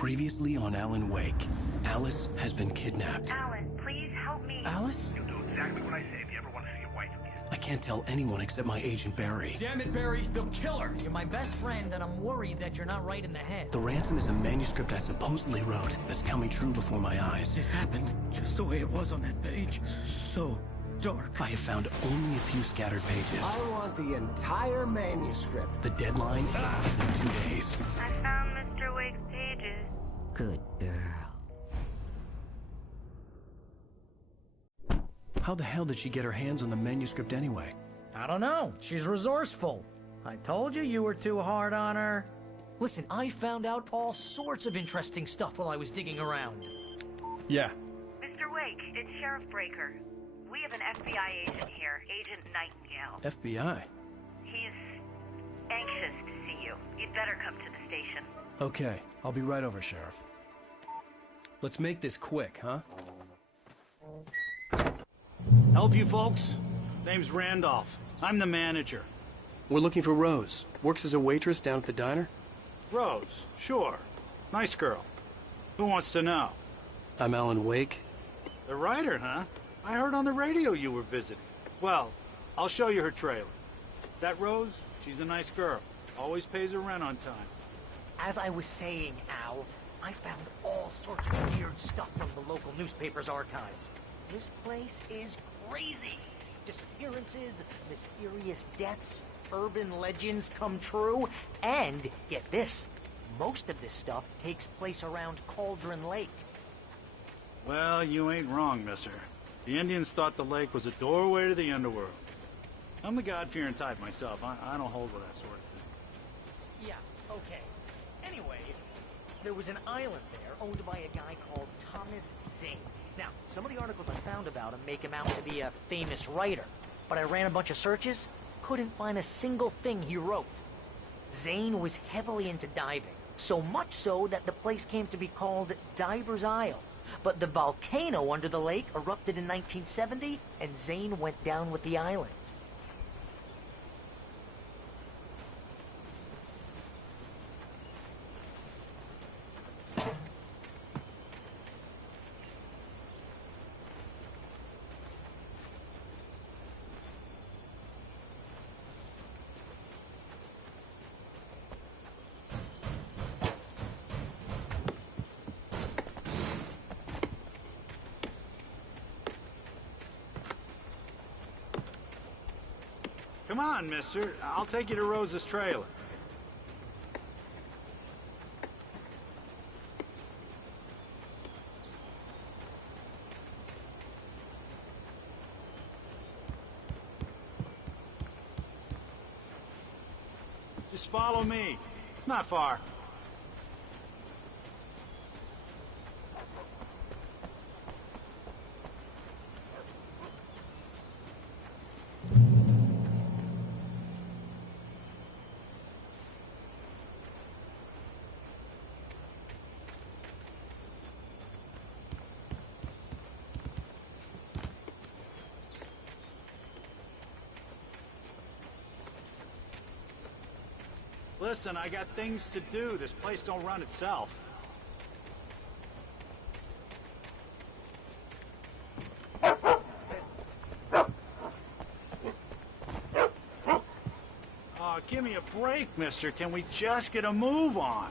Previously on Alan Wake, Alice has been kidnapped. Alan, please help me. Alice? You'll do exactly what I say if you ever want to see your wife again. I can't tell anyone except my agent Barry. Damn it, Barry, they'll kill her! You're my best friend, and I'm worried that you're not right in the head. The ransom is a manuscript I supposedly wrote that's coming true before my eyes. It happened just the way it was on that page. So dark. I have found only a few scattered pages. I want the entire manuscript. The deadline is in 2 days. I found Mr. Wake's pages. Good girl. How the hell did she get her hands on the manuscript anyway? I don't know. She's resourceful. I told you you were too hard on her. Listen, I found out all sorts of interesting stuff while I was digging around. Yeah. Mr. Wake, it's Sheriff Breaker. We have an FBI agent here, Agent Nightingale. FBI? He's anxious to see you. You'd better come to the station. Okay, I'll be right over, Sheriff. Let's make this quick, huh? Help you folks? Name's Randolph. I'm the manager. We're looking for Rose. Works as a waitress down at the diner. Rose, sure. Nice girl. Who wants to know? I'm Alan Wake. The writer, huh? I heard on the radio you were visiting. Well, I'll show you her trailer. That Rose, she's a nice girl. Always pays her rent on time. As I was saying, Al, I found all sorts of weird stuff from the local newspaper's archives. This place is crazy. Disappearances, mysterious deaths, urban legends come true, and get this, most of this stuff takes place around Cauldron Lake. Well, you ain't wrong, mister. The Indians thought the lake was a doorway to the underworld. I'm the God-fearing type myself. I don't hold with that sort of thing. Yeah, okay. Anyway, there was an island there owned by a guy called Thomas Zane. Now, some of the articles I found about him make him out to be a famous writer, but I ran a bunch of searches, couldn't find a single thing he wrote. Zane was heavily into diving, so much so that the place came to be called Diver's Isle. But the volcano under the lake erupted in 1970, and Zane went down with the island. Come on, mister. I'll take you to Rose's trailer. Just follow me. It's not far. Listen, I got things to do. This place don't run itself. Oh, give me a break, mister. Can we just get a move on?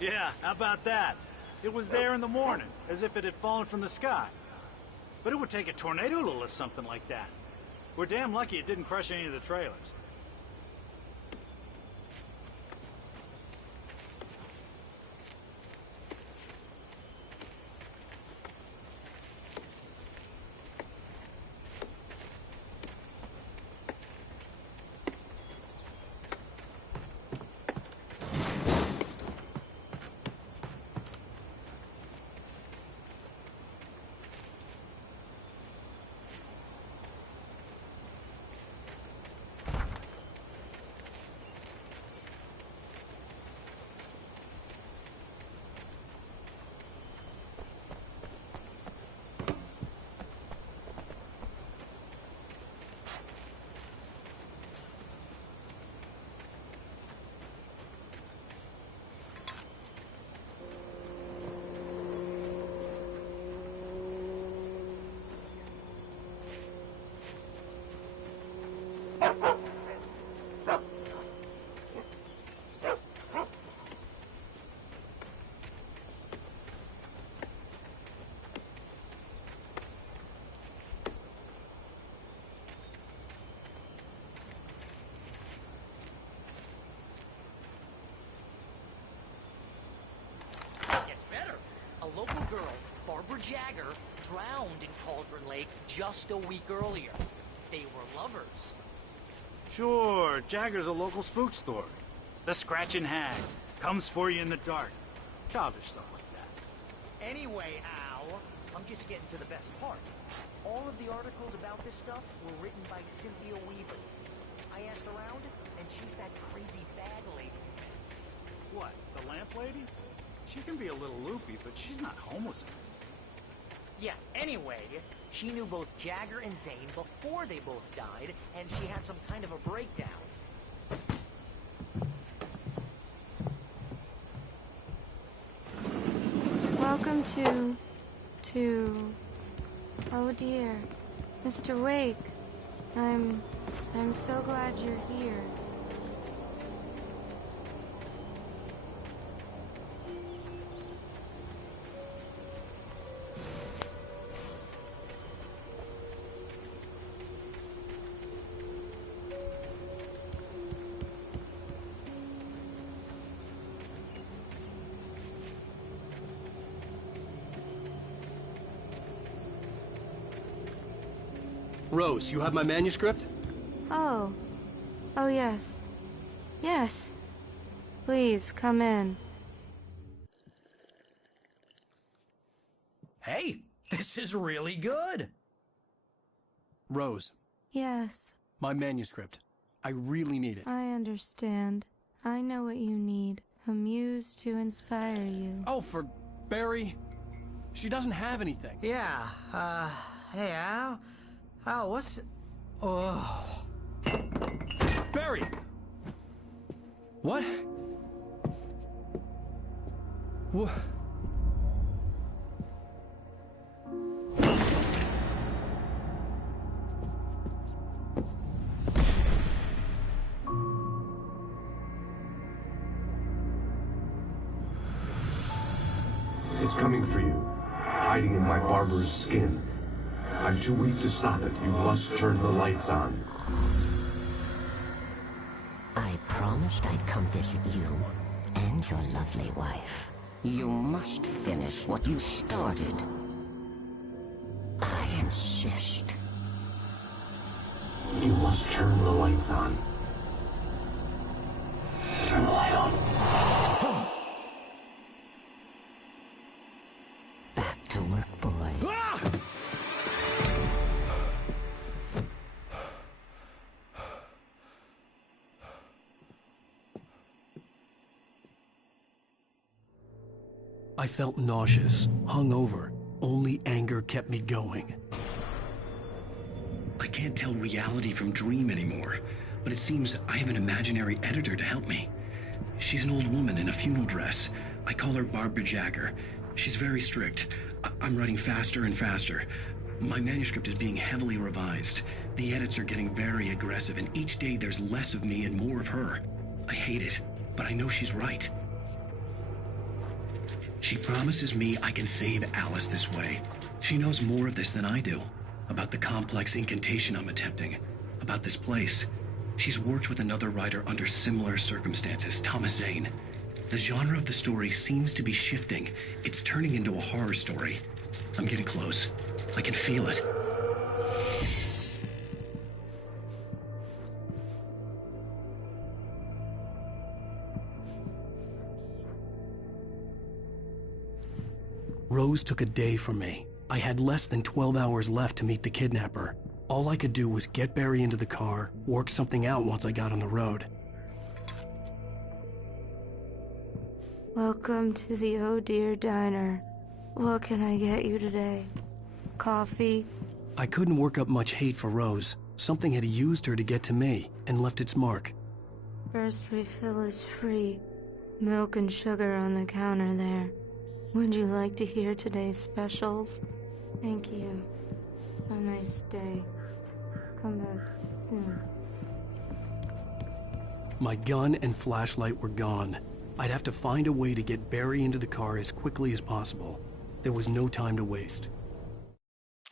Yeah, how about that? It was there in the morning, as if it had fallen from the sky. But it would take a tornado to lift something like that. We're damn lucky it didn't crush any of the trailers. local girl, Barbara Jagger, drowned in Cauldron Lake just a week earlier. They were lovers. Sure, Jagger's a local spook story. The Scratching Hag comes for you in the dark. Childish stuff like that. Anyway, Al, I'm just getting to the best part. All of the articles about this stuff were written by Cynthia Weaver. I asked around, and she's that crazy bag lady. What, the lamp lady? She can be a little loopy, but she's not homeless. Yeah, anyway, she knew both Jagger and Zane before they both died, and she had some kind of a breakdown. Welcome to... Oh dear. Mr. Wake. I'm so glad you're here. Rose, you have my manuscript? Oh. Oh, yes. Yes. Please, come in. Hey, this is really good. Rose, Yes, my manuscript. I really need it. I understand. I know what you need. A muse to inspire you. Oh, for Barry? She doesn't have anything. Yeah, hey, Al? Al, what's... Oh... Barry! What? What? It's coming for you, hiding in my barber's skin. I'm too weak to stop it. You must turn the lights on. I promised I'd come visit you and your lovely wife. You must finish what you started. I insist. You must turn the lights on. Turn the light on. Back to work, boy. I felt nauseous, hungover. Only anger kept me going. I can't tell reality from dream anymore, but it seems I have an imaginary editor to help me. She's an old woman in a funeral dress. I call her Barbara Jagger. She's very strict. I'm writing faster and faster. My manuscript is being heavily revised. The edits are getting very aggressive, and each day there's less of me and more of her. I hate it, but I know she's right. She promises me I can save Alice this way. She knows more of this than I do. About the complex incantation I'm attempting. About this place. She's worked with another writer under similar circumstances, Thomas Zane. The genre of the story seems to be shifting. It's turning into a horror story. I'm getting close. I can feel it. Rose took a day from me. I had less than 12 hours left to meet the kidnapper. All I could do was get Barry into the car, work something out once I got on the road. Welcome to the Oh Dear Diner. What can I get you today? Coffee? I couldn't work up much hate for Rose. Something had used her to get to me and left its mark. First refill is free. Milk and sugar on the counter there. Would you like to hear today's specials? Thank you. Have a nice day. Come back soon. My gun and flashlight were gone. I'd have to find a way to get Barry into the car as quickly as possible. There was no time to waste.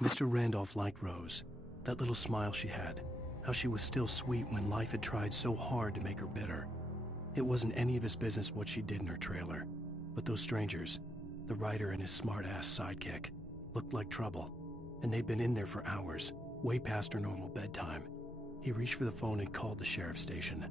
Mr. Randolph liked Rose. That little smile she had. How she was still sweet when life had tried so hard to make her bitter. It wasn't any of his business what she did in her trailer. But those strangers, The writer and his smart-ass sidekick. Looked like trouble. And they'd been in there for hours, way past her normal bedtime. He reached for the phone and called the sheriff's station.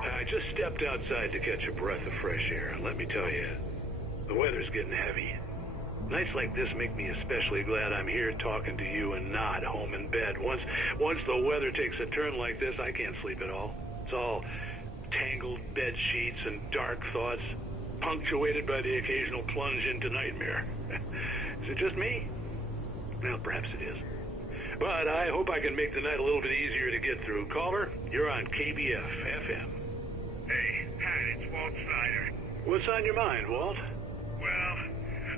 I just stepped outside to catch a breath of fresh air. Let me tell you, the weather's getting heavy. Nights like this make me especially glad I'm here talking to you and not home in bed. Once the weather takes a turn like this, I can't sleep at all. It's all tangled bed sheets and dark thoughts, punctuated by the occasional plunge into nightmare. Is it just me? Well, perhaps it is. But I hope I can make the night a little bit easier to get through. Caller, you're on KBF FM. Hey, Pat, it's Walt Snyder. What's on your mind, Walt? Well,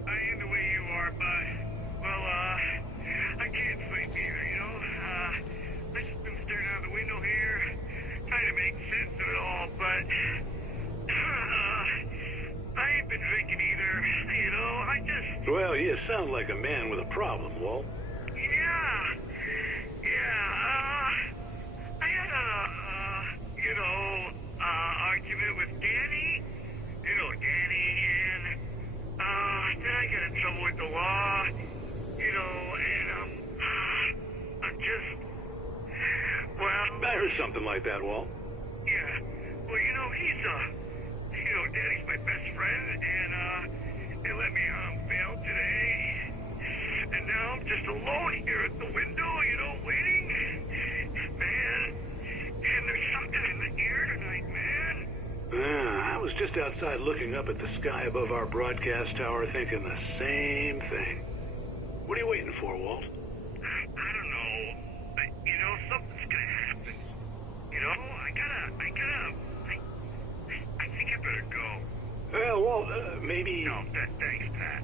I am the way you are, but, well, I can't sleep either, you know? I just been staring out the window here, trying to make sense of it all, but, I ain't been drinking either, you know? Well, you sound like a man with a problem, Walt. I had argument with Danny, and, then I got in trouble with the law, and, I'm just, well... I heard something like that, Walt. Yeah, well, Danny's my best friend, and, they let me on bail today, and now I'm just alone here at the window, waiting, man, and there's something in the air tonight, man. I was just outside looking up at the sky above our broadcast tower thinking the same thing. What are you waiting for, Walt? I don't know. Something's gonna happen. I think I better go. Well, Walt, maybe... No, thanks, Pat.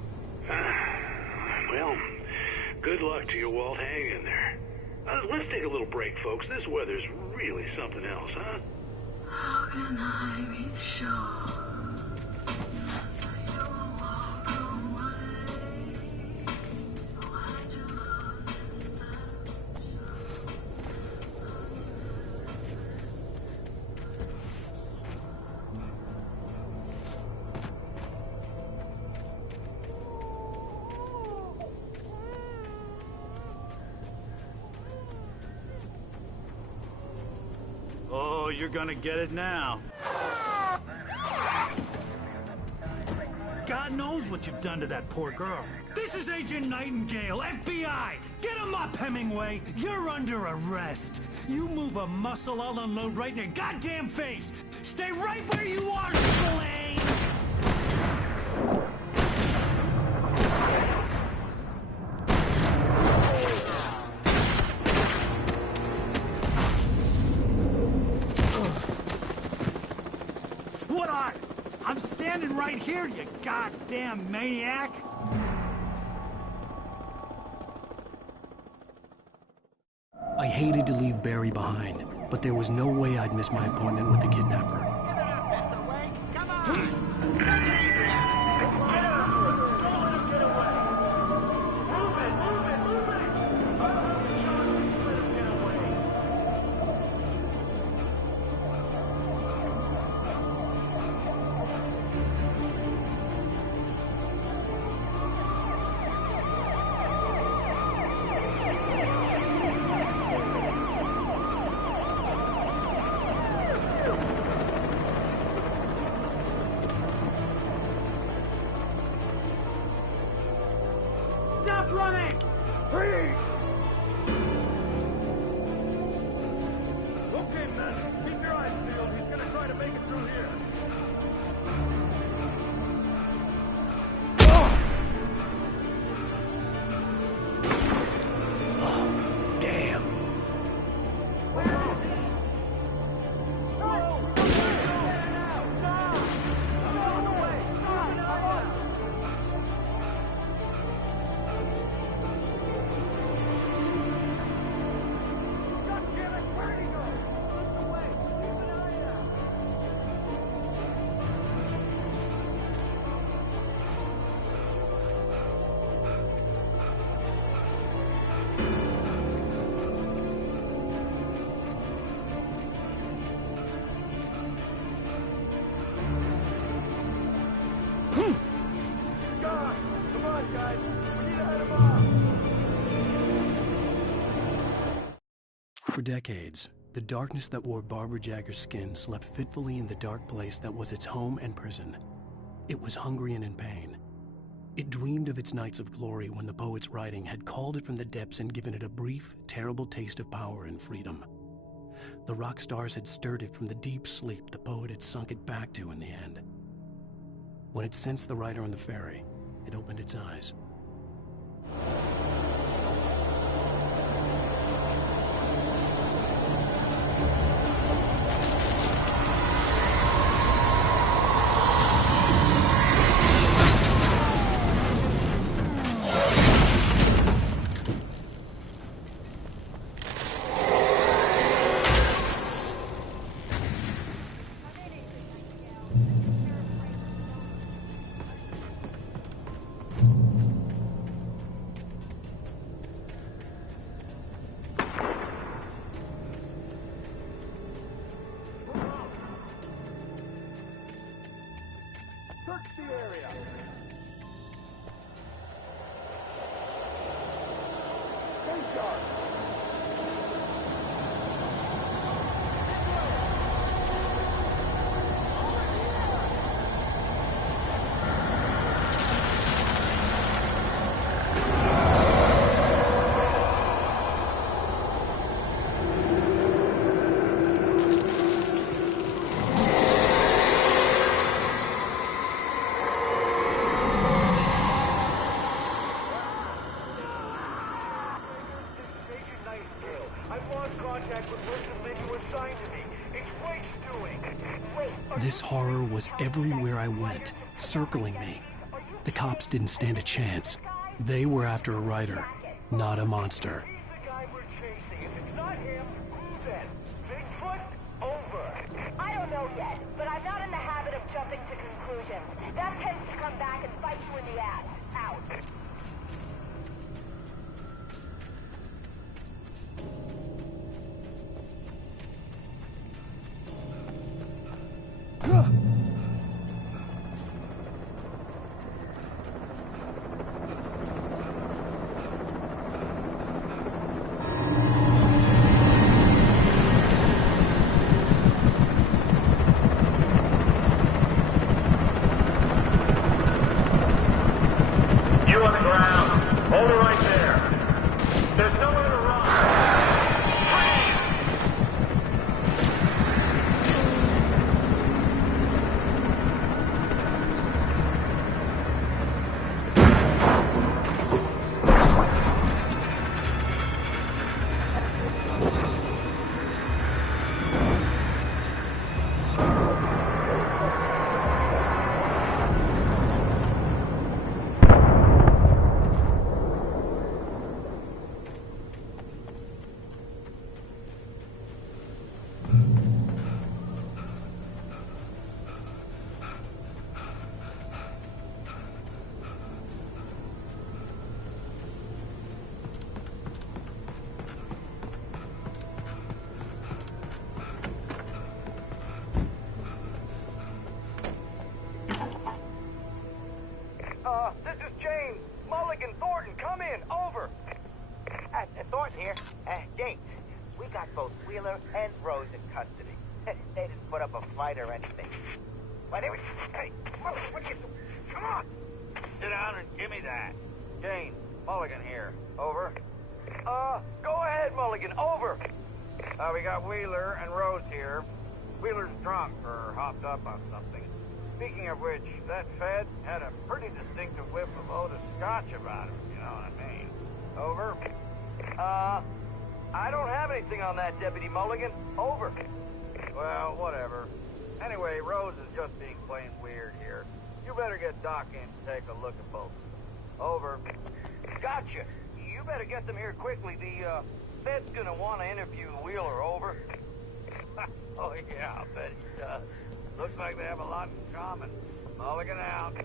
Well, good luck to you, Walt. Hang in there. Let's take a little break, folks. This weather's really something else, huh? How can I be sure you will walk away? Why'd you love me Oh, you're gonna get it now. God knows what you've done to that poor girl. This is Agent Nightingale, FBI! Get him up, Hemingway! You're under arrest! You move a muscle, I'll unload right in your goddamn face! Stay right where you are, Spillane! I'm standing right here, you goddamn maniac! I hated to leave Barry behind, but there was no way I'd miss my appointment with the kidnapper. Give it up, Mr. Wake! Come on! Take it easy! Get up! Don't let him get away! Move it! Move it! Move it! Let him get away! For decades, the darkness that wore Barbara Jagger's skin slept fitfully in the dark place that was its home and prison. It was hungry and in pain. It dreamed of its nights of glory when the poet's writing had called it from the depths and given it a brief, terrible taste of power and freedom. The rock stars had stirred it from the deep sleep the poet had sunk it back to in the end. When it sensed the writer on the ferry, it opened its eyes. Search the area. Stay sharp. This horror was everywhere I went, circling me. The cops didn't stand a chance. They were after a writer, not a monster. I don't know yet, but I'm not in the habit of jumping to conclusions. That tends to come back and bite you in the ass. Out. This is James. Mulligan, Thornton, come in. Over. Thornton here. James, we got both Wheeler and Rose in custody. They didn't put up a fight or anything. But anyway, hey, Mulligan, what you... Come on. Sit down and give me that. James, Mulligan here. Over. Go ahead, Mulligan. Over. We got Wheeler and Rose here. Wheeler's drunk or hopped up on something. Speaking of which, that Fed had a pretty distinctive whiff of Otis Scotch about him, you know what I mean. Over. I don't have anything on that, Deputy Mulligan. Over. Well, whatever. Anyway, Rose is just being plain weird here. You better get Doc in to take a look at both. Over. Gotcha. You better get them here quickly. The Fed's gonna want to interview Wheeler. Over. Oh, yeah, I'll bet he does. Looks like they have a lot in common. Mulligan out.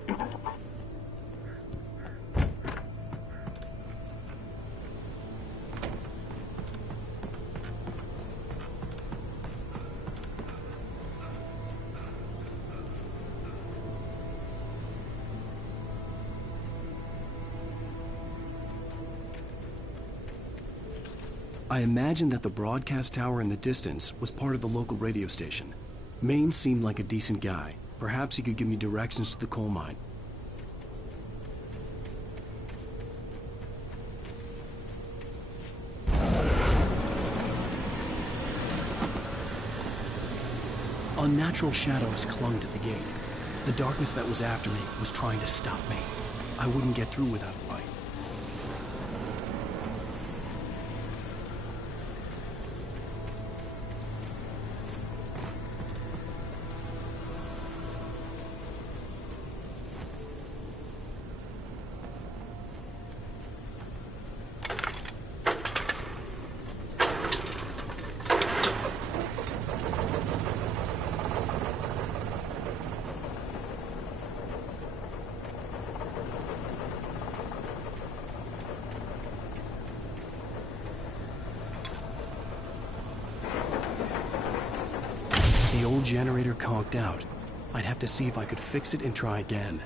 I imagined that the broadcast tower in the distance was part of the local radio station. Maine seemed like a decent guy. Perhaps he could give me directions to the coal mine. Unnatural shadows clung to the gate. The darkness that was after me was trying to stop me. I wouldn't get through without a light. The old generator conked out. I'd have to see if I could fix it and try again.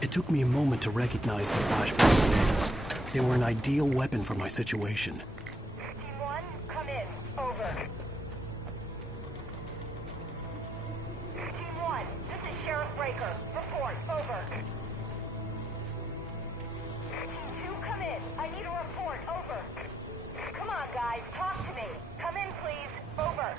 It took me a moment to recognize the flashbang grenades. They were an ideal weapon for my situation. Team 1, come in. Over. Team 1, this is Sheriff Breaker. Report. Over. Team 2, come in. I need a report. Over. Come on, guys. Talk to me. Come in, please. Over.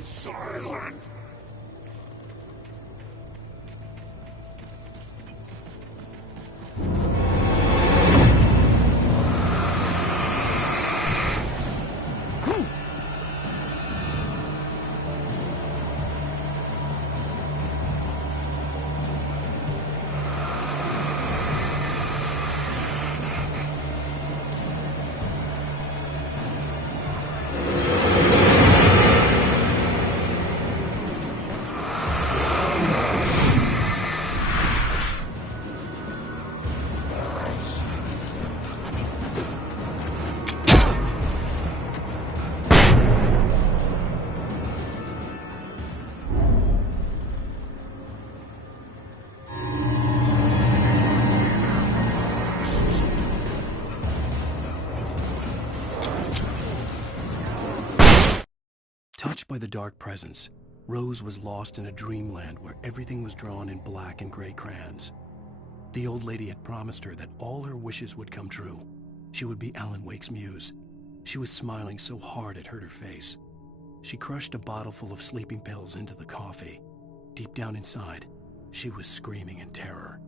Silent! Touched by the dark presence, Rose was lost in a dreamland where everything was drawn in black and gray crayons. The old lady had promised her that all her wishes would come true. She would be Alan Wake's muse. She was smiling so hard it hurt her face. She crushed a bottle full of sleeping pills into the coffee. Deep down inside, she was screaming in terror.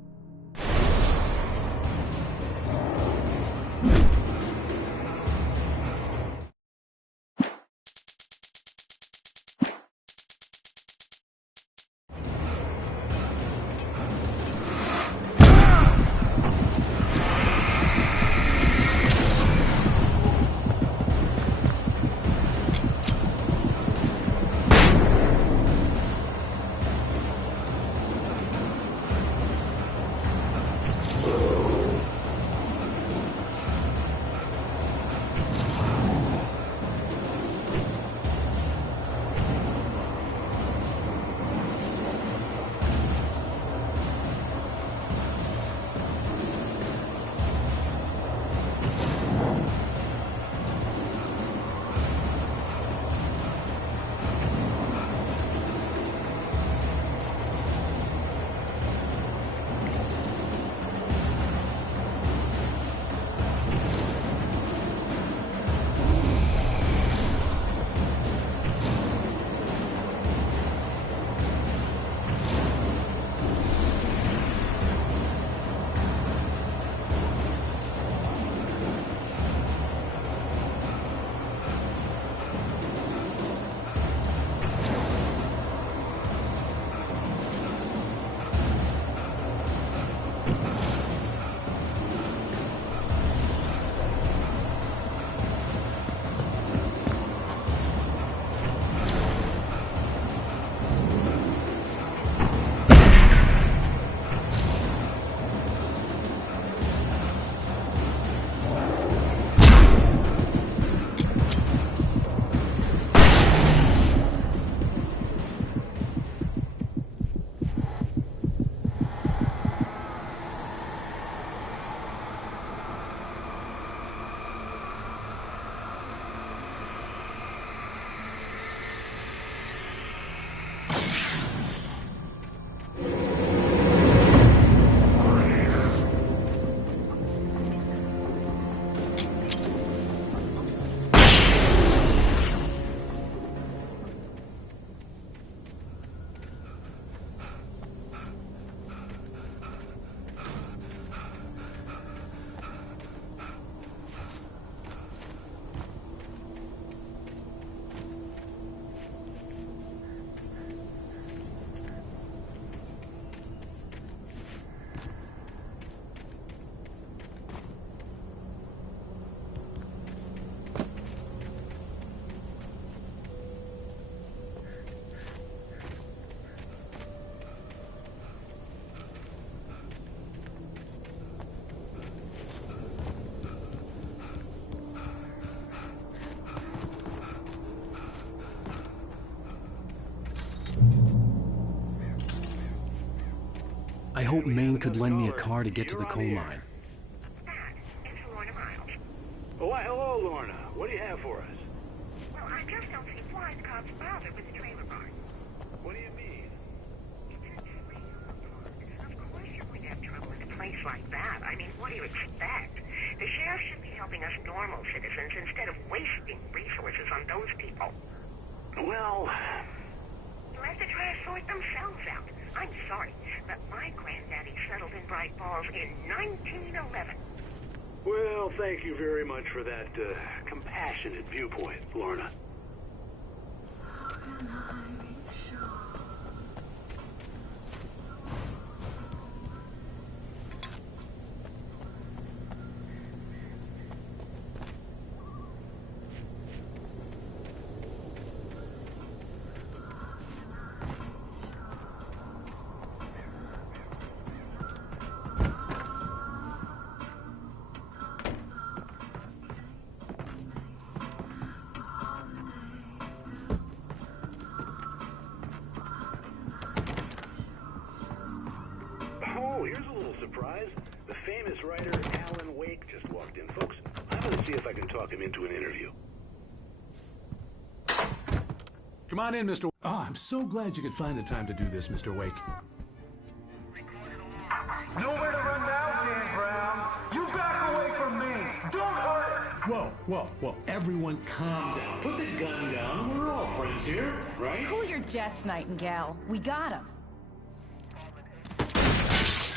hope Maine could lend me a car to get to the coal mine. Oh, why, hello, Lorna. What do you have for us? Well, I just don't see why the cops bothered with the trailer park. What do you mean? Of course you're going to have trouble in a place like that. I mean, what do you expect? The sheriff should be helping us normal citizens instead of wasting resources on those people. Well... Let the trash sort themselves out. I'm sorry, but my granddaddy settled in Bright Falls in 1911. Well, thank you very much for that, compassionate viewpoint, Lorna. How can I be sure? Oh, here's a little surprise. The famous writer Alan Wake just walked in, folks. I'm gonna see if I can talk him into an interview. Come on in, Mr. Oh, I'm so glad you could find the time to do this, Mr. Wake. Nowhere to run now, Dan Brown. You back away from me. Don't hurt her. Whoa, whoa, whoa. Everyone calm down. Put the gun down. We're all friends here, right? Cool your jets, Nightingale. We got him.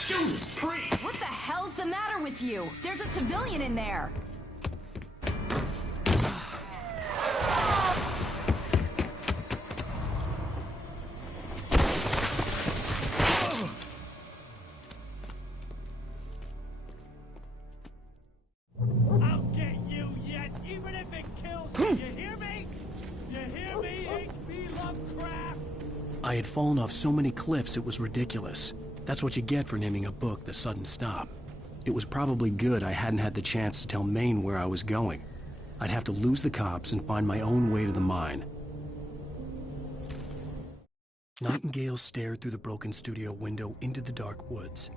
Judas Priest! What the hell's the matter with you? There's a civilian in there. I'll get you yet, even if it kills you. You hear me? You hear me, H.P. Lovecraft? I had fallen off so many cliffs it was ridiculous. That's what you get for naming a book The Sudden Stop. It was probably good I hadn't had the chance to tell Maine where I was going. I'd have to lose the cops and find my own way to the mine. Nightingale stared through the broken studio window into the dark woods.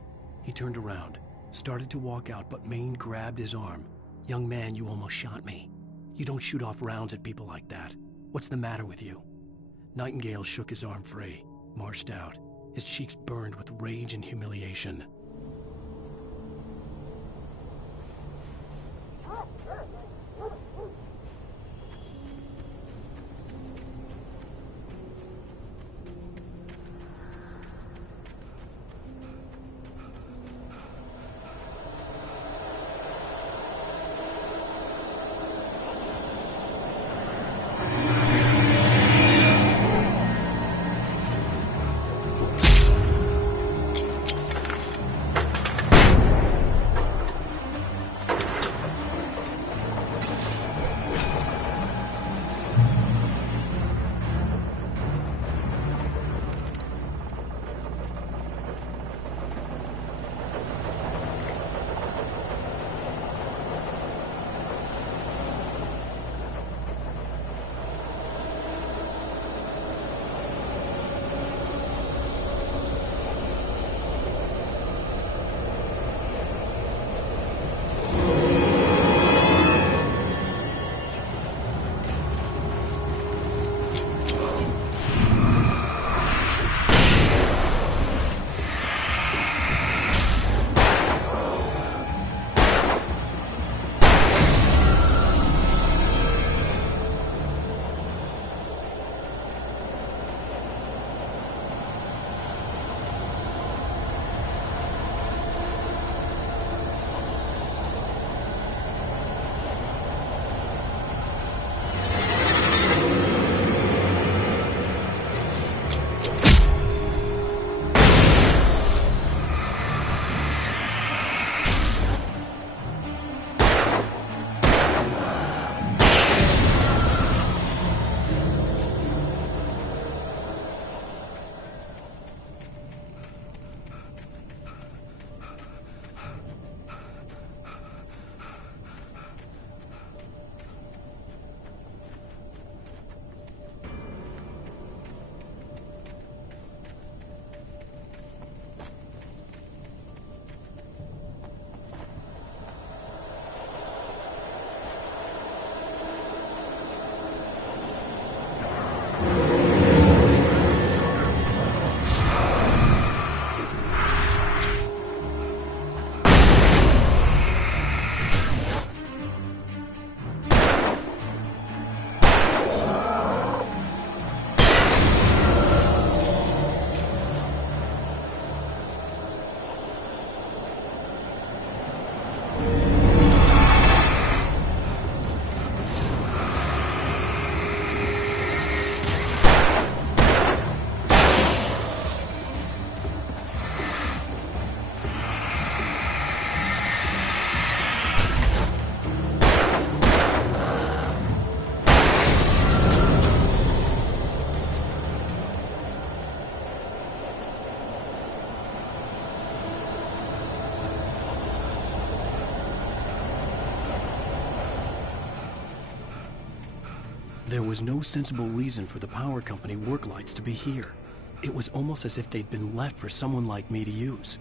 He turned around, started to walk out, but Maine grabbed his arm. "Young man, you almost shot me. You don't shoot off rounds at people like that. What's the matter with you?" Nightingale shook his arm free, marched out. His cheeks burned with rage and humiliation. There was no sensible reason for the power company work lights to be here. It was almost as if they'd been left for someone like me to use.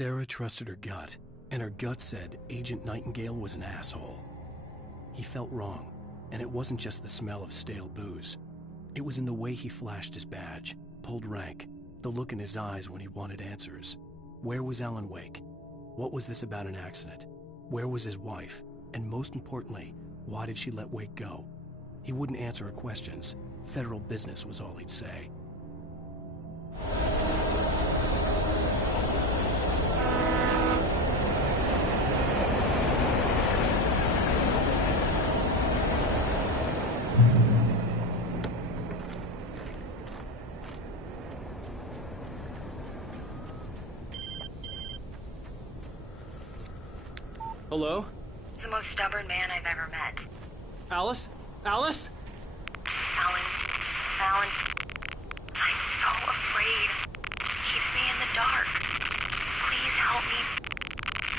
Sarah trusted her gut, and her gut said Agent Nightingale was an asshole. He felt wrong, and it wasn't just the smell of stale booze. It was in the way he flashed his badge, pulled rank, the look in his eyes when he wanted answers. Where was Alan Wake? What was this about an accident? Where was his wife? And most importantly, why did she let Wake go? He wouldn't answer her questions. Federal business was all he'd say. Hello? The most stubborn man I've ever met. Alice? Alice? Alan. Alan. I'm so afraid. He keeps me in the dark. Please help me.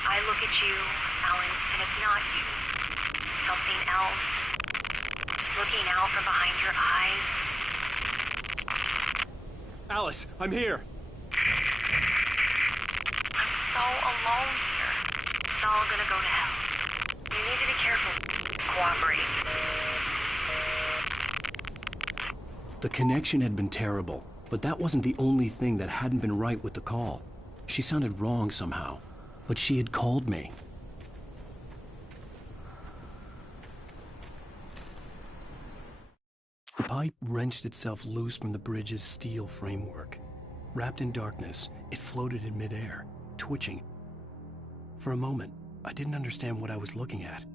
I look at you, Alan, and it's not you. Something else. Looking out from behind your eyes. Alice, I'm here. I'm so alone here. It's all gonna go to hell. You need to be careful. Cooperate. The connection had been terrible, but that wasn't the only thing that hadn't been right with the call. She sounded wrong somehow, but she had called me. The pipe wrenched itself loose from the bridge's steel framework. Wrapped in darkness, it floated in midair, twitching. For a moment, I didn't understand what I was looking at.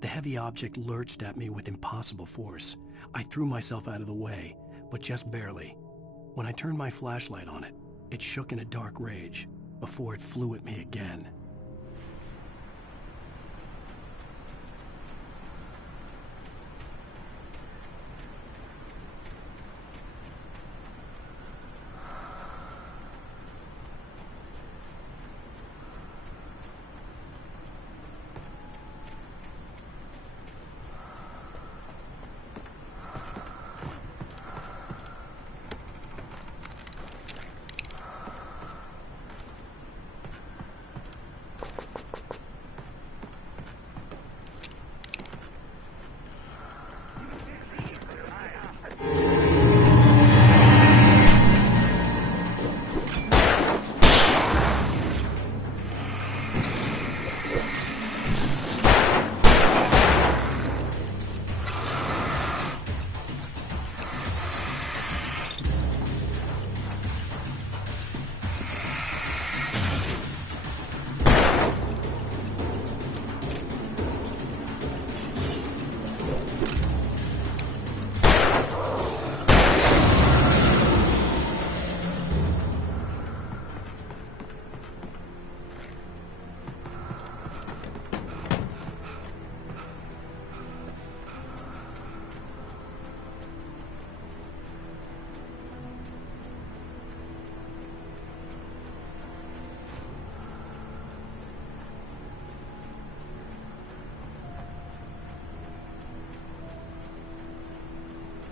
The heavy object lurched at me with impossible force. I threw myself out of the way, but just barely. When I turned my flashlight on it, it shook in a dark rage before it flew at me again.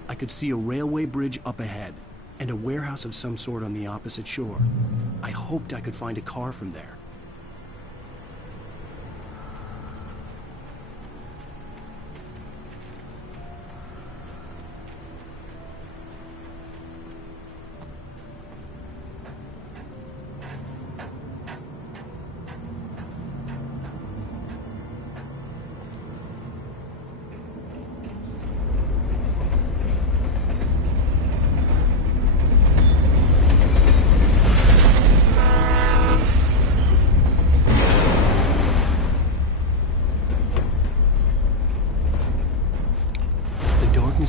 I could see a railway bridge up ahead, and a warehouse of some sort on the opposite shore. I hoped I could find a car from there.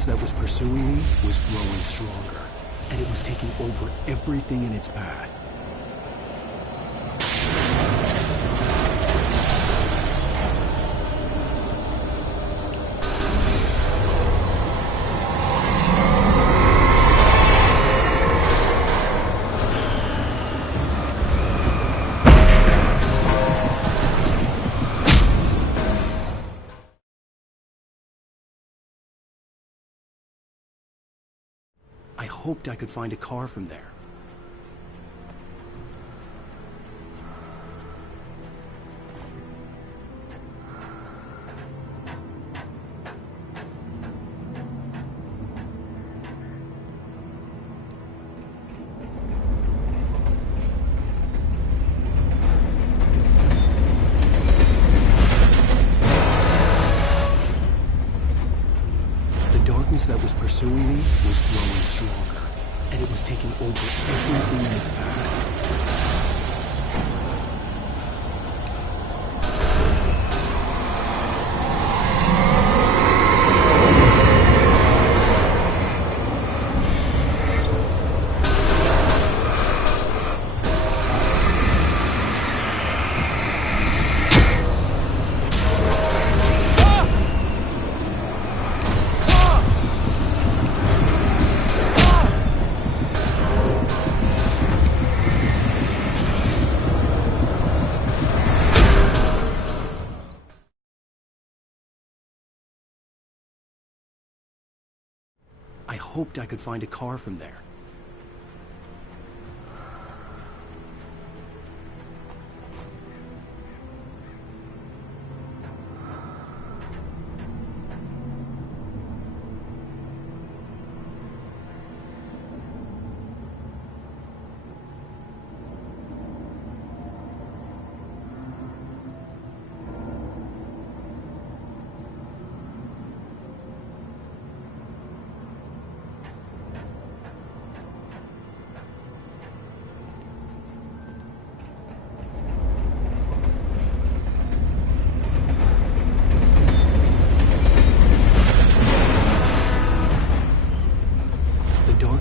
That was pursuing me was growing stronger, and it was taking over everything in its path. I hoped I could find a car from there. That was pursuing me was growing stronger, and it was taking over everything in its path. I hoped I could find a car from there.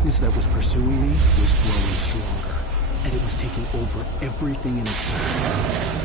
darkness that was pursuing me was growing stronger, and it was taking over everything in its path.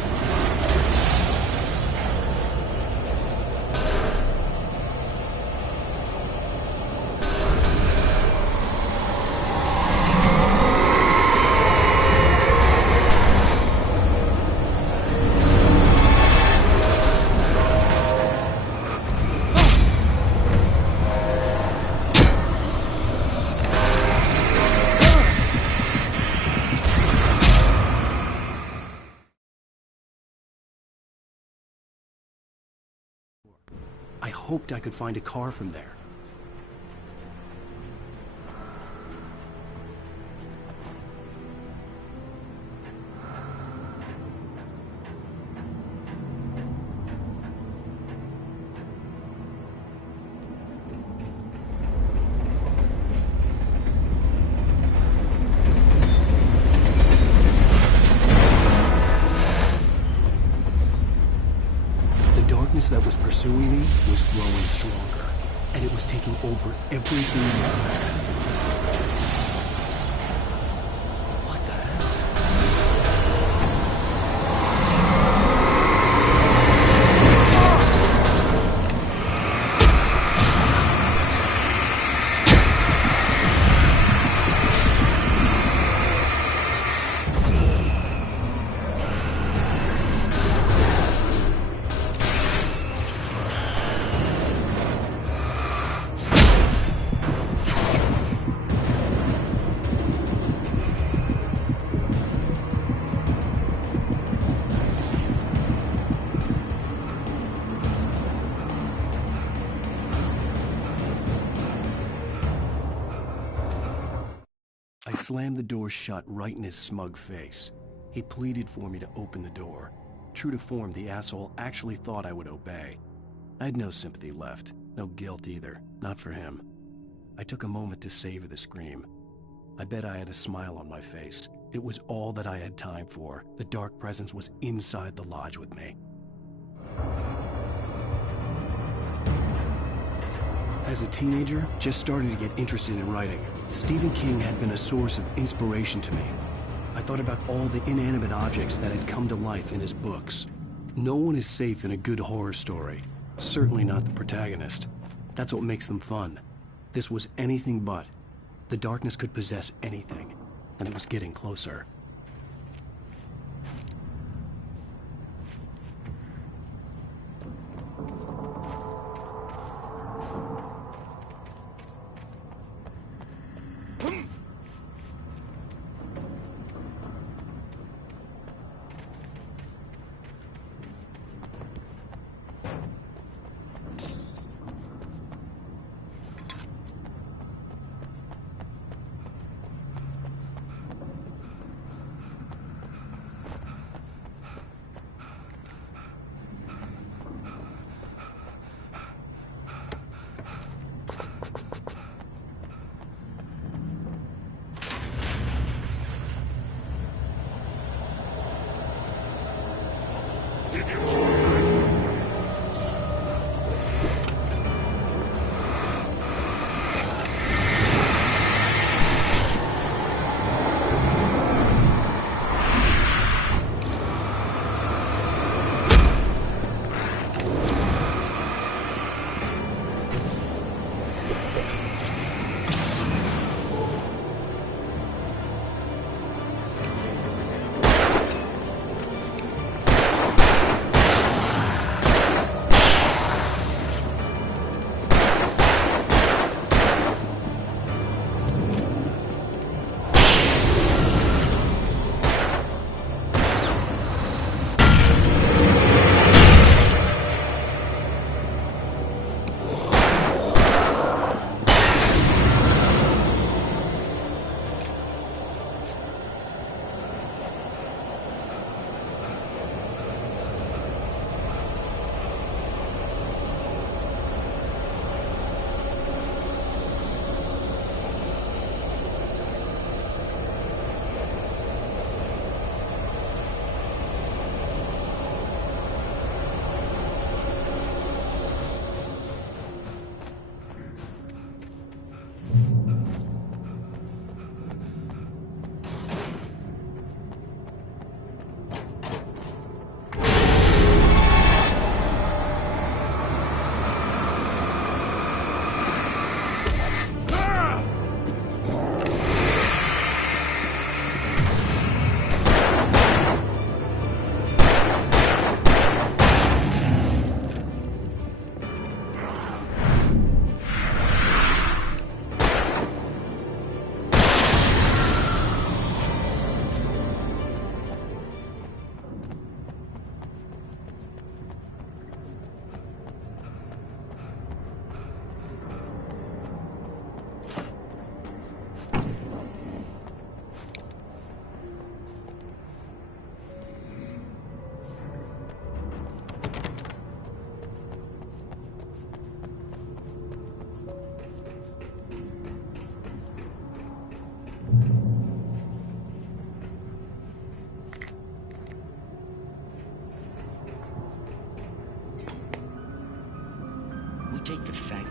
I hoped I could find a car from there. That was pursuing me was growing stronger, and it was taking over everything in its path. I slammed the door shut right in his smug face. He pleaded for me to open the door. True to form, the asshole actually thought I would obey. I had no sympathy left, no guilt either, not for him. I took a moment to savor the scream. I bet I had a smile on my face. It was all that I had time for. The dark presence was inside the lodge with me. As a teenager, just starting to get interested in writing, Stephen King had been a source of inspiration to me. I thought about all the inanimate objects that had come to life in his books. No one is safe in a good horror story. Certainly not the protagonist. That's what makes them fun. This was anything but. The darkness could possess anything, and it was getting closer.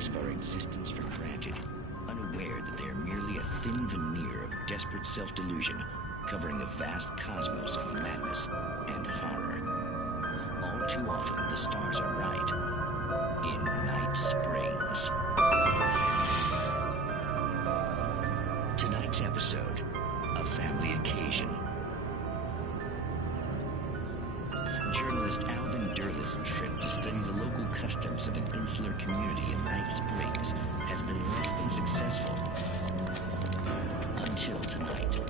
of our existence for granted, unaware that they are merely a thin veneer of desperate self-delusion, covering a vast cosmos of madness and horror. All too often, the stars are right. In Night Springs. Tonight's episode, a family occasion. Journalist Alvin Derlis' trip to study the local customs of an insular community in Night Springs has been less than successful. Until tonight.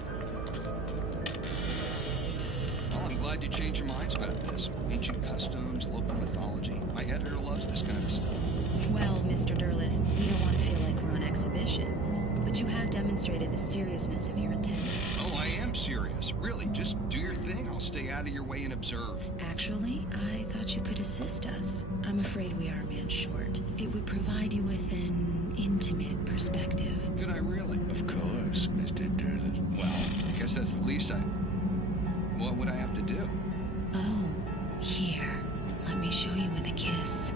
Well, I'm glad you changed your minds about this. Ancient customs, local mythology. My editor loves this kind of stuff. Well, Mr. Derlith, we don't want to feel like we're on exhibition. But you have demonstrated the seriousness of your intent. Oh, I am serious. Really, just do your thing. I'll stay out of your way and observe. Actually, I thought you could assist us. I'm afraid we are a man short. It would provide you with an intimate perspective. Could I really? Of course, Mr. Derlith. Well, I guess that's the least I... What would I have to do? Oh, here. Let me show you with a kiss.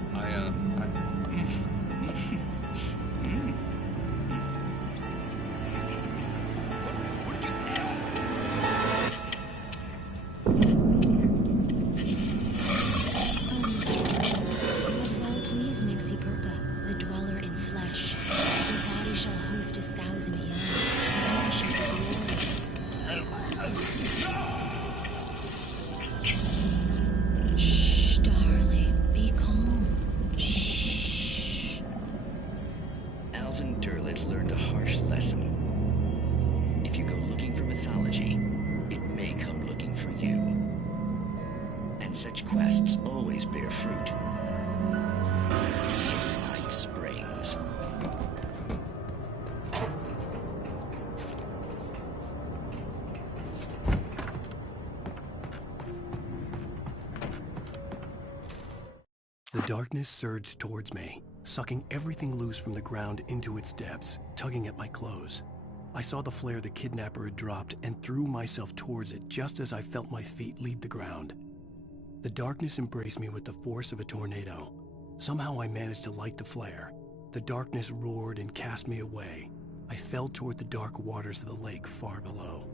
Shh, darling. Be calm. Shh. Alvin Derlith learned a harsh lesson. If you go looking for mythology, it may come looking for you. And such quests always bear fruit. Night Springs. The darkness surged towards me, sucking everything loose from the ground into its depths, tugging at my clothes. I saw the flare the kidnapper had dropped and threw myself towards it just as I felt my feet leave the ground. The darkness embraced me with the force of a tornado. Somehow I managed to light the flare. The darkness roared and cast me away. I fell toward the dark waters of the lake far below.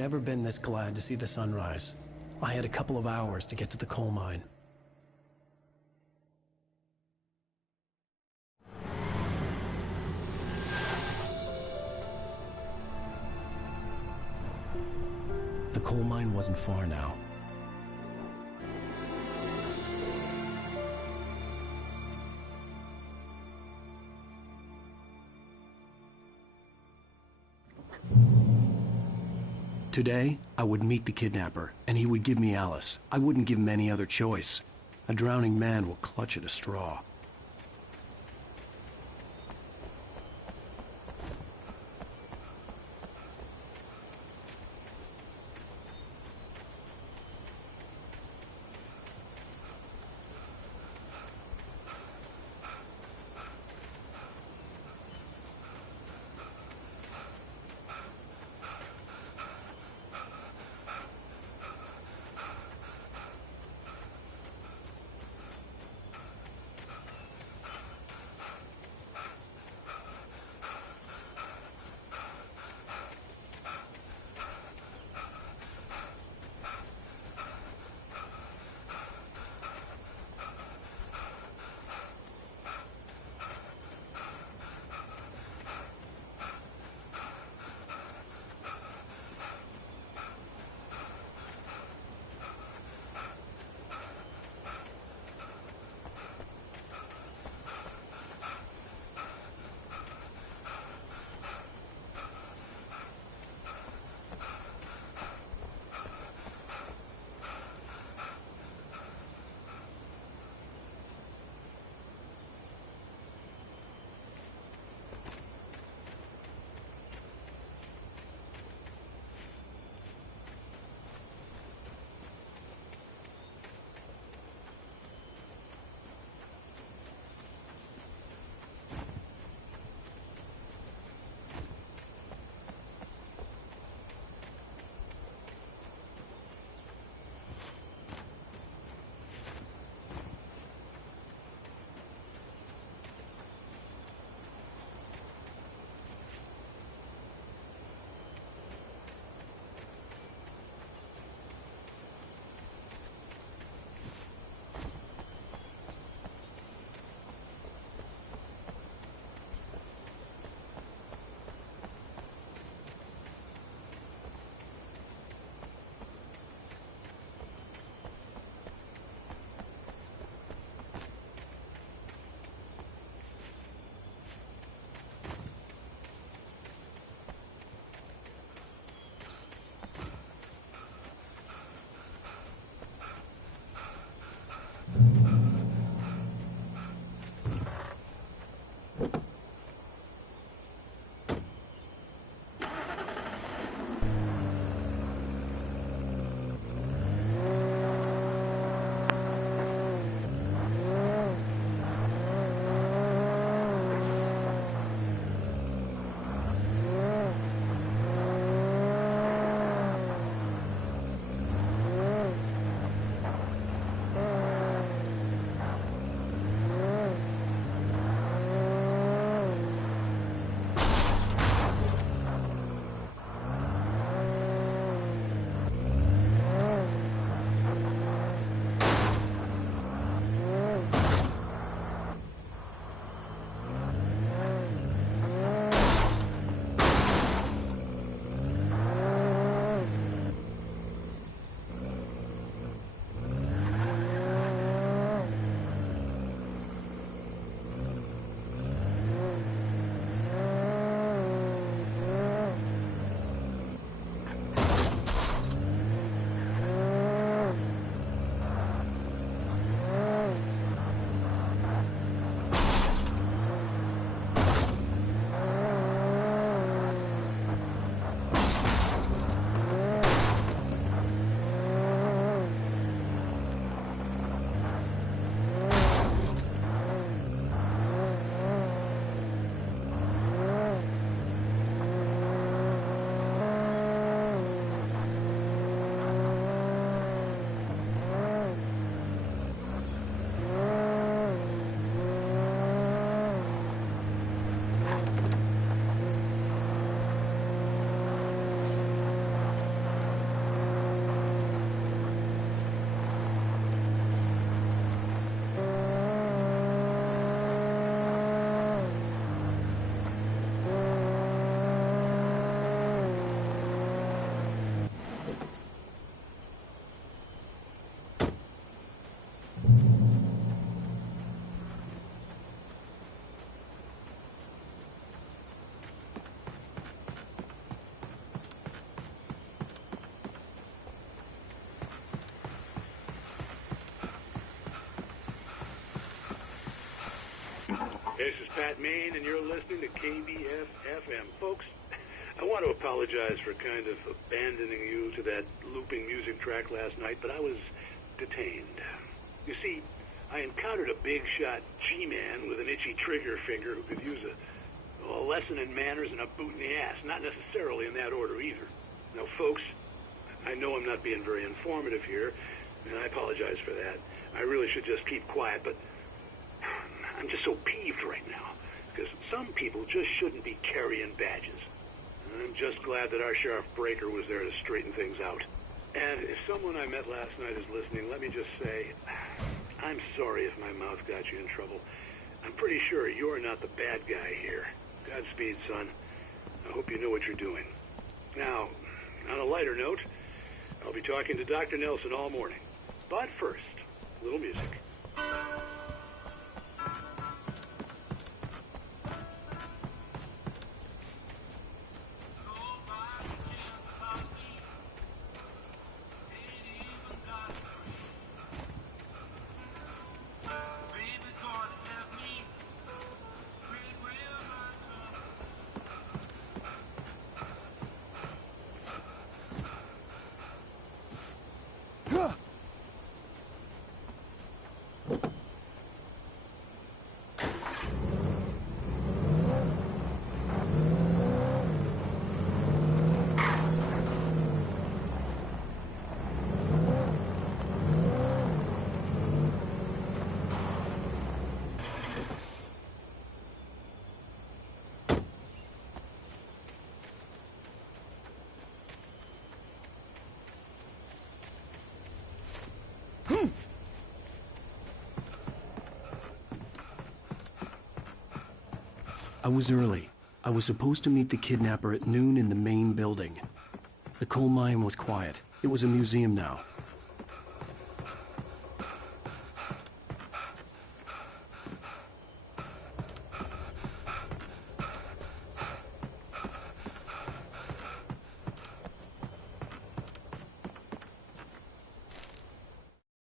never been this glad to see the sunrise. I had a couple of hours to get to the coal mine. The coal mine wasn't far now. Today, I would meet the kidnapper, and he would give me Alice. I wouldn't give him any other choice. A drowning man will clutch at a straw. This is Pat Maine, and you're listening to KBF-FM. Folks, I want to apologize for kind of abandoning you to that looping music track last night, but I was detained. You see, I encountered a big-shot G-man with an itchy trigger finger who could use a lesson in manners and a boot in the ass. Not necessarily in that order, either. Now, folks, I know I'm not being very informative here, and I apologize for that. I really should just keep quiet, but I'm just so peeved right now, because some people just shouldn't be carrying badges. And I'm just glad that our Sheriff Breaker was there to straighten things out. And if someone I met last night is listening, let me just say, I'm sorry if my mouth got you in trouble. I'm pretty sure you're not the bad guy here. Godspeed, son. I hope you know what you're doing. Now, on a lighter note, I'll be talking to Dr. Nelson all morning. But first, a little music. I was early. I was supposed to meet the kidnapper at noon in the main building. The coal mine was quiet. It was a museum now.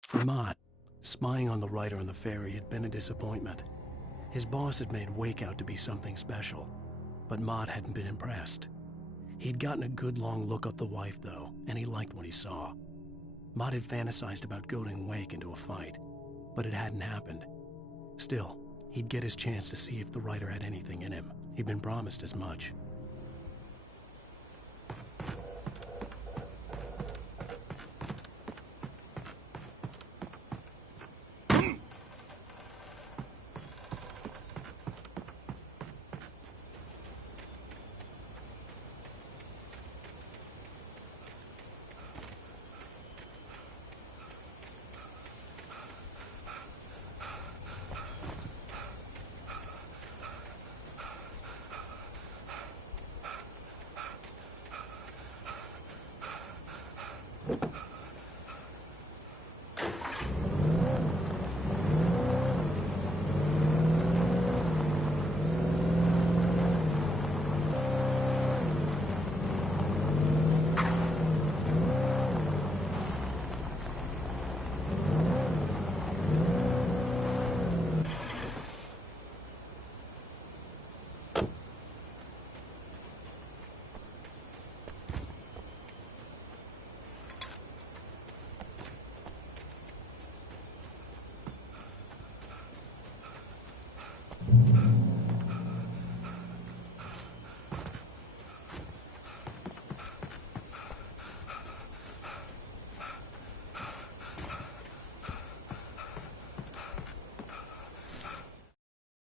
For Mott, spying on the writer on the ferry had been a disappointment. His boss had made Wake out to be something special, but Mott hadn't been impressed. He'd gotten a good long look at the wife, though, and he liked what he saw. Mott had fantasized about goading Wake into a fight, but it hadn't happened. Still, he'd get his chance to see if the writer had anything in him. He'd been promised as much.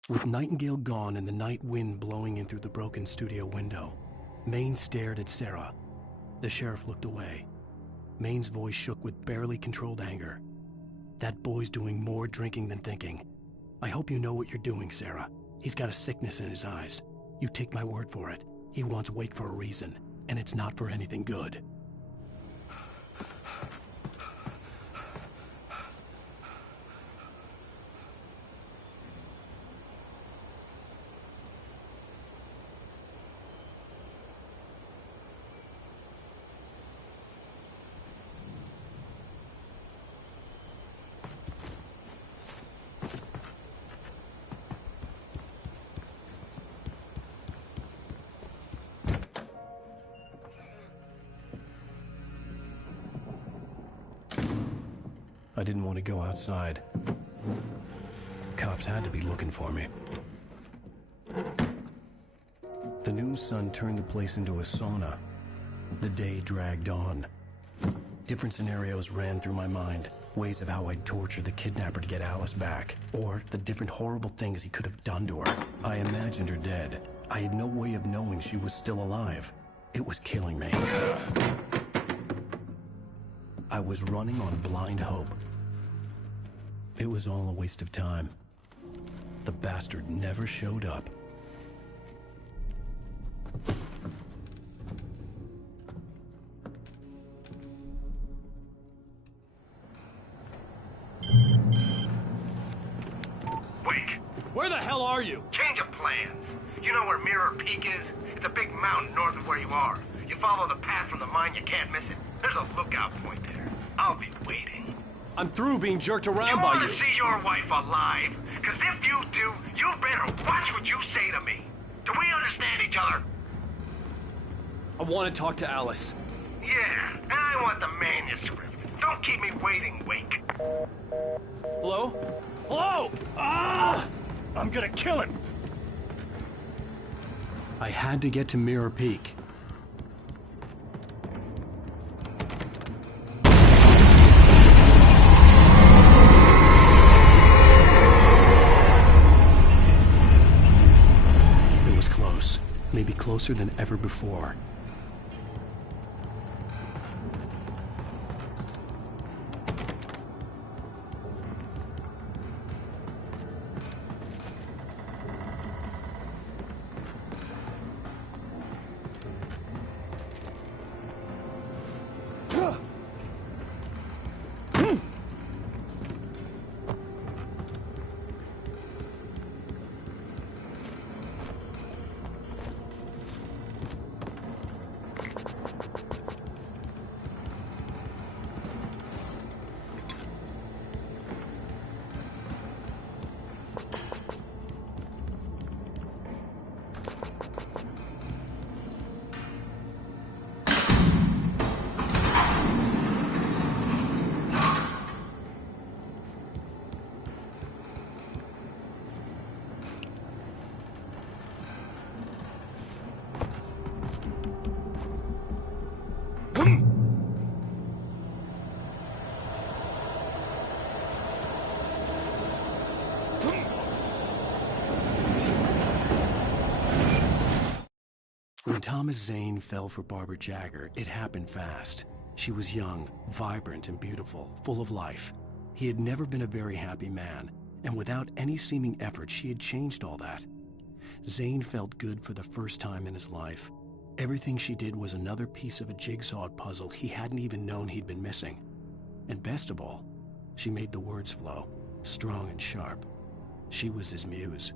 With Nightingale gone and the night wind blowing in through the broken studio window, Maine stared at Sarah. The sheriff looked away. Maine's voice shook with barely controlled anger. That boy's doing more drinking than thinking. I hope you know what you're doing, Sarah. He's got a sickness in his eyes. You take my word for it. He wants Wake for a reason, and it's not for anything good. I didn't want to go outside. Cops had to be looking for me. The noon sun turned the place into a sauna. The day dragged on. Different scenarios ran through my mind. Ways of how I'd torture the kidnapper to get Alice back. Or the different horrible things he could have done to her. I imagined her dead. I had no way of knowing she was still alive. It was killing me. I was running on blind hope. It was all a waste of time. The bastard never showed up. Wake! Where the hell are you? Change of plans. You know where Mirror Peak is? It's a big mountain north of where you are. You follow the path from the mine, you can't miss it. There's a lookout point there. I'll be waiting. I'm through being jerked around by You you. want to see your wife alive? Because if you do, you better watch what you say to me. Do we understand each other? I want to talk to Alice. Yeah, and I want the manuscript. Don't keep me waiting, Wake. Hello? Hello! Ah! I'm gonna kill him! I had to get to Mirror Peak. It was close. Maybe closer than ever before. When Thomas Zane fell for Barbara Jagger, it happened fast. She was young, vibrant, and beautiful, full of life. He had never been a very happy man, and without any seeming effort, she had changed all that. Zane felt good for the first time in his life. Everything she did was another piece of a jigsaw puzzle he hadn't even known he'd been missing. And best of all, she made the words flow, strong and sharp. She was his muse.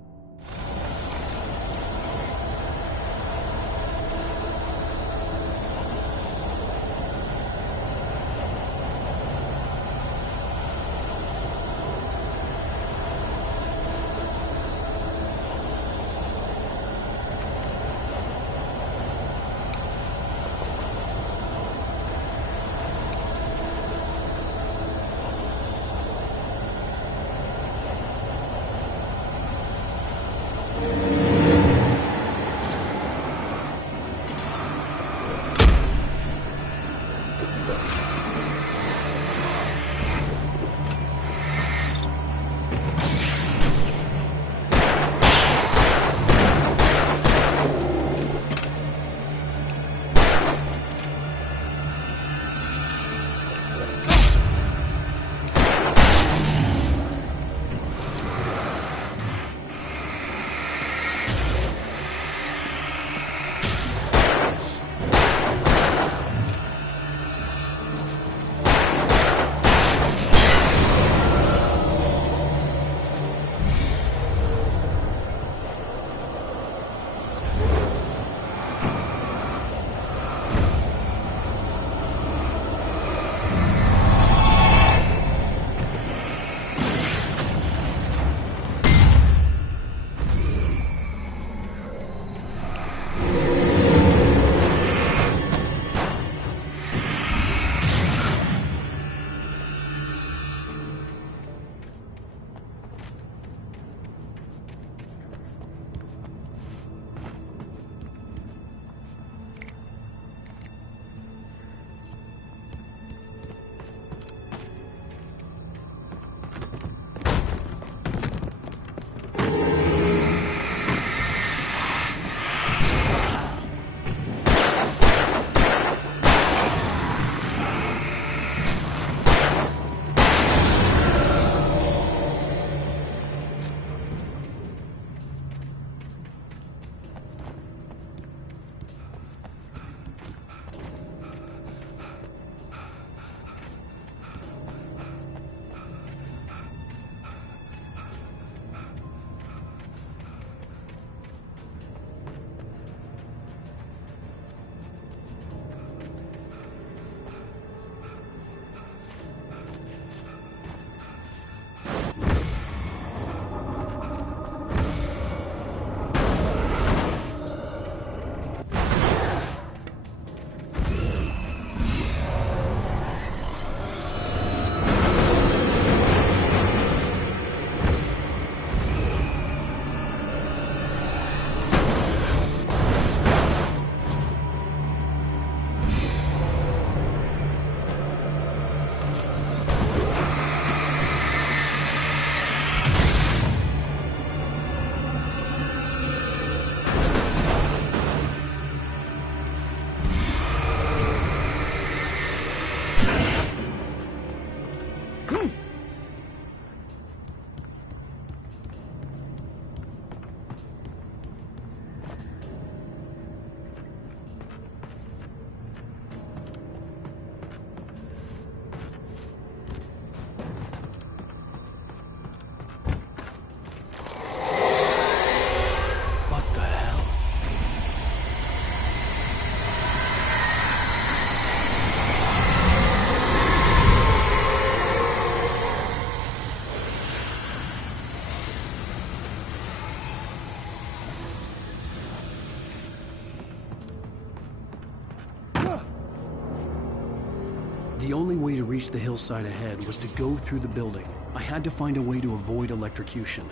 The only way to reach the hillside ahead was to go through the building. I had to find a way to avoid electrocution.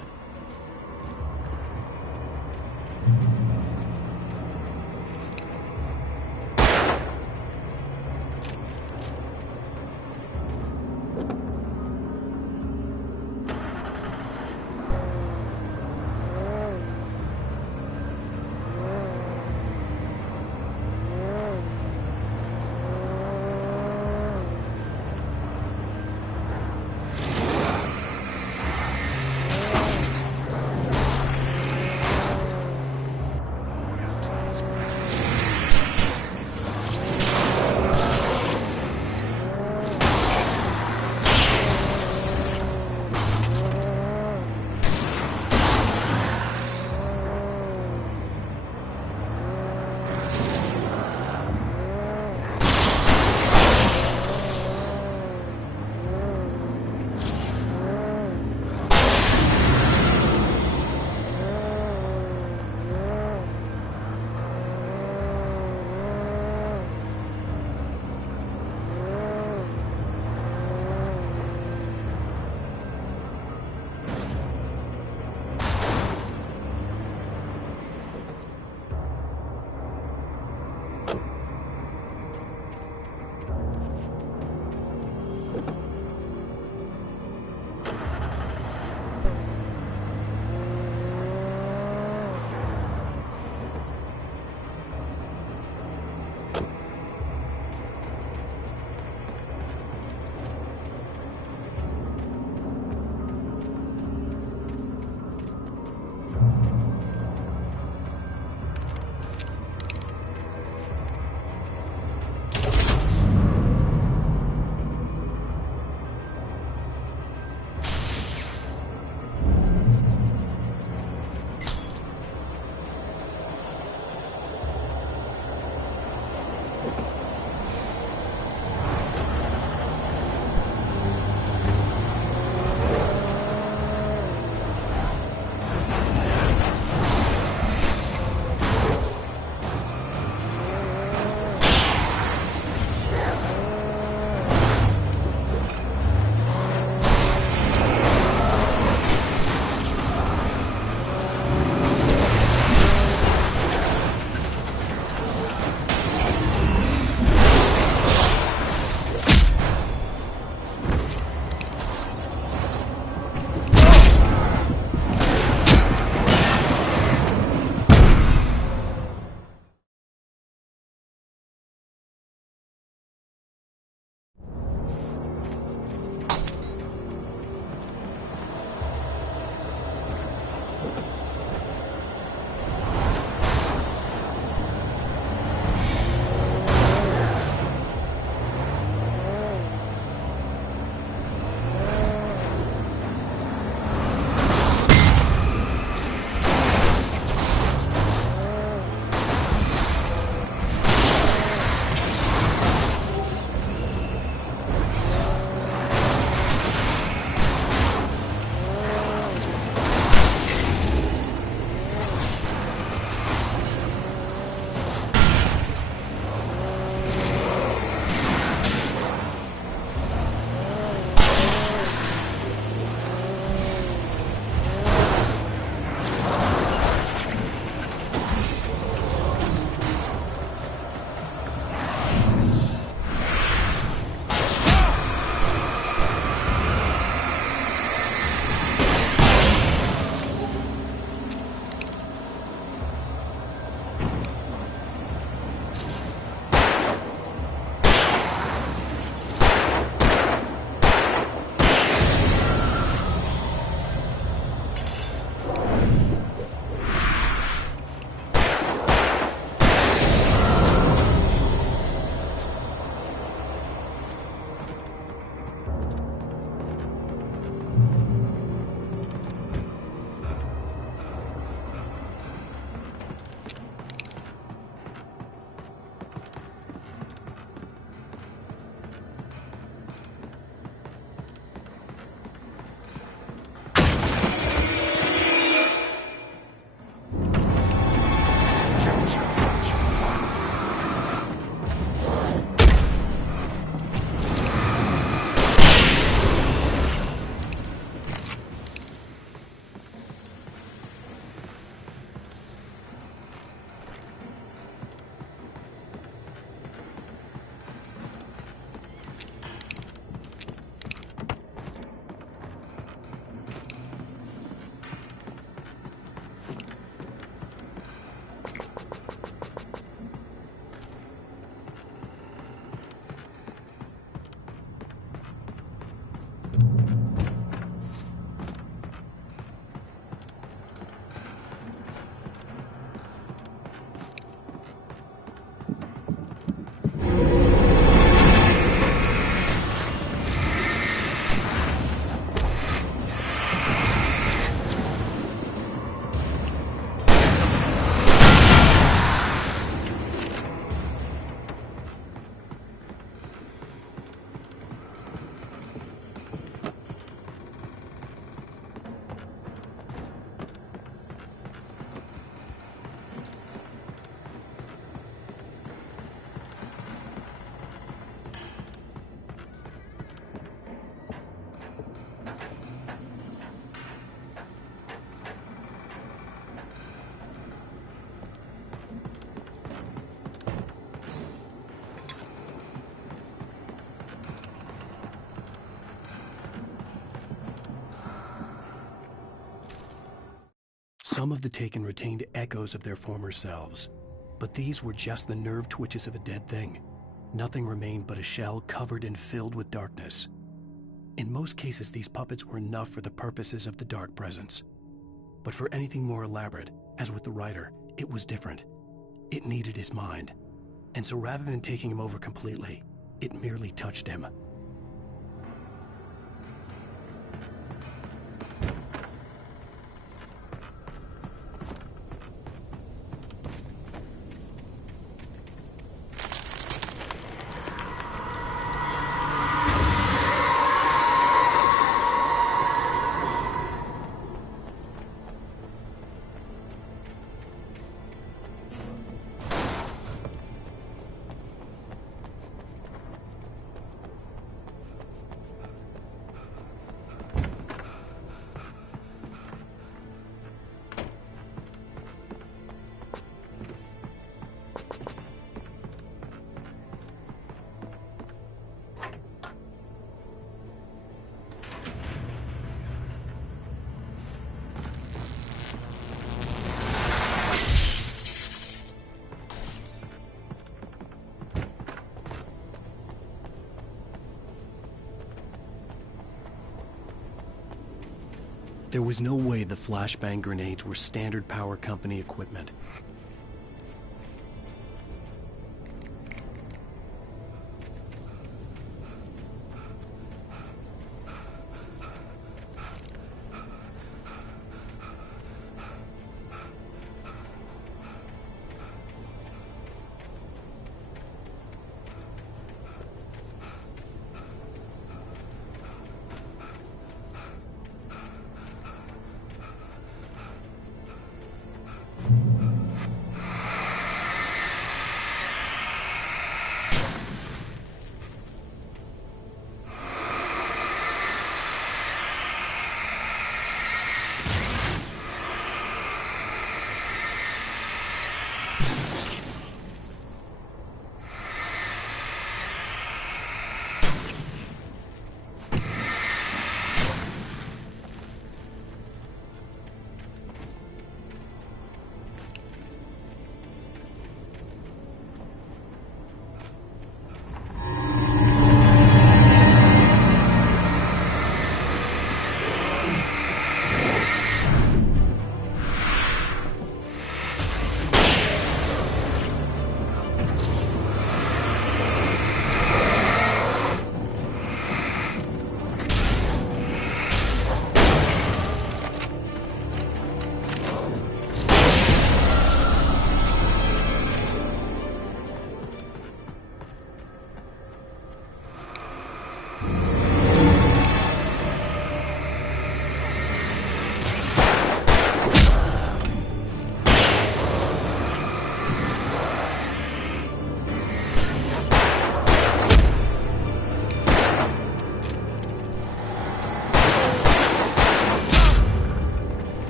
Some of the Taken retained echoes of their former selves, but these were just the nerve twitches of a dead thing. Nothing remained but a shell covered and filled with darkness. In most cases, these puppets were enough for the purposes of the Dark Presence. But for anything more elaborate, as with the writer, it was different. It needed his mind. And so rather than taking him over completely, it merely touched him. There was no way the flashbang grenades were standard power company equipment.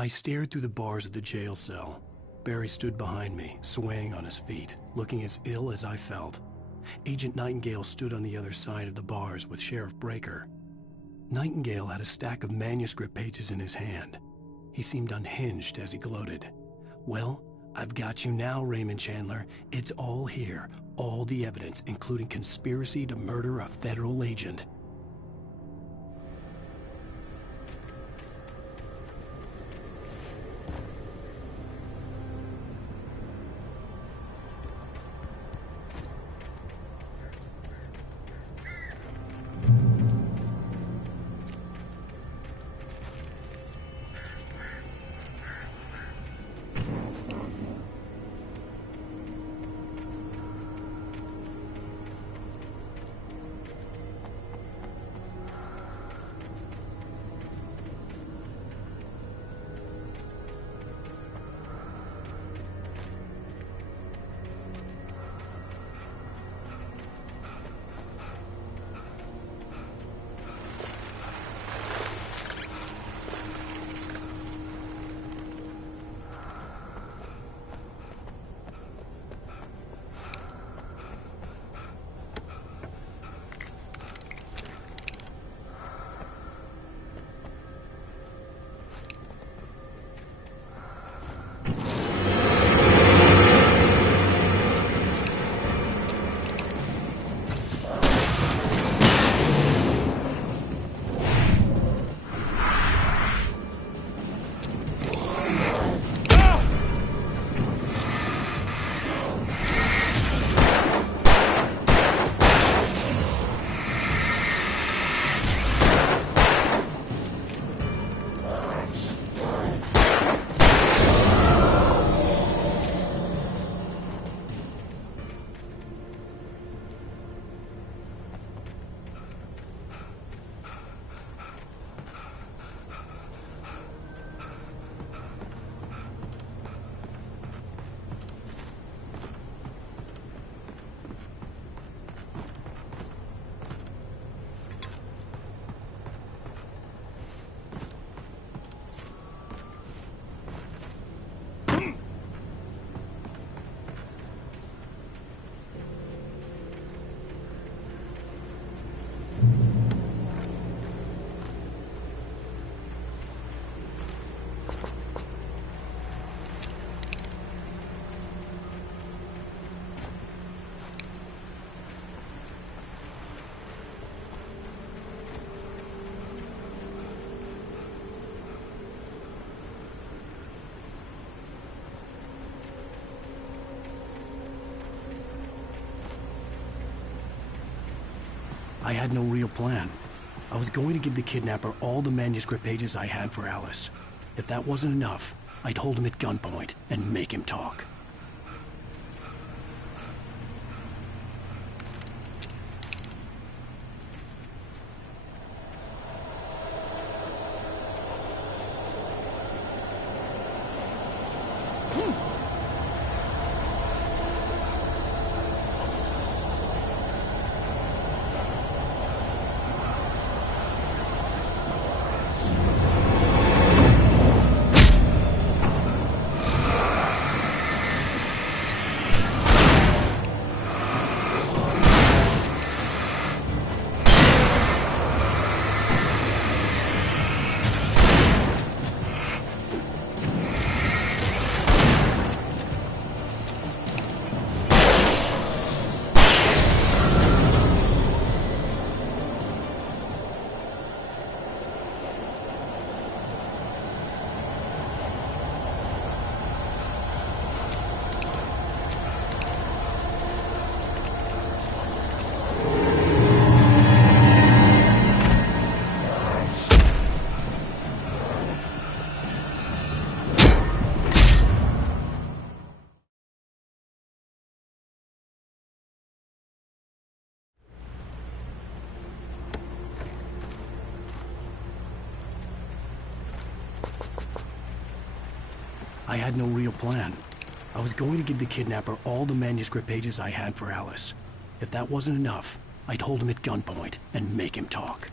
I stared through the bars of the jail cell. Barry stood behind me, swaying on his feet, looking as ill as I felt. Agent Nightingale stood on the other side of the bars with Sheriff Breaker. Nightingale had a stack of manuscript pages in his hand. He seemed unhinged as he gloated. "Well, I've got you now, Raymond Chandler. It's all here. All the evidence, including conspiracy to murder a federal agent." I had no real plan. I was going to give the kidnapper all the manuscript pages I had for Alice. If that wasn't enough, I'd hold him at gunpoint and make him talk. I had no real plan. I was going to give the kidnapper all the manuscript pages I had for Alice. If that wasn't enough, I'd hold him at gunpoint and make him talk.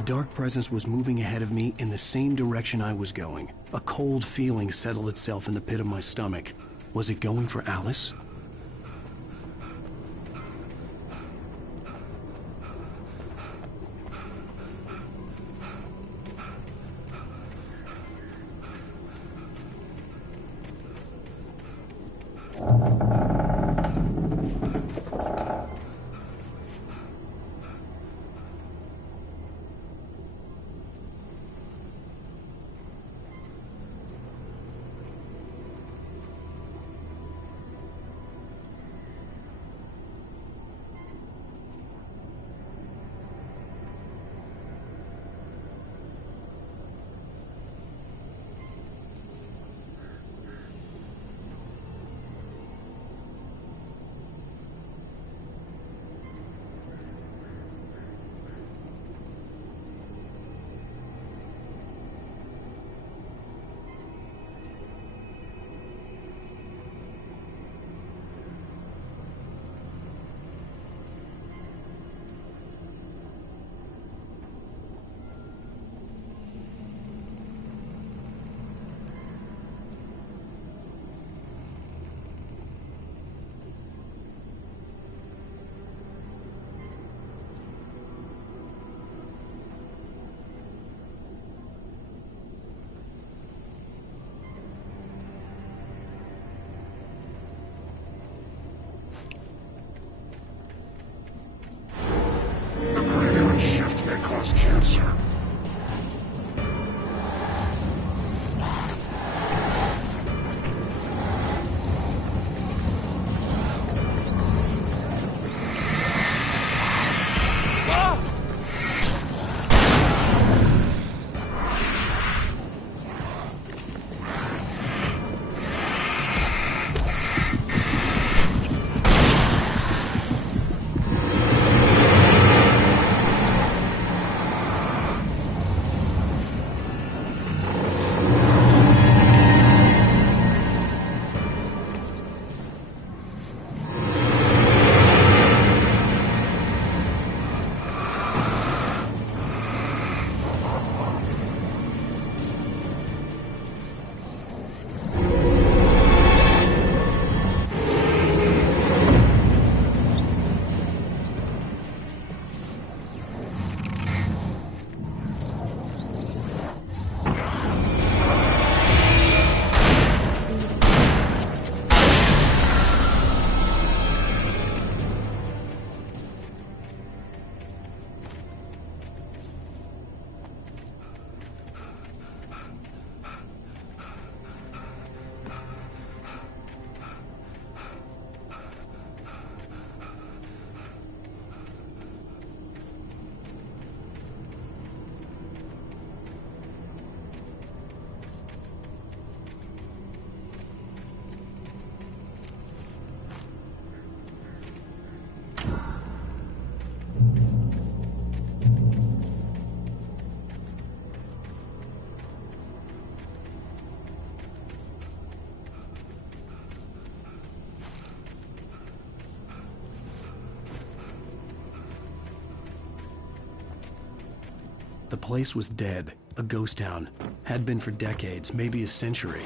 The dark presence was moving ahead of me in the same direction I was going. A cold feeling settled itself in the pit of my stomach. Was it going for Alice? The graveyard shift may cause cancer. The place was dead, a ghost town. Had been for decades, maybe a century.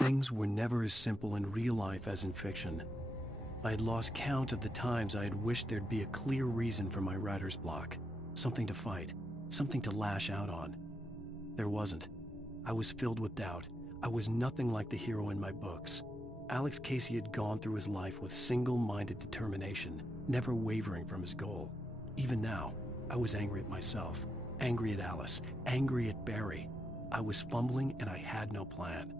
Things were never as simple in real life as in fiction. I had lost count of the times I had wished there'd be a clear reason for my writer's block. Something to fight, something to lash out on. There wasn't. I was filled with doubt. I was nothing like the hero in my books. Alex Casey had gone through his life with single-minded determination, never wavering from his goal. Even now, I was angry at myself, angry at Alice, angry at Barry. I was fumbling and I had no plan.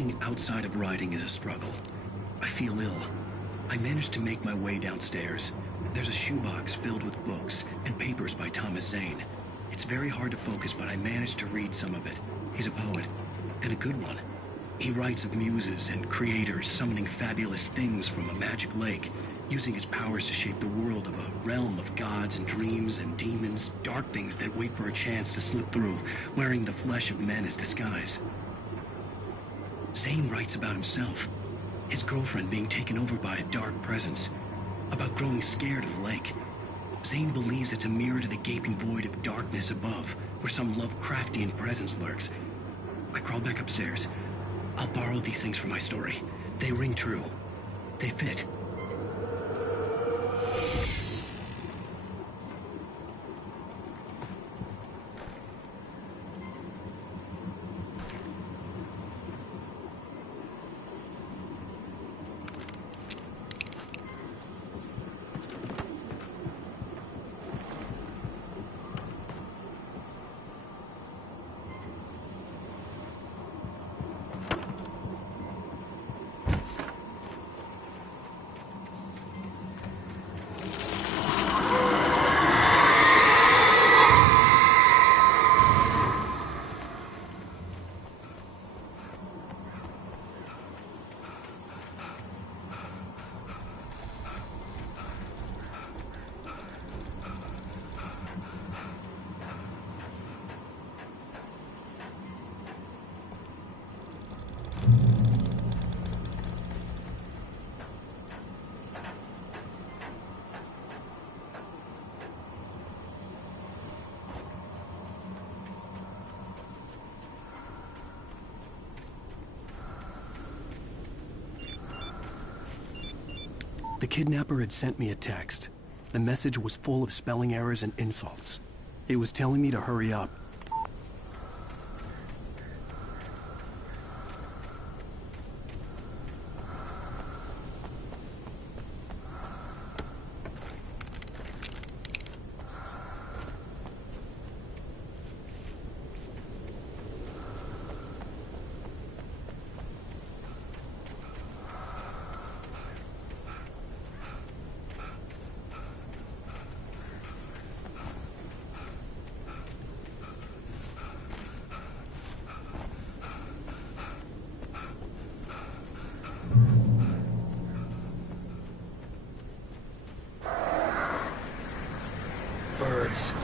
Anything outside of riding is a struggle. I feel ill. I managed to make my way downstairs. There's a shoebox filled with books and papers by Thomas Zane. It's very hard to focus, but I managed to read some of it. He's a poet, and a good one. He writes of muses and creators summoning fabulous things from a magic lake, using his powers to shape the world of a realm of gods and dreams and demons, dark things that wait for a chance to slip through, wearing the flesh of men as disguise. Zane writes about himself, his girlfriend being taken over by a dark presence, about growing scared of the lake. Zane believes it's a mirror to the gaping void of darkness above, where some Lovecraftian presence lurks. I crawl back upstairs. I'll borrow these things for my story. They ring true. They fit. The kidnapper had sent me a text. The message was full of spelling errors and insults. It was telling me to hurry up. Birds.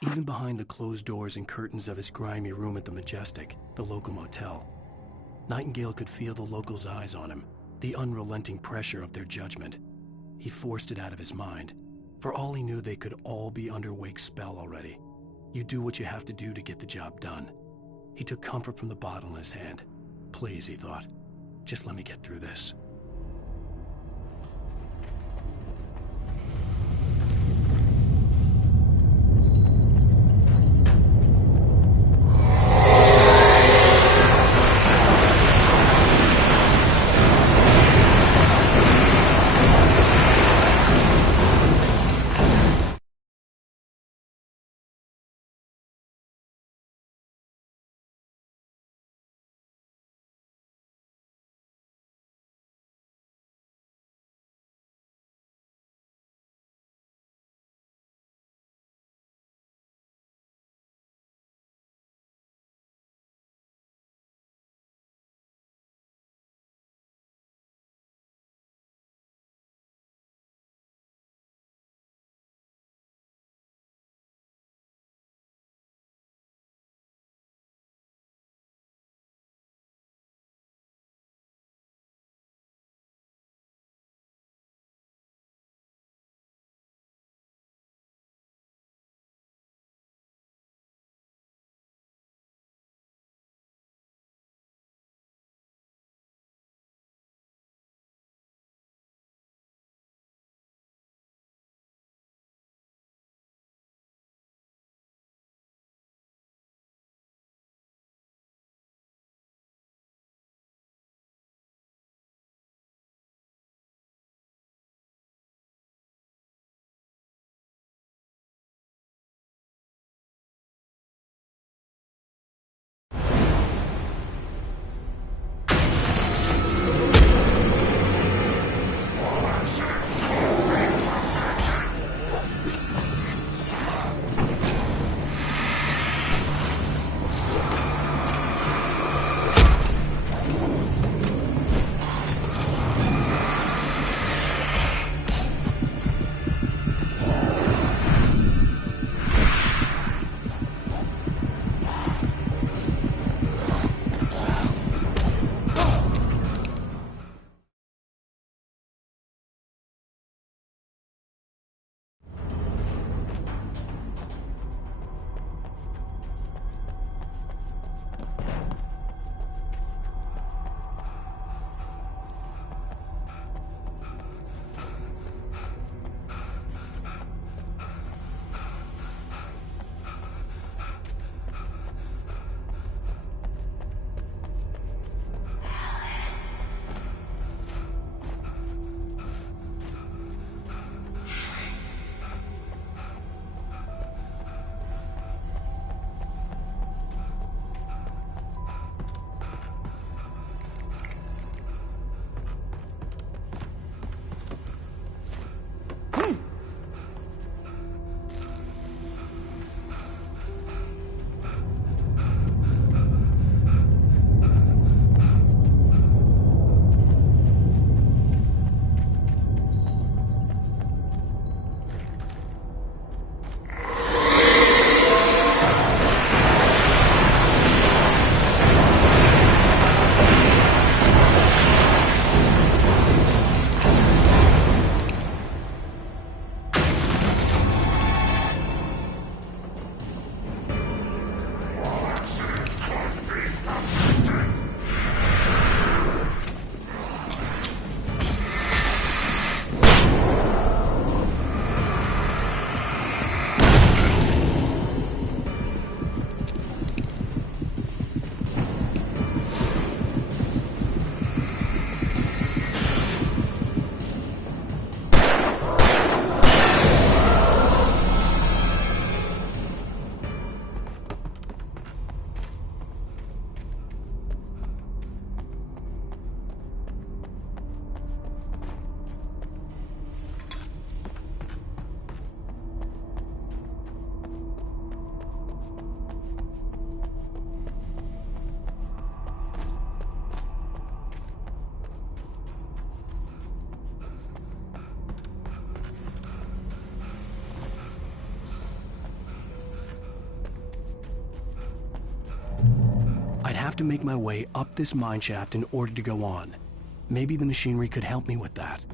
Even behind the closed doors and curtains of his grimy room at the Majestic, the local motel, Nightingale could feel the locals' eyes on him, the unrelenting pressure of their judgment. He forced it out of his mind. For all he knew, they could all be under Wake's spell already. You do what you have to do to get the job done. He took comfort from the bottle in his hand. Please, he thought, just let me get through this. I'd have to make my way up this mine shaft in order to go on. Maybe the machinery could help me with that.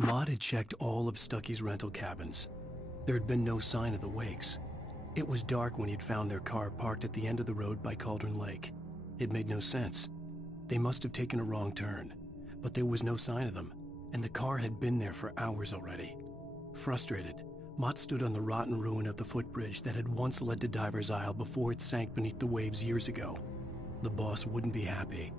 Mott had checked all of Stucky's rental cabins. There had been no sign of the Wakes. It was dark when he'd found their car parked at the end of the road by Cauldron Lake. It made no sense. They must have taken a wrong turn, but there was no sign of them, and the car had been there for hours already. Frustrated, Mott stood on the rotten ruin of the footbridge that had once led to Diver's Isle before it sank beneath the waves years ago. The boss wouldn't be happy.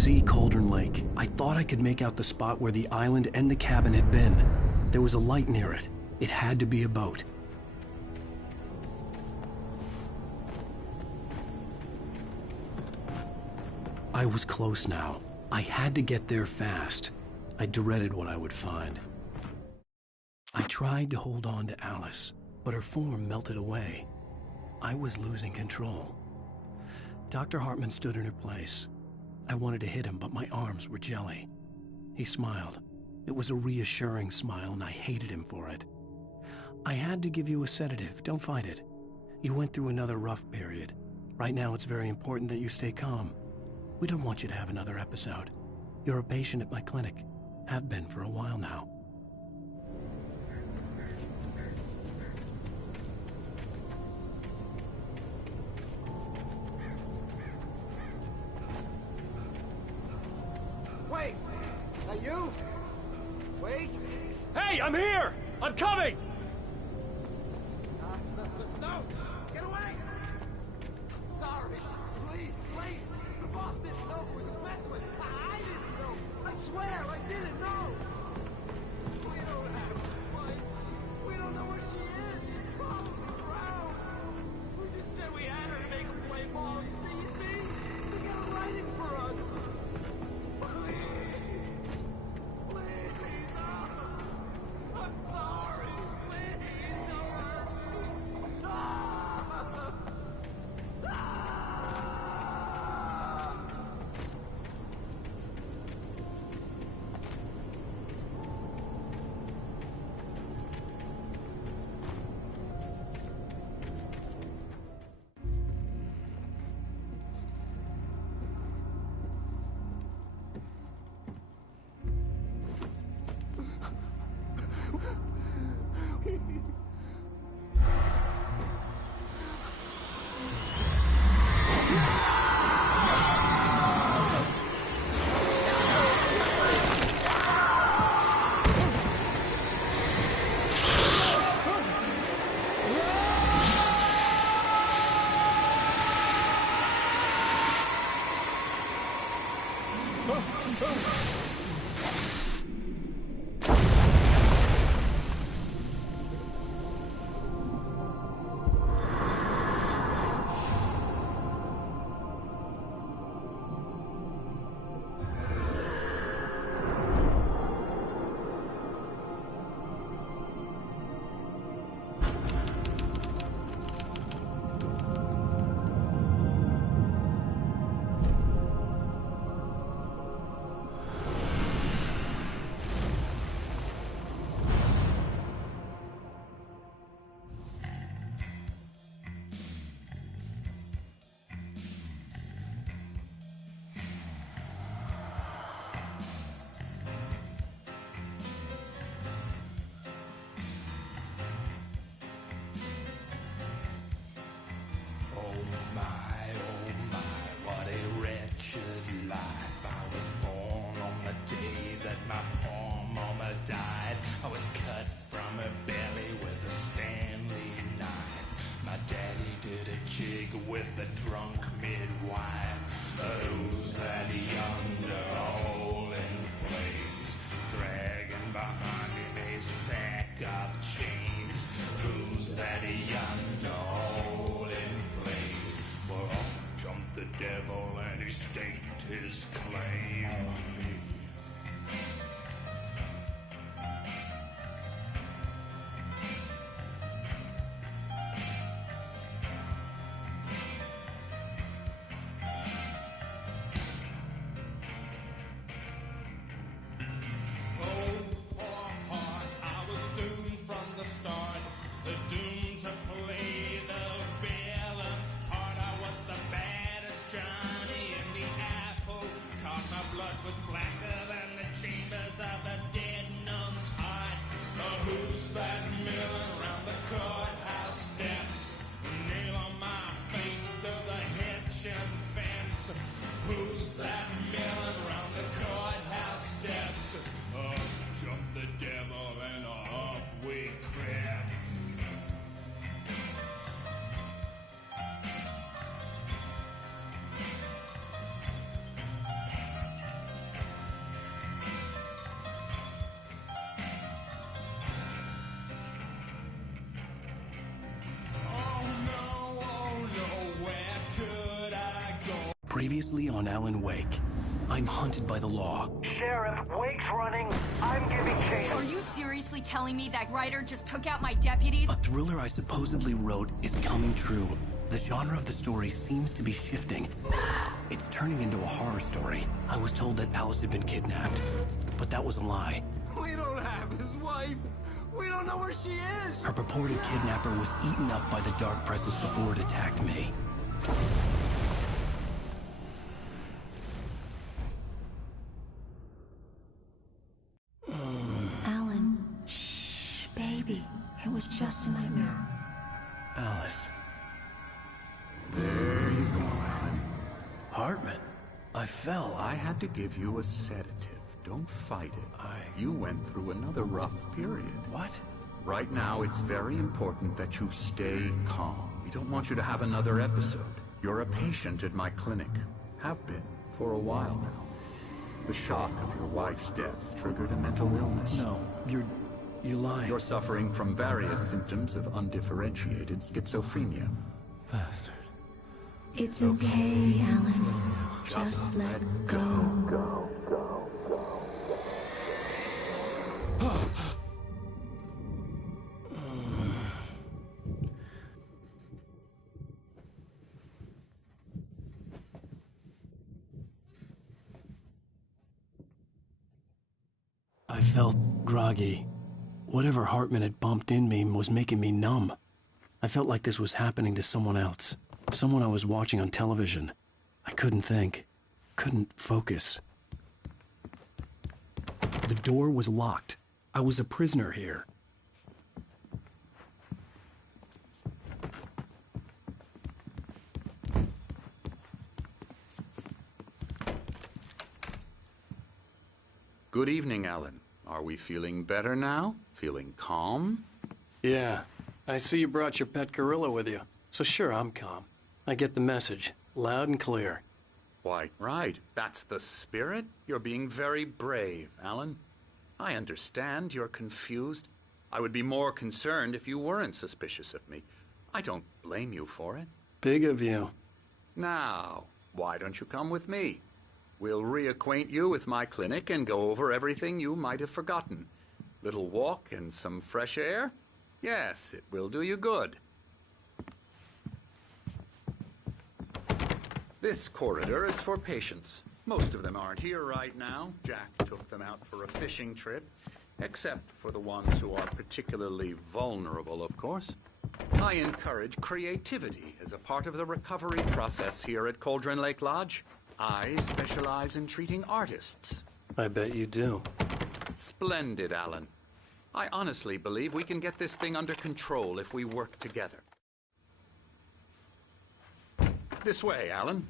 see Cauldron Lake. I thought I could make out the spot where the island and the cabin had been. There was a light near it. It had to be a boat. I was close now. I had to get there fast. I dreaded what I would find. I tried to hold on to Alice, but her form melted away. I was losing control. Dr. Hartman stood in her place. I wanted to hit him, but my arms were jelly. He smiled. It was a reassuring smile, and I hated him for it. I had to give you a sedative. Don't fight it. You went through another rough period. Right now, it's very important that you stay calm. We don't want you to have another episode. You're a patient at my clinic. Have been for a while now. Wait! Is that you? Wait! Hey, I'm here! I'm coming! No! Get away! Sorry. Please, wait! The boss didn't know who he was messing with. I didn't know. I swear, I didn't know. We don't have a wife. We don't know where she is. She's probably around. We just said we had her to make her play ball. You see? They got her writing for us. Please, I'm sorry. Please, don't hurt me. With the drunk midwife, who's that yonder hole in flames, dragging behind him a sack of chains? Who's that yonder hole in flames? Well, up jumped the devil and he staked his claim. Caught my Previously on Alan Wake. I'm hunted by the law. Sheriff, Wake's running. I'm giving chase. Are you seriously telling me that writer just took out my deputies? A thriller I supposedly wrote is coming true. The genre of the story seems to be shifting. It's turning into a horror story. I was told that Alice had been kidnapped, but that was a lie. We don't have his wife. We don't know where she is. Her purported kidnapper was eaten up by the dark presence before it attacked me. Alan, shh, baby. It was just a nightmare. Alice. There you go, Alan. Hartman, I fell. I had to give you a sedative. Don't fight it. You went through another rough period. What? Right now, it's very important that you stay calm. We don't want you to have another episode. You're a patient at my clinic. Have been for a while now. The shock of your wife's death triggered a mental illness. No, you're lying. You're suffering from various symptoms of undifferentiated schizophrenia. Bastard. It's okay, Alan. Just let go. I felt groggy. Whatever Hartman had bumped in me was making me numb. I felt like this was happening to someone else. Someone I was watching on television. I couldn't think. Couldn't focus. The door was locked. I was a prisoner here. Good evening, Alan. Are we feeling better now? Feeling calm? Yeah. I see you brought your pet gorilla with you. So sure, I'm calm. I get the message. Loud and clear. Why, right. That's the spirit. You're being very brave, Alan. I understand you're confused. I would be more concerned if you weren't suspicious of me. I don't blame you for it. Big of you. Now, why don't you come with me? We'll reacquaint you with my clinic and go over everything you might have forgotten. Little walk and some fresh air? Yes, it will do you good. This corridor is for patients. Most of them aren't here right now. Jack took them out for a fishing trip, except for the ones who are particularly vulnerable, of course. I encourage creativity as a part of the recovery process here at Cauldron Lake Lodge. I specialize in treating artists. I bet you do. Splendid, Alan. I honestly believe we can get this thing under control if we work together. This way, Alan.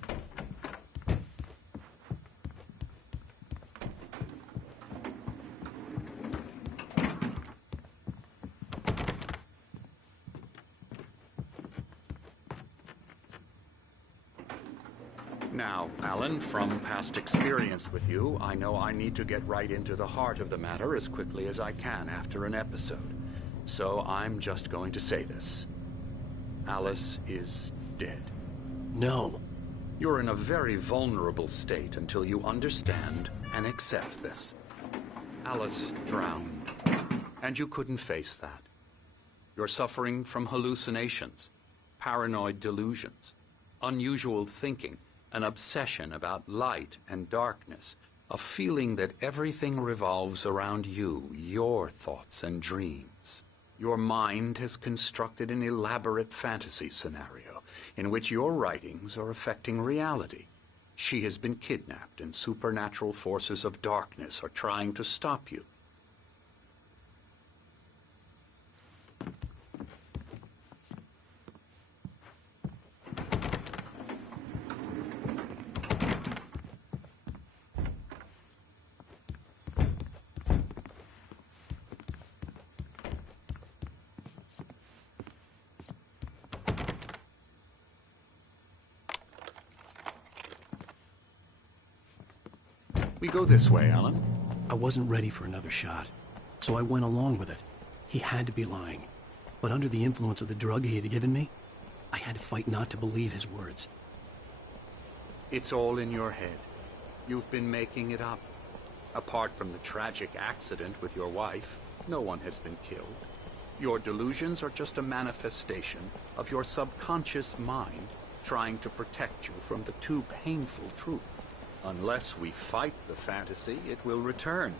Now, Alan, from past experience with you, I know I need to get right into the heart of the matter as quickly as I can after an episode. So I'm just going to say this. Alice is dead. No. You're in a very vulnerable state until you understand and accept this. Alice drowned, and you couldn't face that. You're suffering from hallucinations, paranoid delusions, unusual thinking, an obsession about light and darkness, a feeling that everything revolves around you, your thoughts and dreams. Your mind has constructed an elaborate fantasy scenario in which your writings are affecting reality. She has been kidnapped and supernatural forces of darkness are trying to stop you. We go this way, Alan. I wasn't ready for another shot, so I went along with it. He had to be lying. But under the influence of the drug he had given me, I had to fight not to believe his words. It's all in your head. You've been making it up. Apart from the tragic accident with your wife, no one has been killed. Your delusions are just a manifestation of your subconscious mind trying to protect you from the too painful truth. Unless we fight the fantasy, it will return.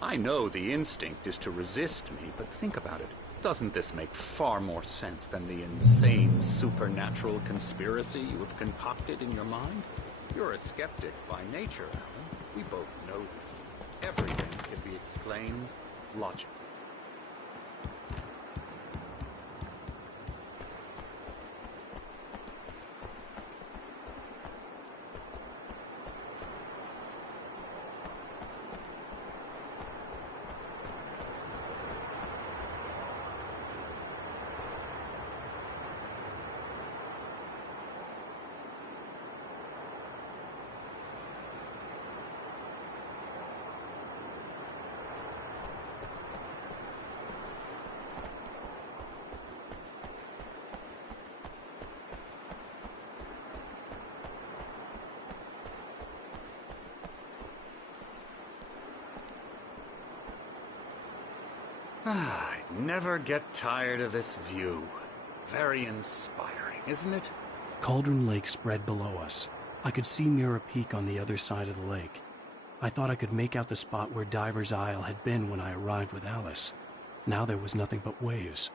I know the instinct is to resist me, but think about it. Doesn't this make far more sense than the insane supernatural conspiracy you have concocted in your mind? You're a skeptic by nature, Alan. We both know this. Everything can be explained logically. I never get tired of this view. Very inspiring, isn't it? Cauldron Lake spread below us. I could see Mirror Peak on the other side of the lake. I thought I could make out the spot where Diver's Isle had been when I arrived with Alice. Now there was nothing but waves.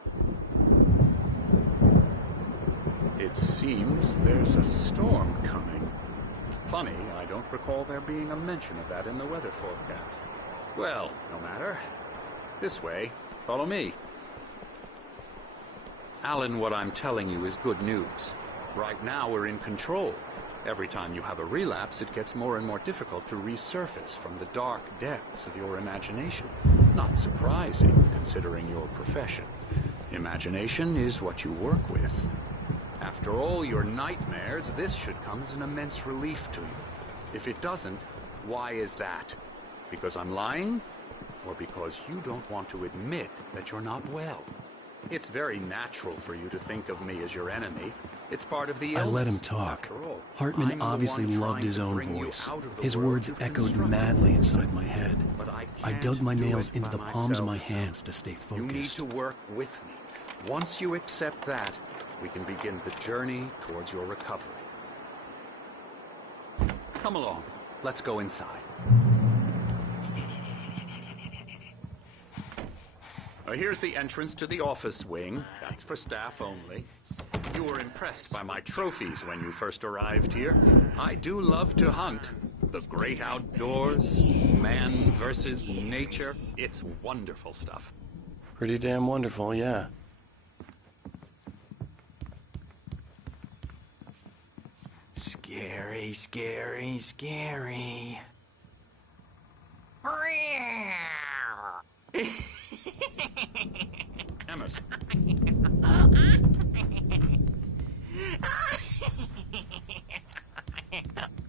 It seems there's a storm coming. Funny, I don't recall there being a mention of that in the weather forecast. Well, no matter. This way. Follow me. Alan, what I'm telling you is good news. Right now we're in control. Every time you have a relapse, it gets more and more difficult to resurface from the dark depths of your imagination. Not surprising, considering your profession. Imagination is what you work with. After all your nightmares, this should come as an immense relief to you. If it doesn't, why is that? Because I'm lying? Or because you don't want to admit that you're not well? It's very natural for you to think of me as your enemy. It's part of the illness. I let him talk. Hartman obviously loved his own voice. His words echoed madly inside my head. I dug my nails into the palms of my hands to stay focused. You need to work with me. Once you accept that, we can begin the journey towards your recovery. Come along. Let's go inside. Here's the entrance to the office wing. That's for staff only. You were impressed by my trophies when you first arrived here. I do love to hunt. The great outdoors, man versus nature. It's wonderful stuff. Pretty damn wonderful, yeah. Scary, scary, scary. Emerson.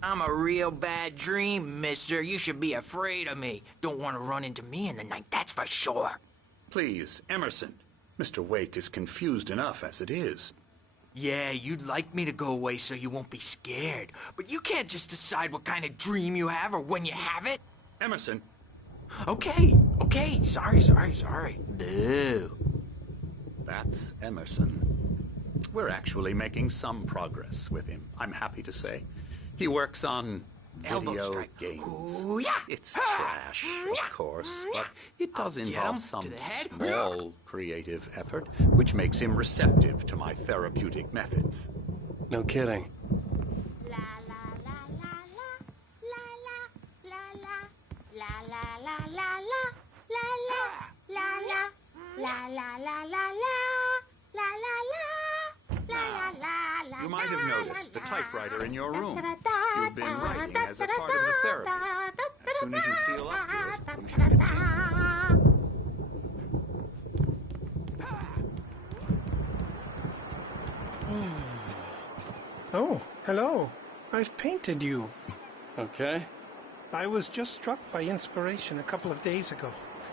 I'm a real bad dream, mister. You should be afraid of me. Don't want to run into me in the night, that's for sure. Please, Emerson. Mr. Wake is confused enough as it is. Yeah, you'd like me to go away so you won't be scared. But you can't just decide what kind of dream you have or when you have it. Emerson. Okay. Sorry. Boo. That's Emerson. We're actually making some progress with him, I'm happy to say. He works on video games. Ooh, yeah. It's trash, of course, but it does involve some small creative effort, which makes him receptive to my therapeutic methods. No kidding. You might have noticed the typewriter in your room. You've been writing as a part of the therapy. As soon as you feel up to it, you should continue. Oh, hello. I've painted you. Okay. I was just struck by inspiration a couple of days ago.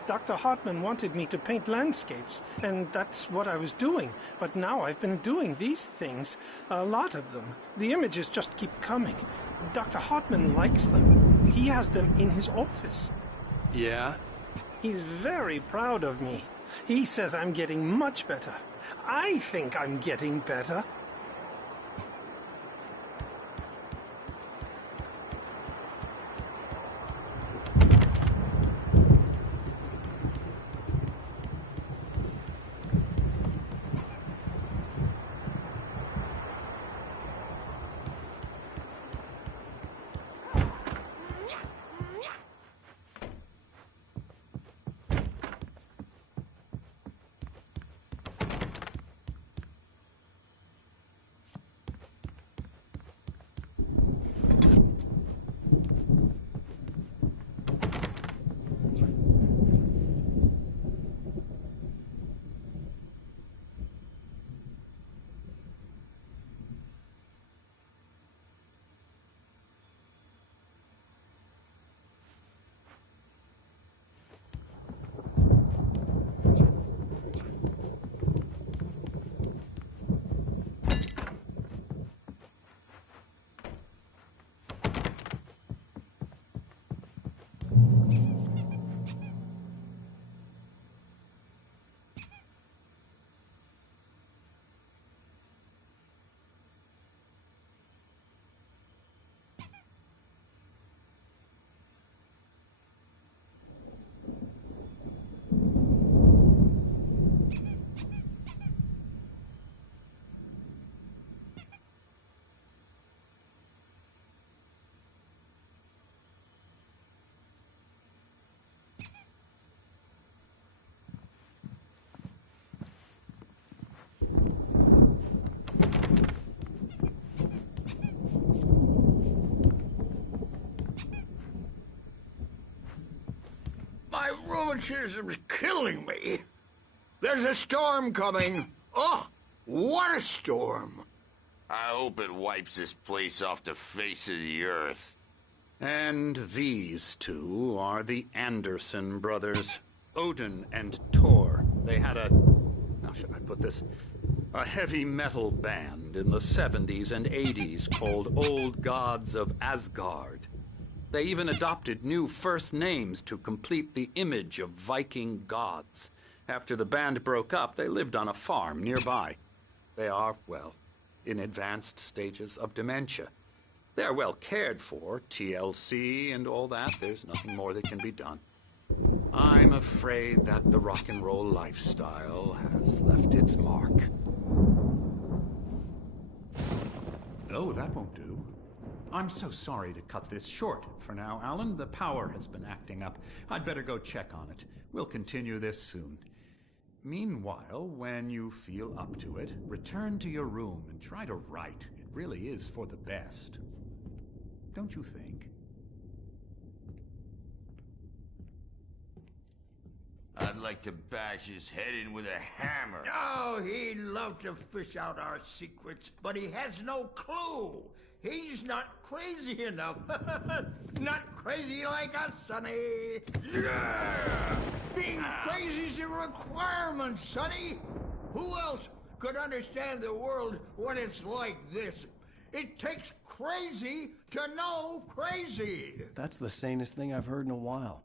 Dr. Hartman wanted me to paint landscapes, and that's what I was doing. But now I've been doing these things. A lot of them. The images just keep coming. Dr. Hartman likes them. He has them in his office. Yeah? He's very proud of me. He says I'm getting much better. I think I'm getting better. My rheumatism's killing me. There's a storm coming. Oh, what a storm. I hope it wipes this place off the face of the earth. And these two are the Anderson brothers, Odin and Thor. They had how should I put this? A heavy metal band in the 70s and 80s called Old Gods of Asgard. They even adopted new first names to complete the image of Viking gods. After the band broke up, they lived on a farm nearby. They are, well, in advanced stages of dementia. They're well cared for, TLC and all that. There's nothing more that can be done. I'm afraid that the rock and roll lifestyle has left its mark. Oh, that won't do. I'm so sorry to cut this short for now, Alan. The power has been acting up. I'd better go check on it. We'll continue this soon. Meanwhile, when you feel up to it, return to your room and try to write. It really is for the best. Don't you think? I'd like to bash his head in with a hammer. Oh, he'd love to fish out our secrets, but he has no clue. He's not crazy enough. Not crazy like us, Sonny. Yeah! Being crazy's a requirement, Sonny. Who else could understand the world when it's like this? It takes crazy to know crazy. That's the sanest thing I've heard in a while.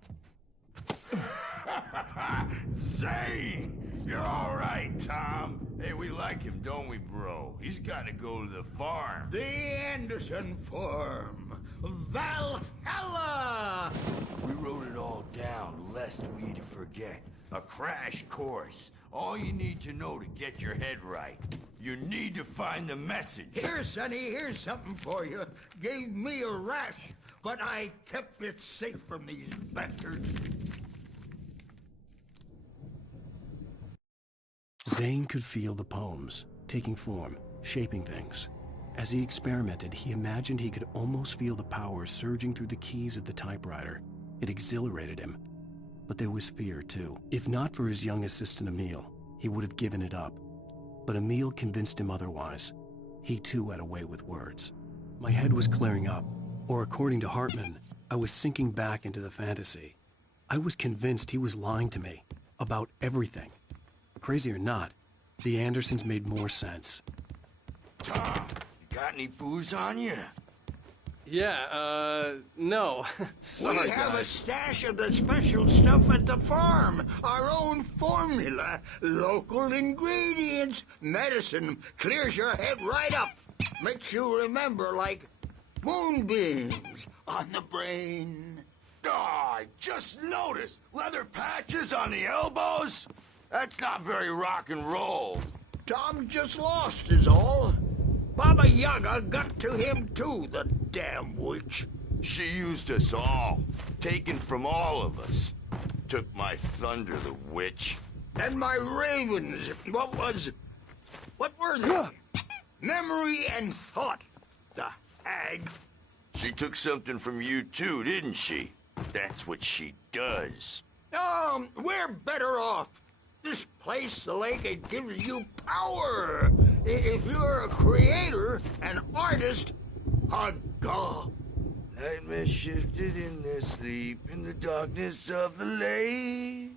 Zane! You're all right, Tom. Hey, we like him, don't we, bro? He's got to go to the farm. The Anderson farm. Valhalla! We wrote it all down, lest we forget. A crash course. All you need to know to get your head right. You need to find the message. Here, Sonny, here's something for you. Gave me a rash, but I kept it safe from these bastards. Zane could feel the poems, taking form, shaping things. As he experimented, he imagined he could almost feel the power surging through the keys of the typewriter. It exhilarated him. But there was fear, too. If not for his young assistant Emil, he would have given it up. But Emil convinced him otherwise. He, too, had a way with words. My head was clearing up, or according to Hartman, I was sinking back into the fantasy. I was convinced he was lying to me about everything. Crazy or not, the Andersons made more sense. Tom, you got any booze on you? Yeah, no. Sorry, we have guys. a stash of the special stuff at the farm. Our own formula. Local ingredients. Medicine. Clears your head right up. Makes you remember like moonbeams on the brain. Oh, I just noticed. Leather patches on the elbows? That's not very rock and roll. Tom just lost is all. Baba Yaga got to him too, the damn witch. She used us all. Taken from all of us. Took my thunder, the witch. And my ravens. What were they? Memory and thought. The hag. She took something from you too, didn't she? That's what she does. We're better off. This place, the lake, it gives you power. If you're a creator, an artist, a god. Nightmare shifted in their sleep in the darkness of the lake.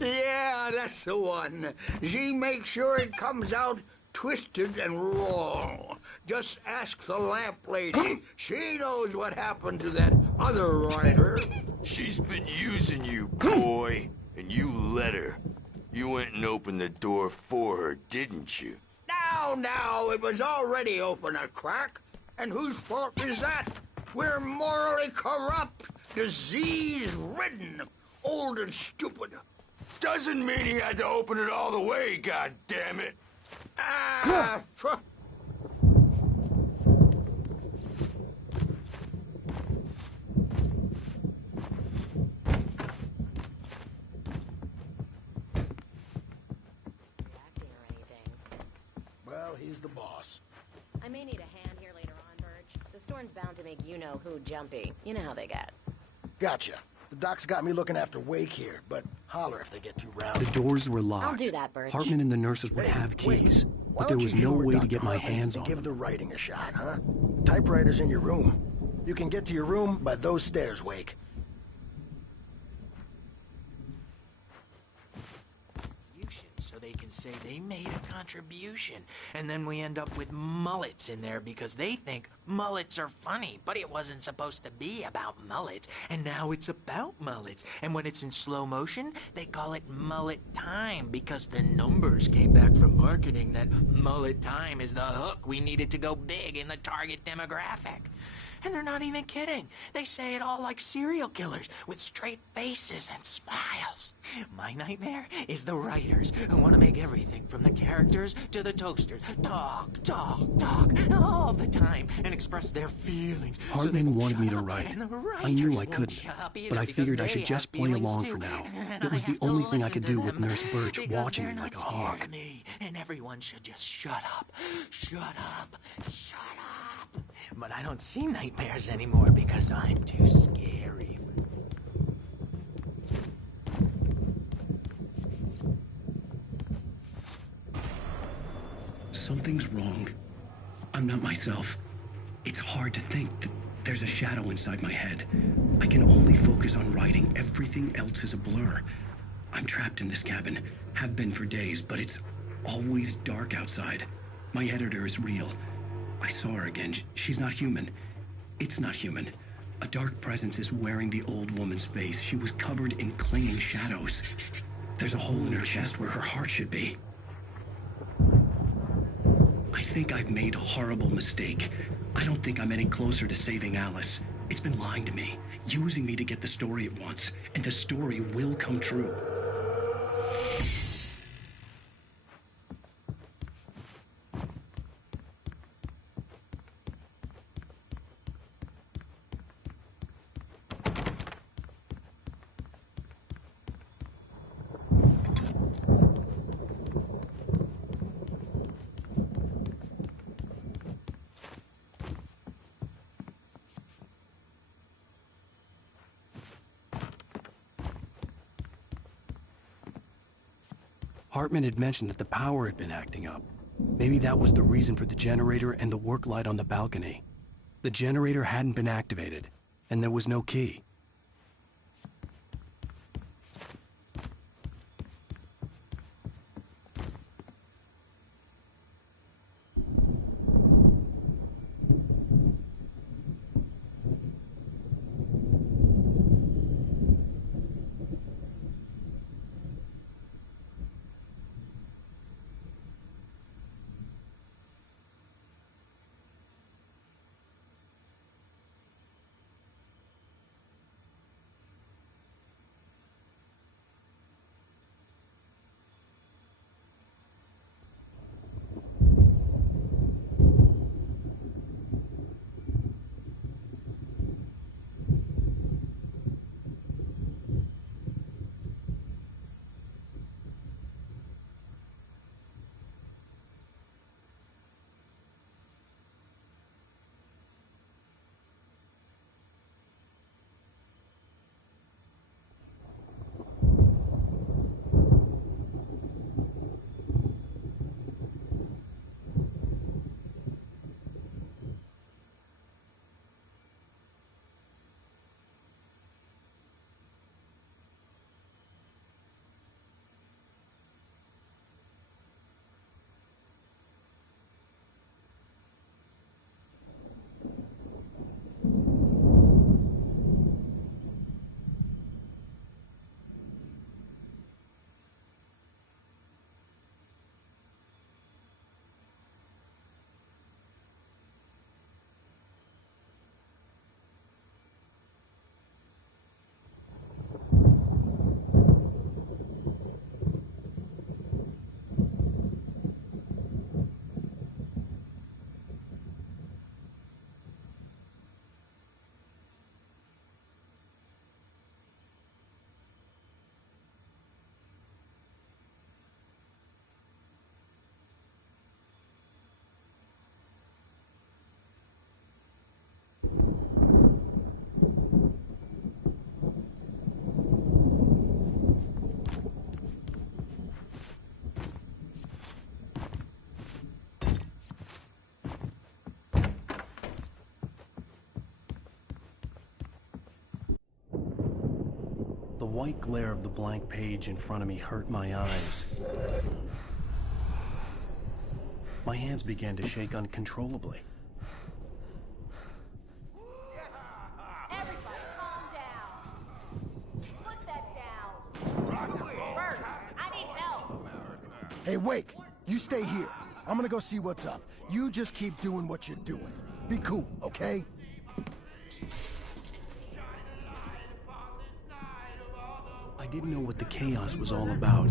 Yeah, that's the one. She makes sure it comes out twisted and raw. Just ask the lamp lady. She knows what happened to that other writer. She's been using you, boy. And you let her. You went and opened the door for her, didn't you? Now, it was already open a crack. And whose fault is that? We're morally corrupt, disease-ridden, old and stupid. Doesn't mean he had to open it all the way, goddammit. Well, he's the boss. I may need a hand here later on, Birch. The storm's bound to make you-know-who jumpy. You know how they get. Gotcha. The doc's got me looking after Wake here, but holler if they get too rowdy. The doors were locked. I'll do that, Birch. Hartman and the nurses would have keys, but there was no way to get my hands on them. Give the writing a shot, huh? Typewriter's in your room. You can get to your room by those stairs, Wake. So they can say they made a contribution, and then we end up with mullets in there because they think mullets are funny, but it wasn't supposed to be about mullets, and now it's about mullets. And when it's in slow motion, they call it mullet time because the numbers came back from marketing that mullet time is the hook we needed to go big in the target demographic. And they're not even kidding. They say it all like serial killers with straight faces and smiles. My nightmare is the writers who want to make everything from the characters to the toasters talk all the time and express their feelings. Hartman wanted me to write. I knew I couldn't, but I figured I should just play along for now. It was the only thing I could do with Nurse Birch watching me like a hawk. And everyone should just shut up. Shut up. Shut up. But I don't see nightmares anymore because I'm too scary. Something's wrong. I'm not myself. It's hard to think that there's a shadow inside my head. I can only focus on writing. Everything else is a blur. I'm trapped in this cabin. Have been for days, but it's always dark outside. My editor is real. I saw her again. She's not human. It's not human. A dark presence is wearing the old woman's face. She was covered in clinging shadows. There's a hole in her chest where her heart should be. I think I've made a horrible mistake. I don't think I'm any closer to saving Alice. It's been lying to me, using me to get the story it wants, and the story will come true. Hartman had mentioned that the power had been acting up. Maybe that was the reason for the generator and the work light on the balcony. The generator hadn't been activated, and there was no key. The white glare of the blank page in front of me hurt my eyes. My hands began to shake uncontrollably. Everybody, calm down. Put that down. Bert, I need help. Hey, Wake, you stay here. I'm gonna go see what's up. You just keep doing what you're doing. Be cool, okay? I didn't know what the chaos was all about,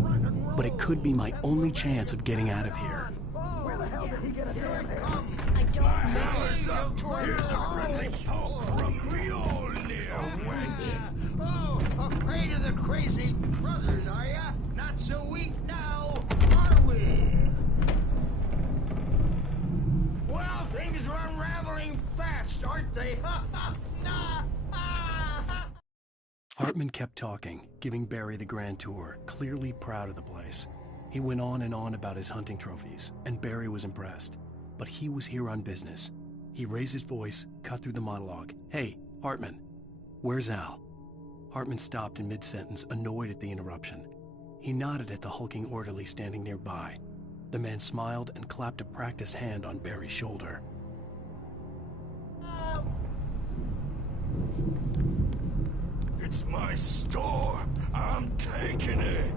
but it could be my only chance of getting out of here. Where the hell did he get a damn thing? I don't Powers up! Here's a friendly poke from Mjolnir, wench! Oh, afraid of the crazy brothers, are ya? Not so weak now, are we? Well, things are unraveling fast, aren't they? Ha ha! Nah! Hartman kept talking, giving Barry the grand tour, clearly proud of the place. He went on and on about his hunting trophies, and Barry was impressed. But he was here on business. He raised his voice, cut through the monologue. Hey, Hartman, where's Al? Hartman stopped in mid-sentence, annoyed at the interruption. He nodded at the hulking orderly standing nearby. The man smiled and clapped a practiced hand on Barry's shoulder. It's my store. I'm taking it.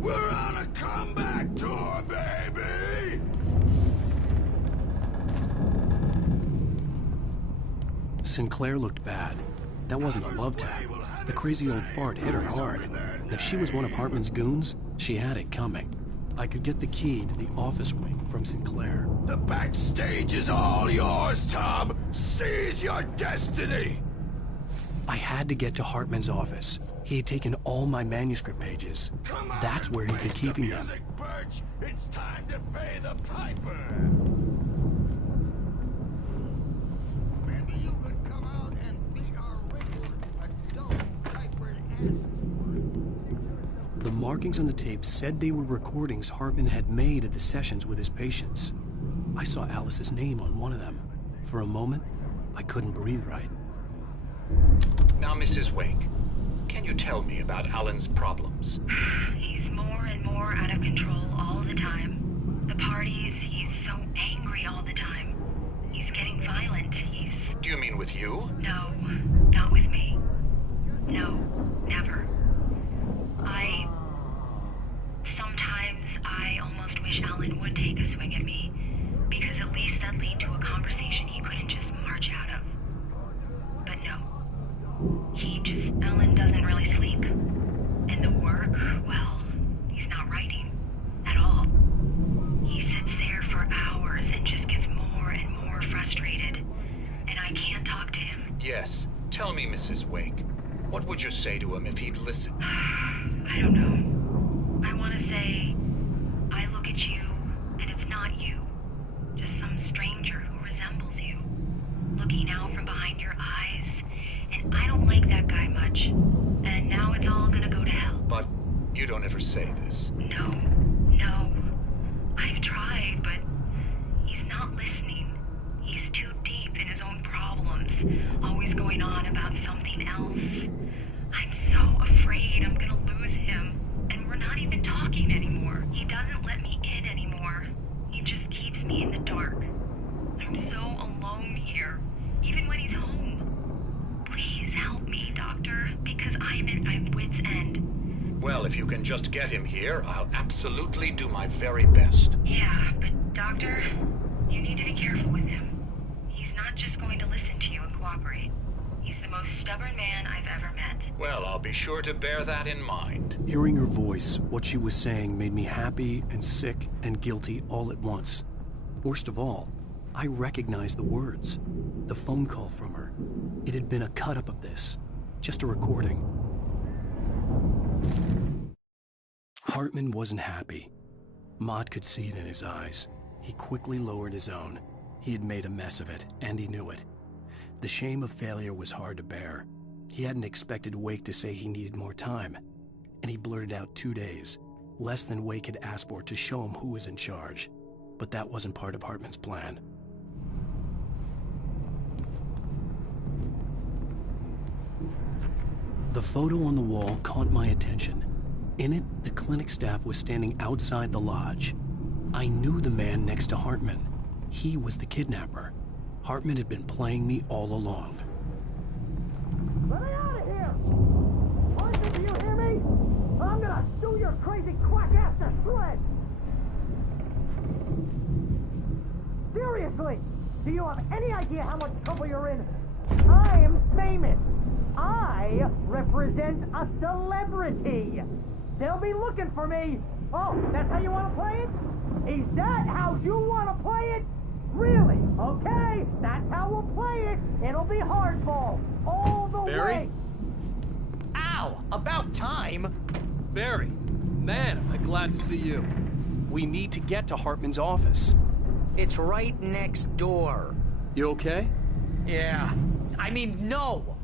We're on a comeback tour, baby! Sinclair looked bad. That wasn't a love tap. The crazy old fart hit her hard. And if she was one of Hartman's goons, she had it coming. I could get the key to the office wing from Sinclair. The backstage is all yours, Tom. Seize your destiny. I had to get to Hartman's office. He had taken all my manuscript pages. That's where he'd been keeping them. Birch, it's time to pay the piper. Maybe you could come out and beat our regular adult diapered asses. The markings on the tape said they were recordings Hartman had made at the sessions with his patients. I saw Alice's name on one of them. For a moment, I couldn't breathe right. Now, Mrs. Wake, can you tell me about Alan's problems? He's more and more out of control all the time. The parties, he's so angry all the time. He's getting violent. Do you mean with you? No, not with me. No, never. Sometimes I almost wish Alan would take a swing at me, because at least that'd lead to a conversation he couldn't just march out of. But no. Alan doesn't really sleep. And the work, well, he's not writing. At all. He sits there for hours and just gets more and more frustrated. And I can't talk to him. Yes. Tell me, Mrs. Wake. What would you say to him if he'd listen? I don't know. I want to say, I look at you, and it's not you. Just some stranger who resembles you. Looking out from behind your eyes. And I don't like that guy much. And now it's all gonna go to hell. But you don't ever say this. No. I've tried, but he's not listening. He's too deep in his own problems. Always going on about something else. I'm so afraid I'm gonna lose him. And we're not even talking anymore. He doesn't let me in anymore. He just keeps me in the dark. I'm so alone here, even when he's home. Please help me, Doctor, because I'm at my wit's end. Well, if you can just get him here, I'll absolutely do my very best. Yeah, but Doctor, you need to be careful with him. He's not just going to listen to you and cooperate. He's the most stubborn man I've ever met. Well, I'll be sure to bear that in mind. Hearing her voice, what she was saying made me happy and sick and guilty all at once. Worst of all, I recognized the words. The phone call from her. It had been a cut-up of this. Just a recording. Hartman wasn't happy. Maude could see it in his eyes. He quickly lowered his own. He had made a mess of it, and he knew it. The shame of failure was hard to bear. He hadn't expected Wake to say he needed more time, and he blurted out 2 days, less than Wake had asked for to show him who was in charge. But that wasn't part of Hartman's plan. The photo on the wall caught my attention. In it, the clinic staff was standing outside the lodge. I knew the man next to Hartman. He was the kidnapper. Hartman had been playing me all along. Let me out of here! Arthur, do you hear me? I'm gonna sue your crazy quack ass to shreds! Seriously! Do you have any idea how much trouble you're in? I'm famous! I represent a celebrity! They'll be looking for me! Oh, that's how you want to play it? Is that how you want to play it? Really? Okay, that's how we'll play it. It'll be hardball all the way. Ow! About time! Barry, man, am I glad to see you. We need to get to Hartman's office. It's right next door. You okay? Yeah. I mean, no!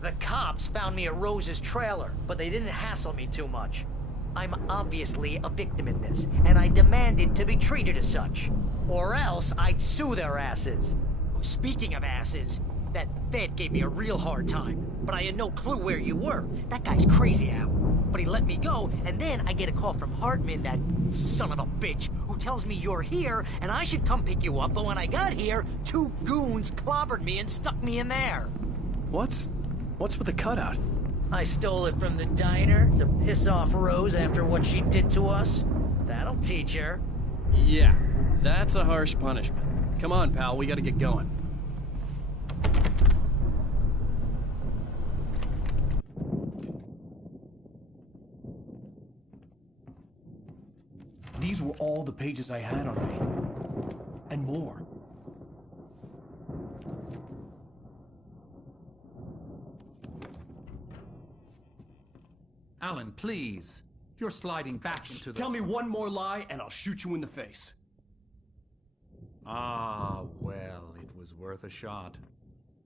The cops found me at Rose's trailer, but they didn't hassle me too much. I'm obviously a victim in this, and I demanded to be treated as such. Or else I'd sue their asses. Speaking of asses, that Fed gave me a real hard time, but I had no clue where you were. That guy's crazy, Al. But he let me go, and then I get a call from Hartman, that son of a bitch, who tells me you're here, and I should come pick you up, but when I got here, 2 goons clobbered me and stuck me in there. What's with the cutout? I stole it from the diner to piss off Rose after what she did to us. That'll teach her. Yeah, that's a harsh punishment. Come on, pal, we gotta get going. These were all the pages I had on me. And more. Alan, please. You're sliding back into the... Tell me one more lie and I'll shoot you in the face. Ah, well, it was worth a shot.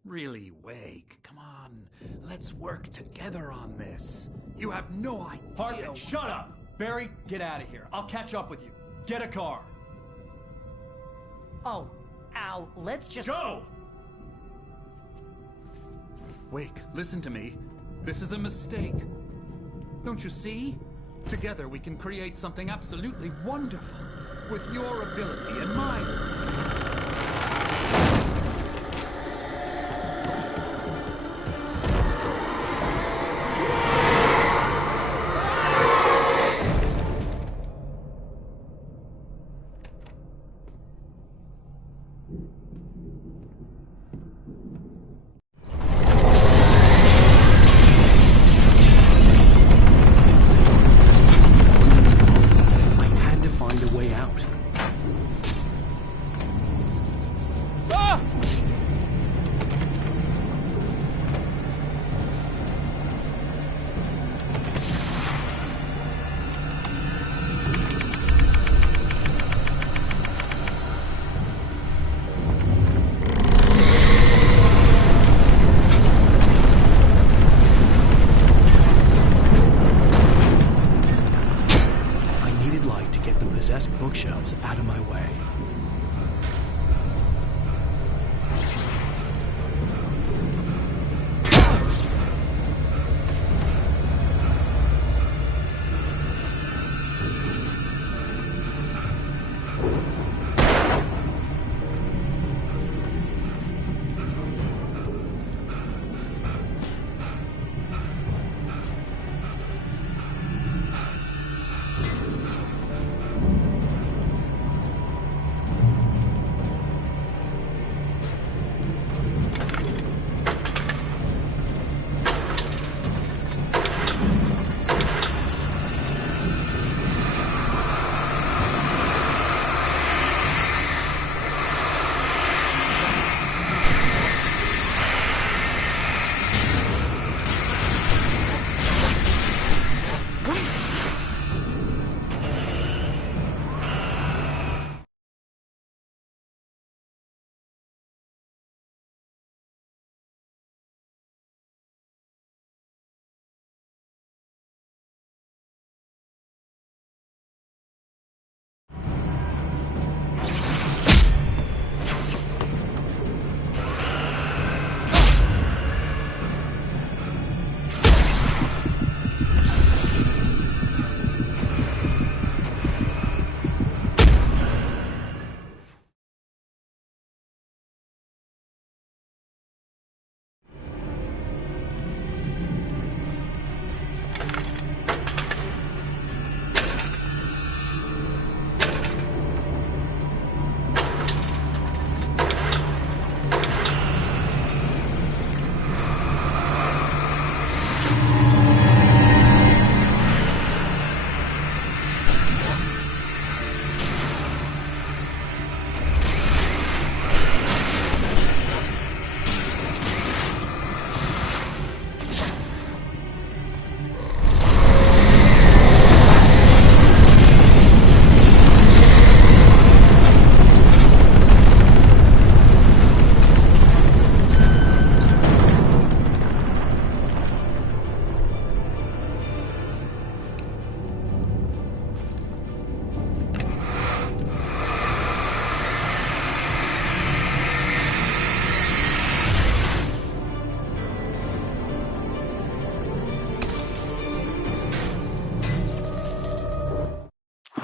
Really, Wake, come on. Let's work together on this. You have no idea... Hartman, shut up! Barry, get out of here. I'll catch up with you. Get a car. Oh, Al, let's just... Go! Wake, listen to me. This is a mistake. Don't you see? Together we can create something absolutely wonderful. With your ability and mine.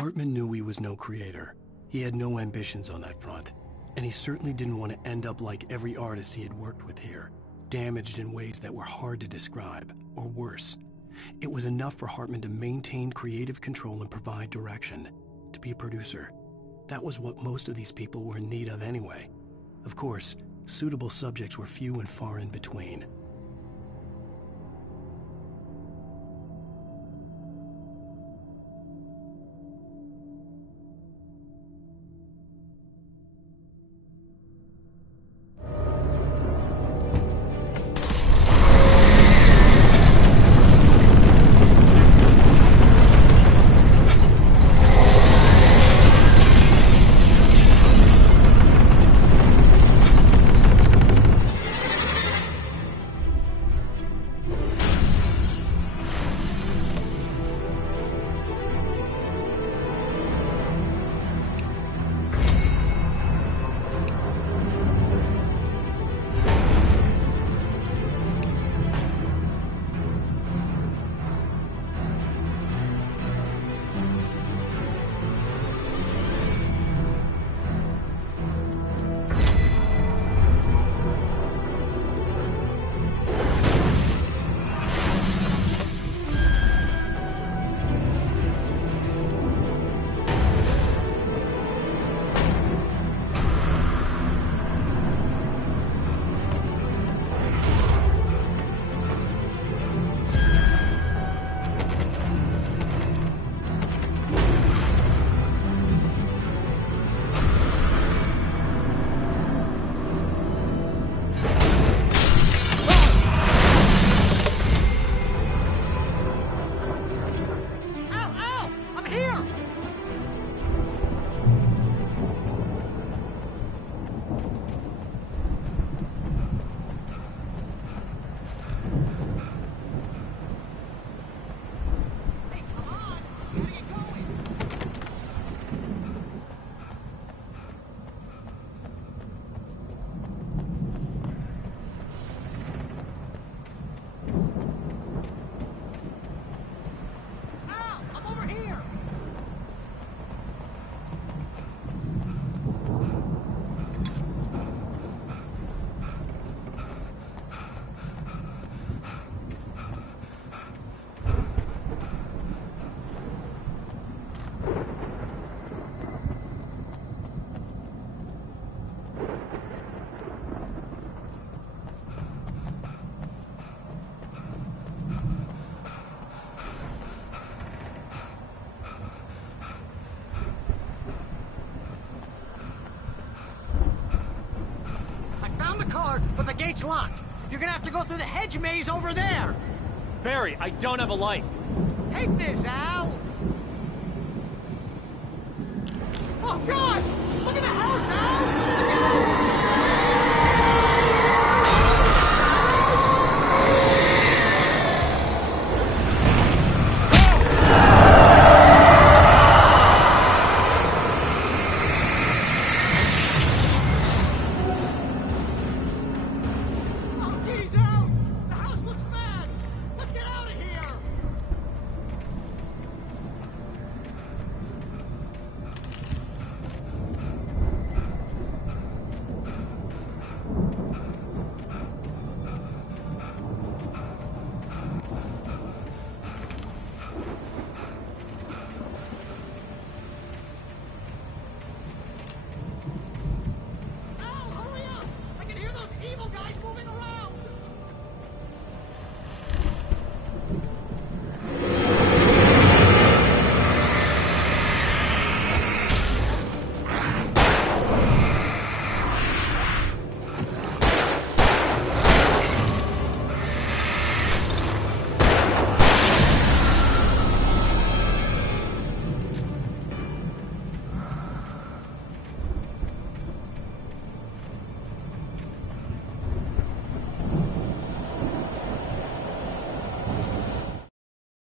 Hartman knew he was no creator. He had no ambitions on that front. And he certainly didn't want to end up like every artist he had worked with here, damaged in ways that were hard to describe, or worse. It was enough for Hartman to maintain creative control and provide direction, to be a producer. That was what most of these people were in need of anyway. Of course, suitable subjects were few and far in between. But the gate's locked. You're gonna have to go through the hedge maze over there. Barry, I don't have a light. Take this, Al. Oh, God! Look at the house, Al! Look out!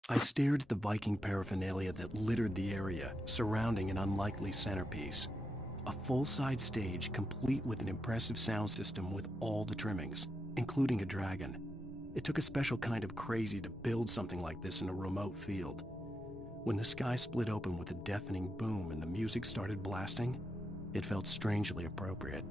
I stared at the Viking paraphernalia that littered the area, surrounding an unlikely centerpiece. A full-size stage complete with an impressive sound system with all the trimmings, including a dragon. It took a special kind of crazy to build something like this in a remote field. When the sky split open with a deafening boom and the music started blasting, it felt strangely appropriate.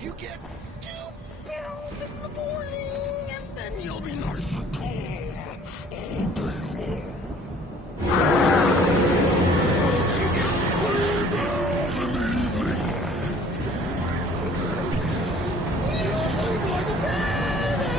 You get 2 pills in the morning, and then you'll be nice and calm all day long. You get 3 pills in the evening. You sleep like a baby.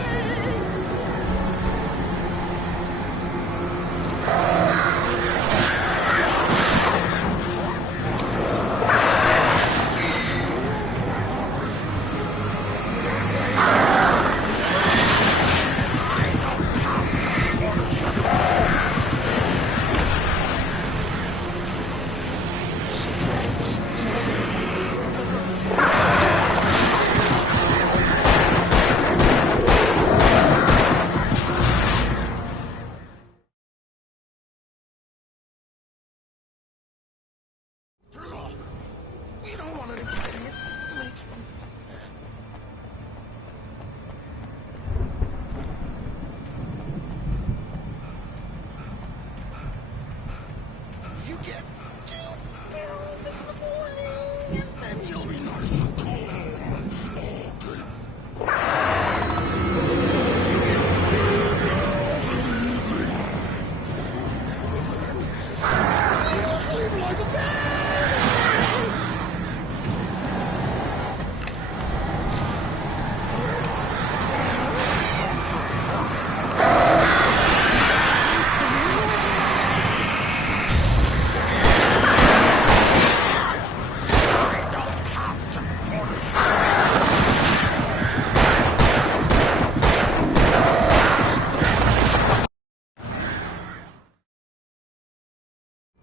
Turn it off. We don't want any fighting. It makes them... You get 2 pills in the morning, and then you'll be nice and calm all day. You get 3 pills in the evening. You sleep like a baby.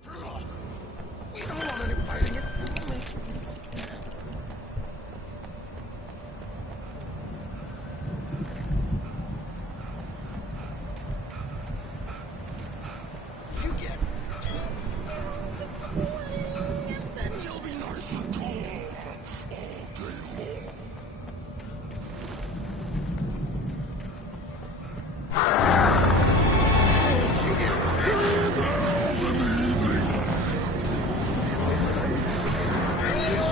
Turn it off. We don't want any fighting. It makes me... You get 2 pills in the morning, and then you'll be nice and calm all day long. You get 3 pills in the evening. You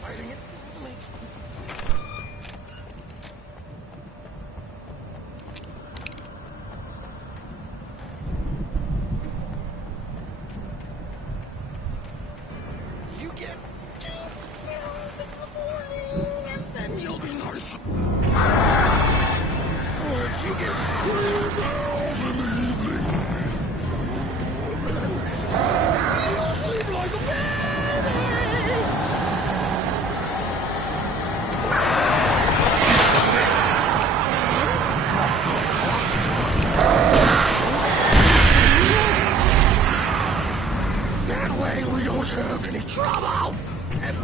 fighting it makes you get 2 barrels in the morning, and then you'll be nice. Or you get 3 barrels in the evening. You'll sleep like a baby. That way we don't have any trouble. And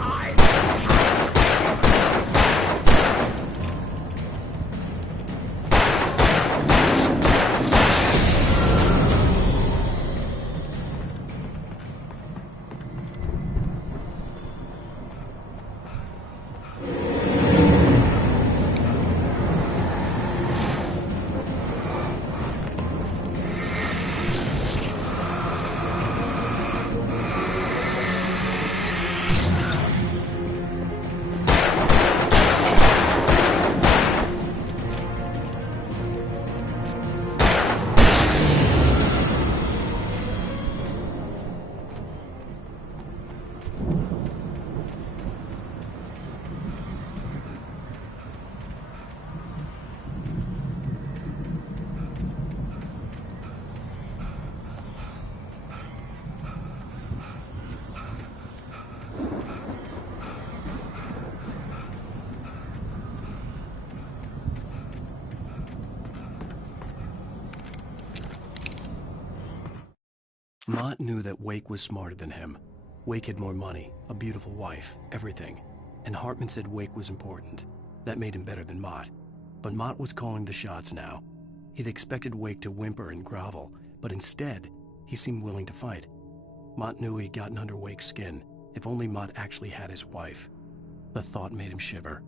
Mott knew that Wake was smarter than him. Wake had more money, a beautiful wife, everything. And Hartman said Wake was important. That made him better than Mott. But Mott was calling the shots now. He'd expected Wake to whimper and grovel, but instead, he seemed willing to fight. Mott knew he'd gotten under Wake's skin. If only Mott actually had his wife. The thought made him shiver.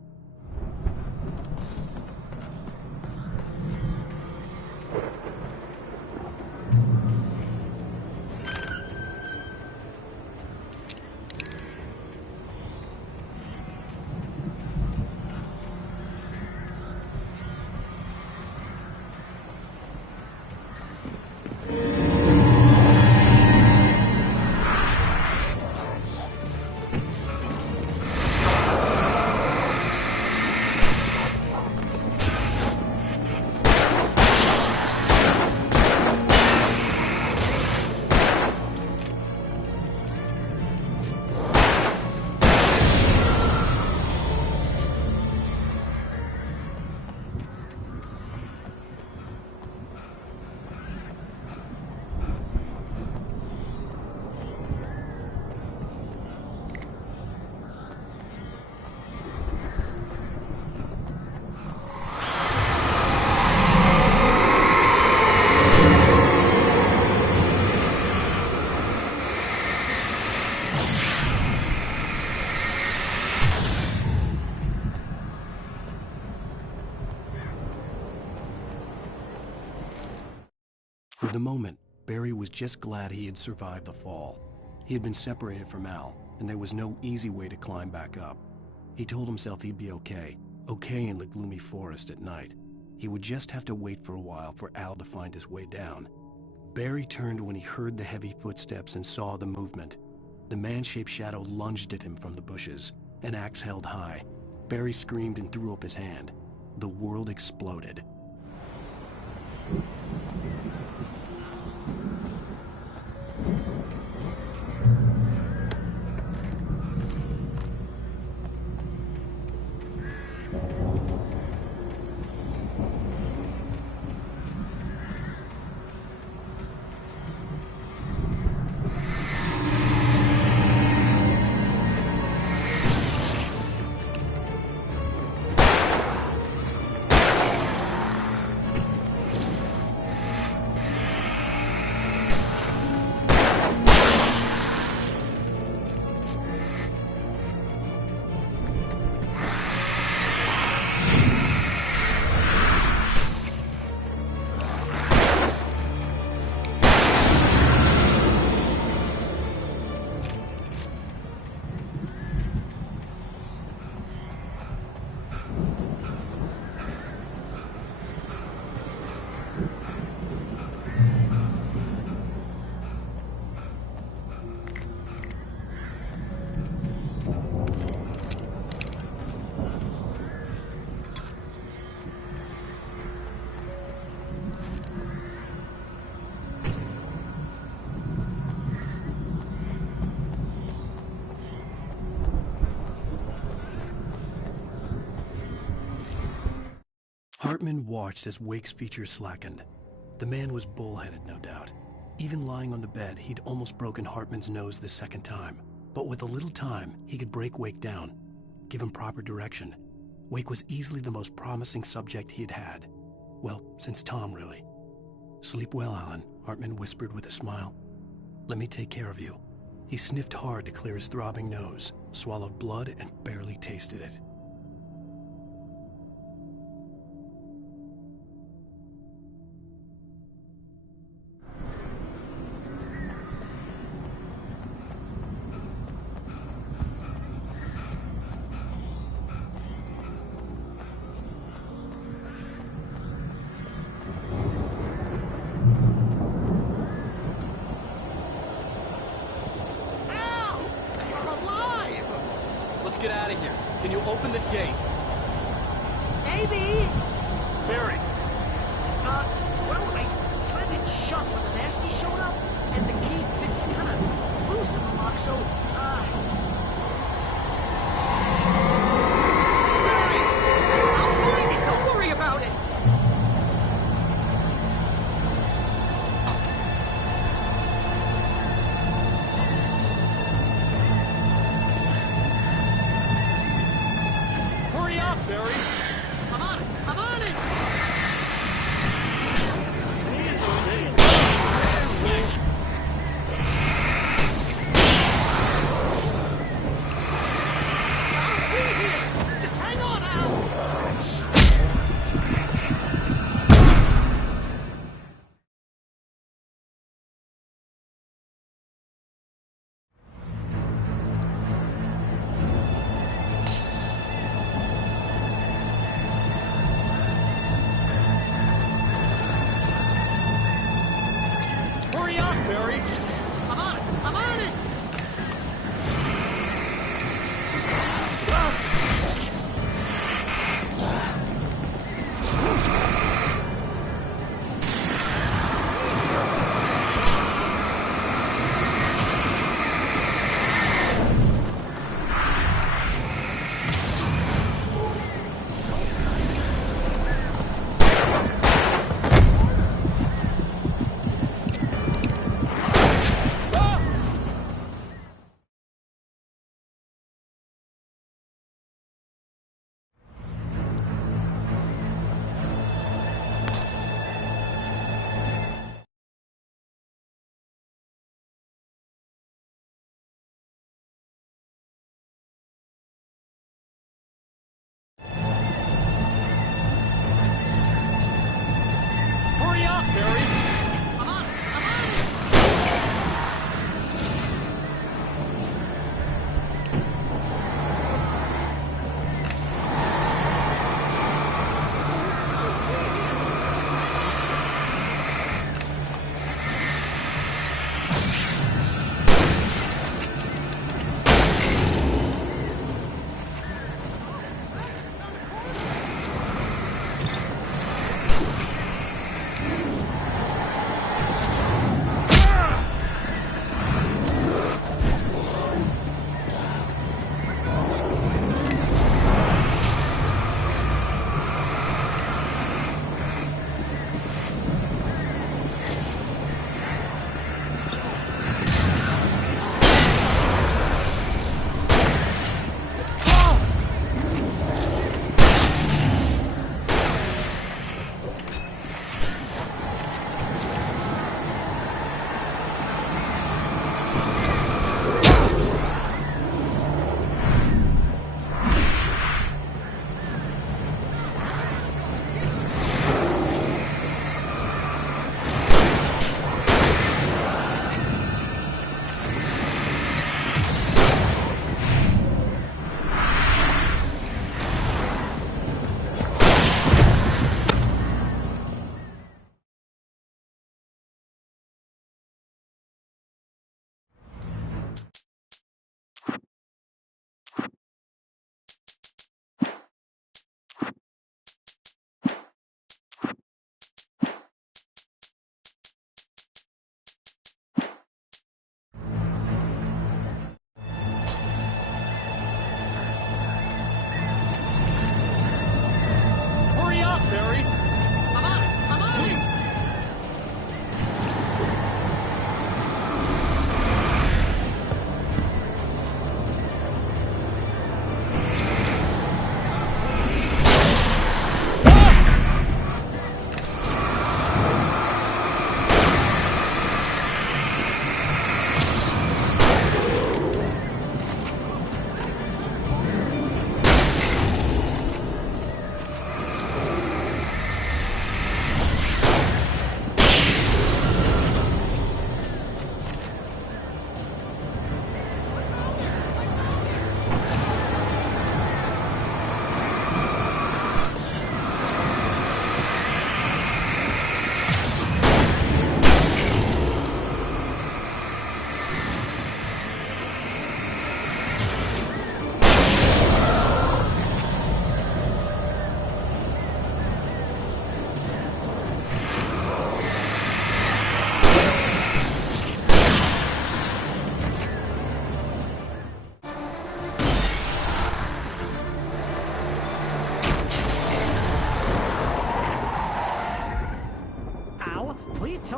For the moment, Barry was just glad he had survived the fall. He had been separated from Al, and there was no easy way to climb back up. He told himself he'd be okay in the gloomy forest at night. He would just have to wait for a while for Al to find his way down. Barry turned when he heard the heavy footsteps and saw the movement. The man-shaped shadow lunged at him from the bushes, an axe held high. Barry screamed and threw up his hand. The world exploded. Hartman watched as Wake's features slackened. The man was bullheaded, no doubt. Even lying on the bed, he'd almost broken Hartman's nose the second time. But with a little time, he could break Wake down, give him proper direction. Wake was easily the most promising subject he'd had. Well, since Tom, really. "Sleep well, Alan," Hartman whispered with a smile. "Let me take care of you." He sniffed hard to clear his throbbing nose, swallowed blood, and barely tasted it. Get out of here. Can you open this gate? Maybe. Barry. Well, I slammed it shut when the nasty showed up, and the key fits kind of loose in the lock, so, Barry! I'll find it! Don't worry about it! Barry. I'm on it! I'm on it!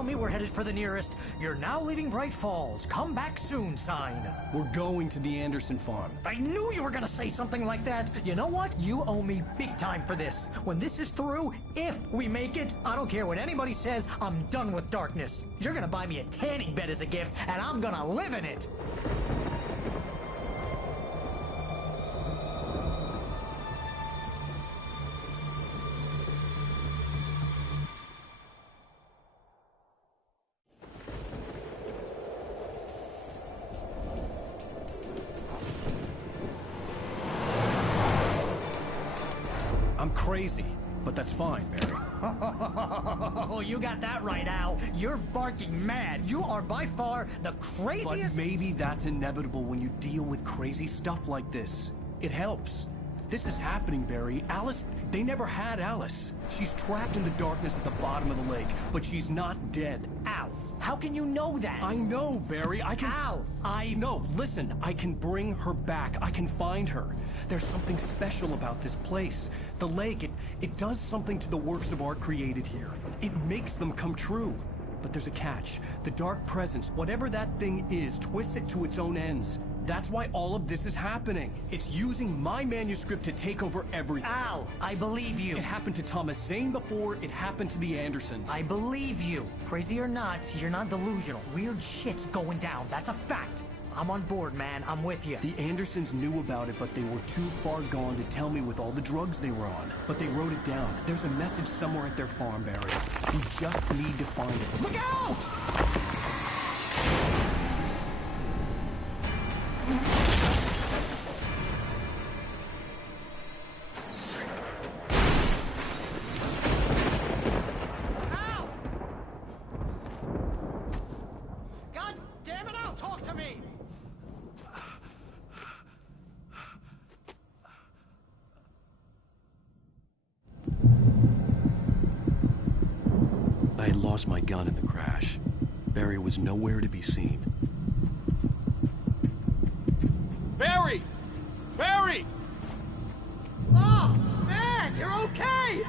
tell me we're headed for the nearest "You're now leaving Bright Falls. Come back soon" sign. We're going to the Anderson farm. I knew you were gonna say something like that. You know what? You owe me big time for this. When this is through, if we make it, I don't care what anybody says, I'm done with darkness. You're gonna buy me a tanning bed as a gift, and I'm gonna live in it. I'm crazy, but that's fine, Barry. Oh, you got that right, Al. You're barking mad. You are by far the craziest... But maybe that's inevitable when you deal with crazy stuff like this. It helps. This is happening, Barry. Alice, they never had Alice. She's trapped in the darkness at the bottom of the lake, but she's not dead. Al, how can you know that? I know, Barry. I can... Al, No, listen. I can bring her back. I can find her. There's something special about this place. The lake, it does something to the works of art created here. It makes them come true. But there's a catch. The dark presence, whatever that thing is, twists it to its own ends. That's why all of this is happening. It's using my manuscript to take over everything. Al, I believe you. It happened to Thomas Zane before, it happened to the Andersons. I believe you. Crazy or not, you're not delusional. Weird shit's going down. That's a fact. I'm on board, man. I'm with you. The Andersons knew about it, but they were too far gone to tell me with all the drugs they were on. But they wrote it down. There's a message somewhere at their farm, Barry. We just need to find it. Look out! Ow! God damn it, Al, talk to me! I had lost my gun in the crash. Barry was nowhere to be seen. Barry! Barry! Oh, man, you're okay!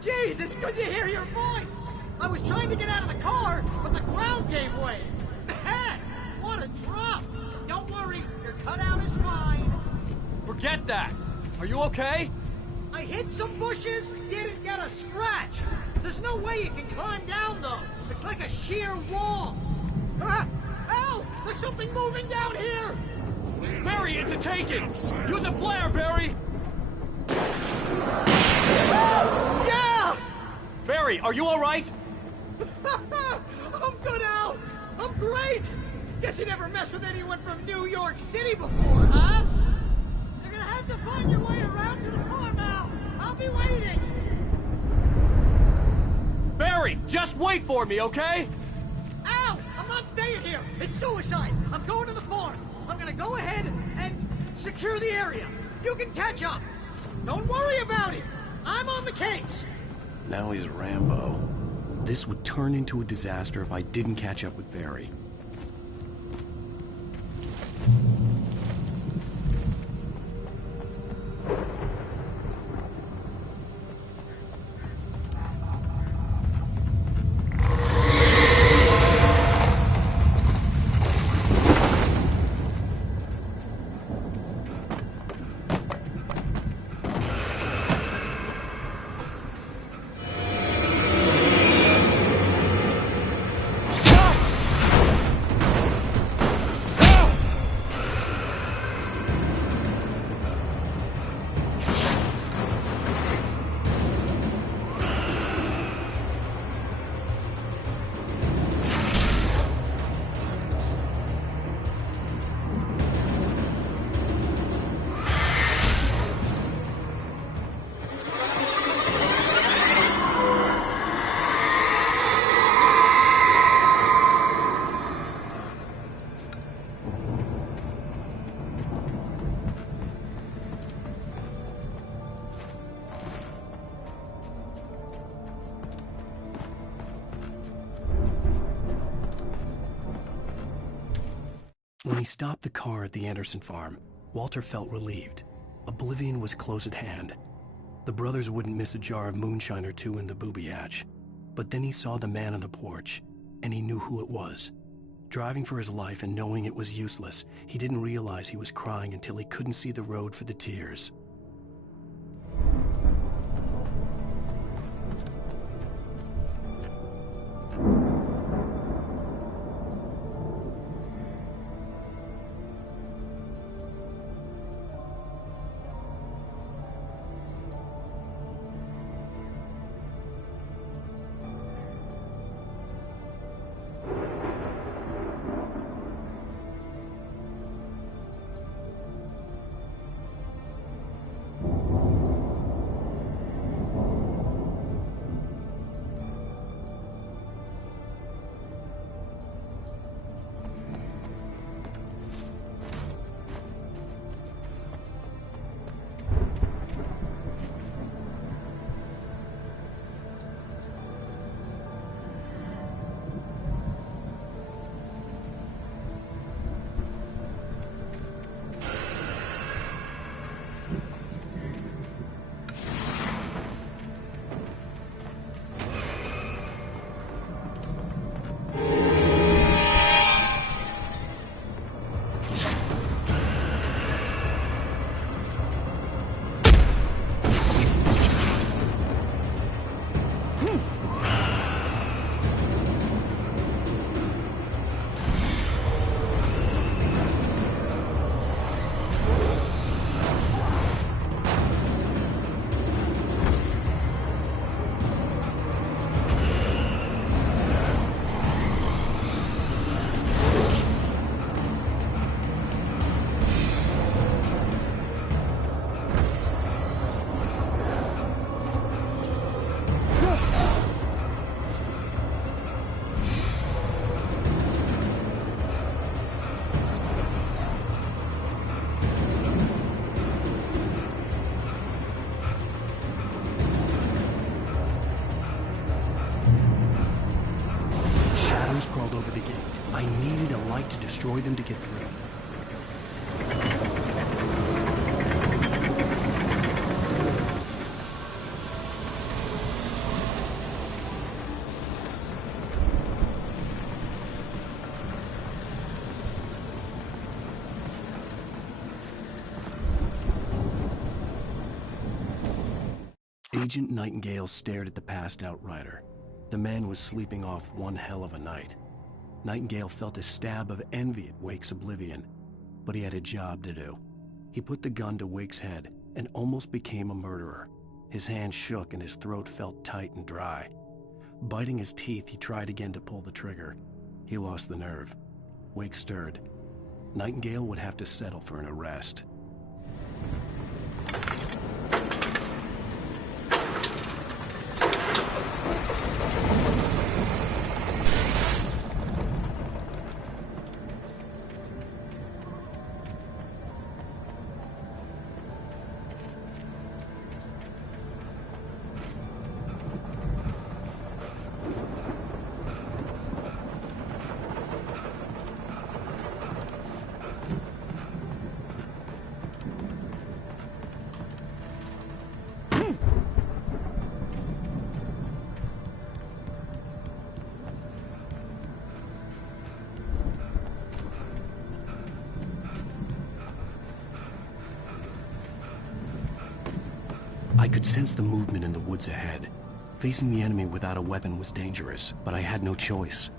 Jeez, it's good to hear your voice! I was trying to get out of the car, but the ground gave way! Man, what a drop! Don't worry, your cutout is fine. Forget that! Are you okay? I hit some bushes, didn't get a scratch. There's no way you can climb down, though. It's like a sheer wall. Ah! Al! There's something moving down here! Barry, it's a taken! Use a flare, Barry! Yeah! Barry, are you alright? I'm good, Al! I'm great! Guess you never messed with anyone from New York City before, huh? You're gonna have to find your way around to the farm, Al! I'll be waiting! Barry, just wait for me, okay? Al! I'm not staying here! It's suicide! I'm going to the farm! I'm gonna go ahead and secure the area! You can catch up! Don't worry about it! I'm on the case! Now he's Rambo. This would turn into a disaster if I didn't catch up with Barry. When he stopped the car at the Anderson farm, Walter felt relieved. Oblivion was close at hand. The brothers wouldn't miss a jar of moonshine or two in the booby hatch. But then he saw the man on the porch. and he knew who it was. Driving for his life and knowing it was useless, he didn't realize he was crying until he couldn't see the road for the tears. Crawled over the gate. I needed a light to destroy them to get through. Agent Nightingale stared at the passed out rider. The man was sleeping off one hell of a night. Nightingale felt a stab of envy at Wake's oblivion, but he had a job to do. He put the gun to Wake's head and almost became a murderer. His hand shook and his throat felt tight and dry. Biting his teeth, he tried again to pull the trigger. He lost the nerve. Wake stirred. Nightingale would have to settle for an arrest. I could sense the movement in the woods ahead. Facing the enemy without a weapon was dangerous, but I had no choice.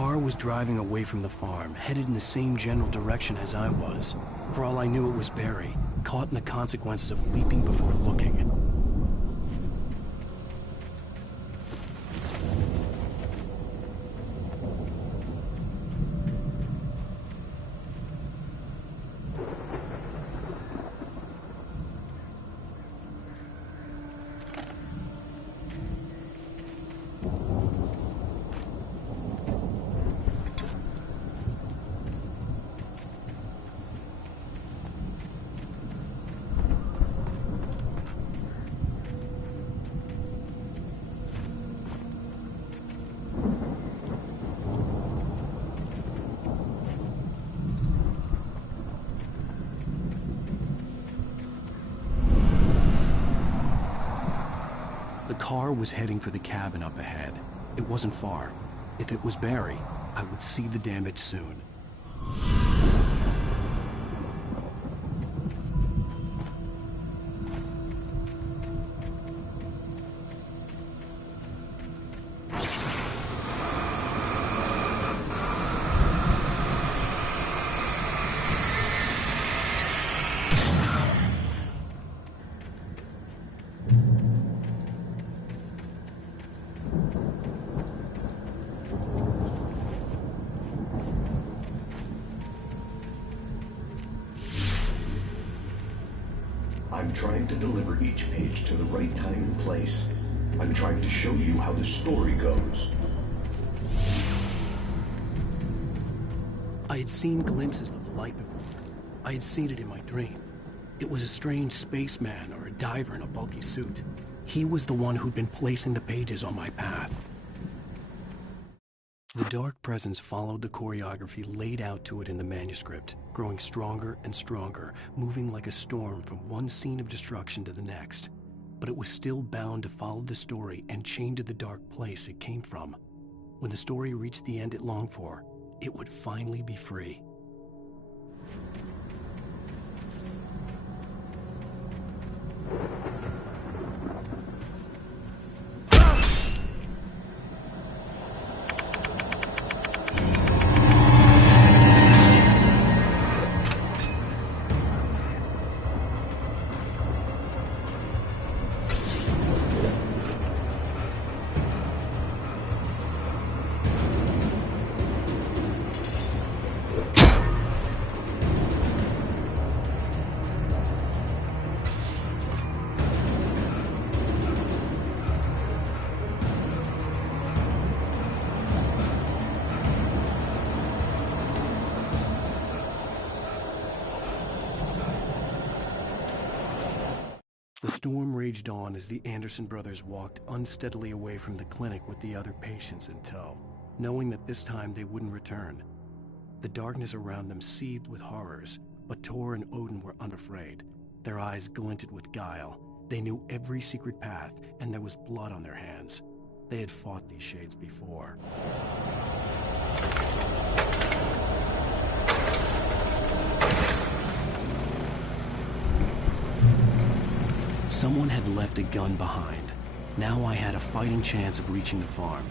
car was driving away from the farm, headed in the same general direction as I was. For all I knew, it was Barry, caught in the consequences of leaping before looking. The car was heading for the cabin up ahead. It wasn't far. If it was Barry, I would see the damage soon. I'm trying to deliver each page to the right time and place. I'm trying to show you how the story goes. I had seen glimpses of the light before. I had seen it in my dream. It was a strange spaceman or a diver in a bulky suit. He was the one who'd been placing the pages on my path. The dark presence followed the choreography laid out to it in the manuscript, growing stronger and stronger, moving like a storm from one scene of destruction to the next. But it was still bound to follow the story and chained to the dark place it came from. When the story reached the end it longed for, it would finally be free. The storm raged on as the Anderson brothers walked unsteadily away from the clinic with the other patients in tow, knowing that this time they wouldn't return. The darkness around them seethed with horrors, but Tor and Odin were unafraid. Their eyes glinted with guile. They knew every secret path, and there was blood on their hands. They had fought these shades before. Someone had left a gun behind. Now I had a fighting chance of reaching the farm.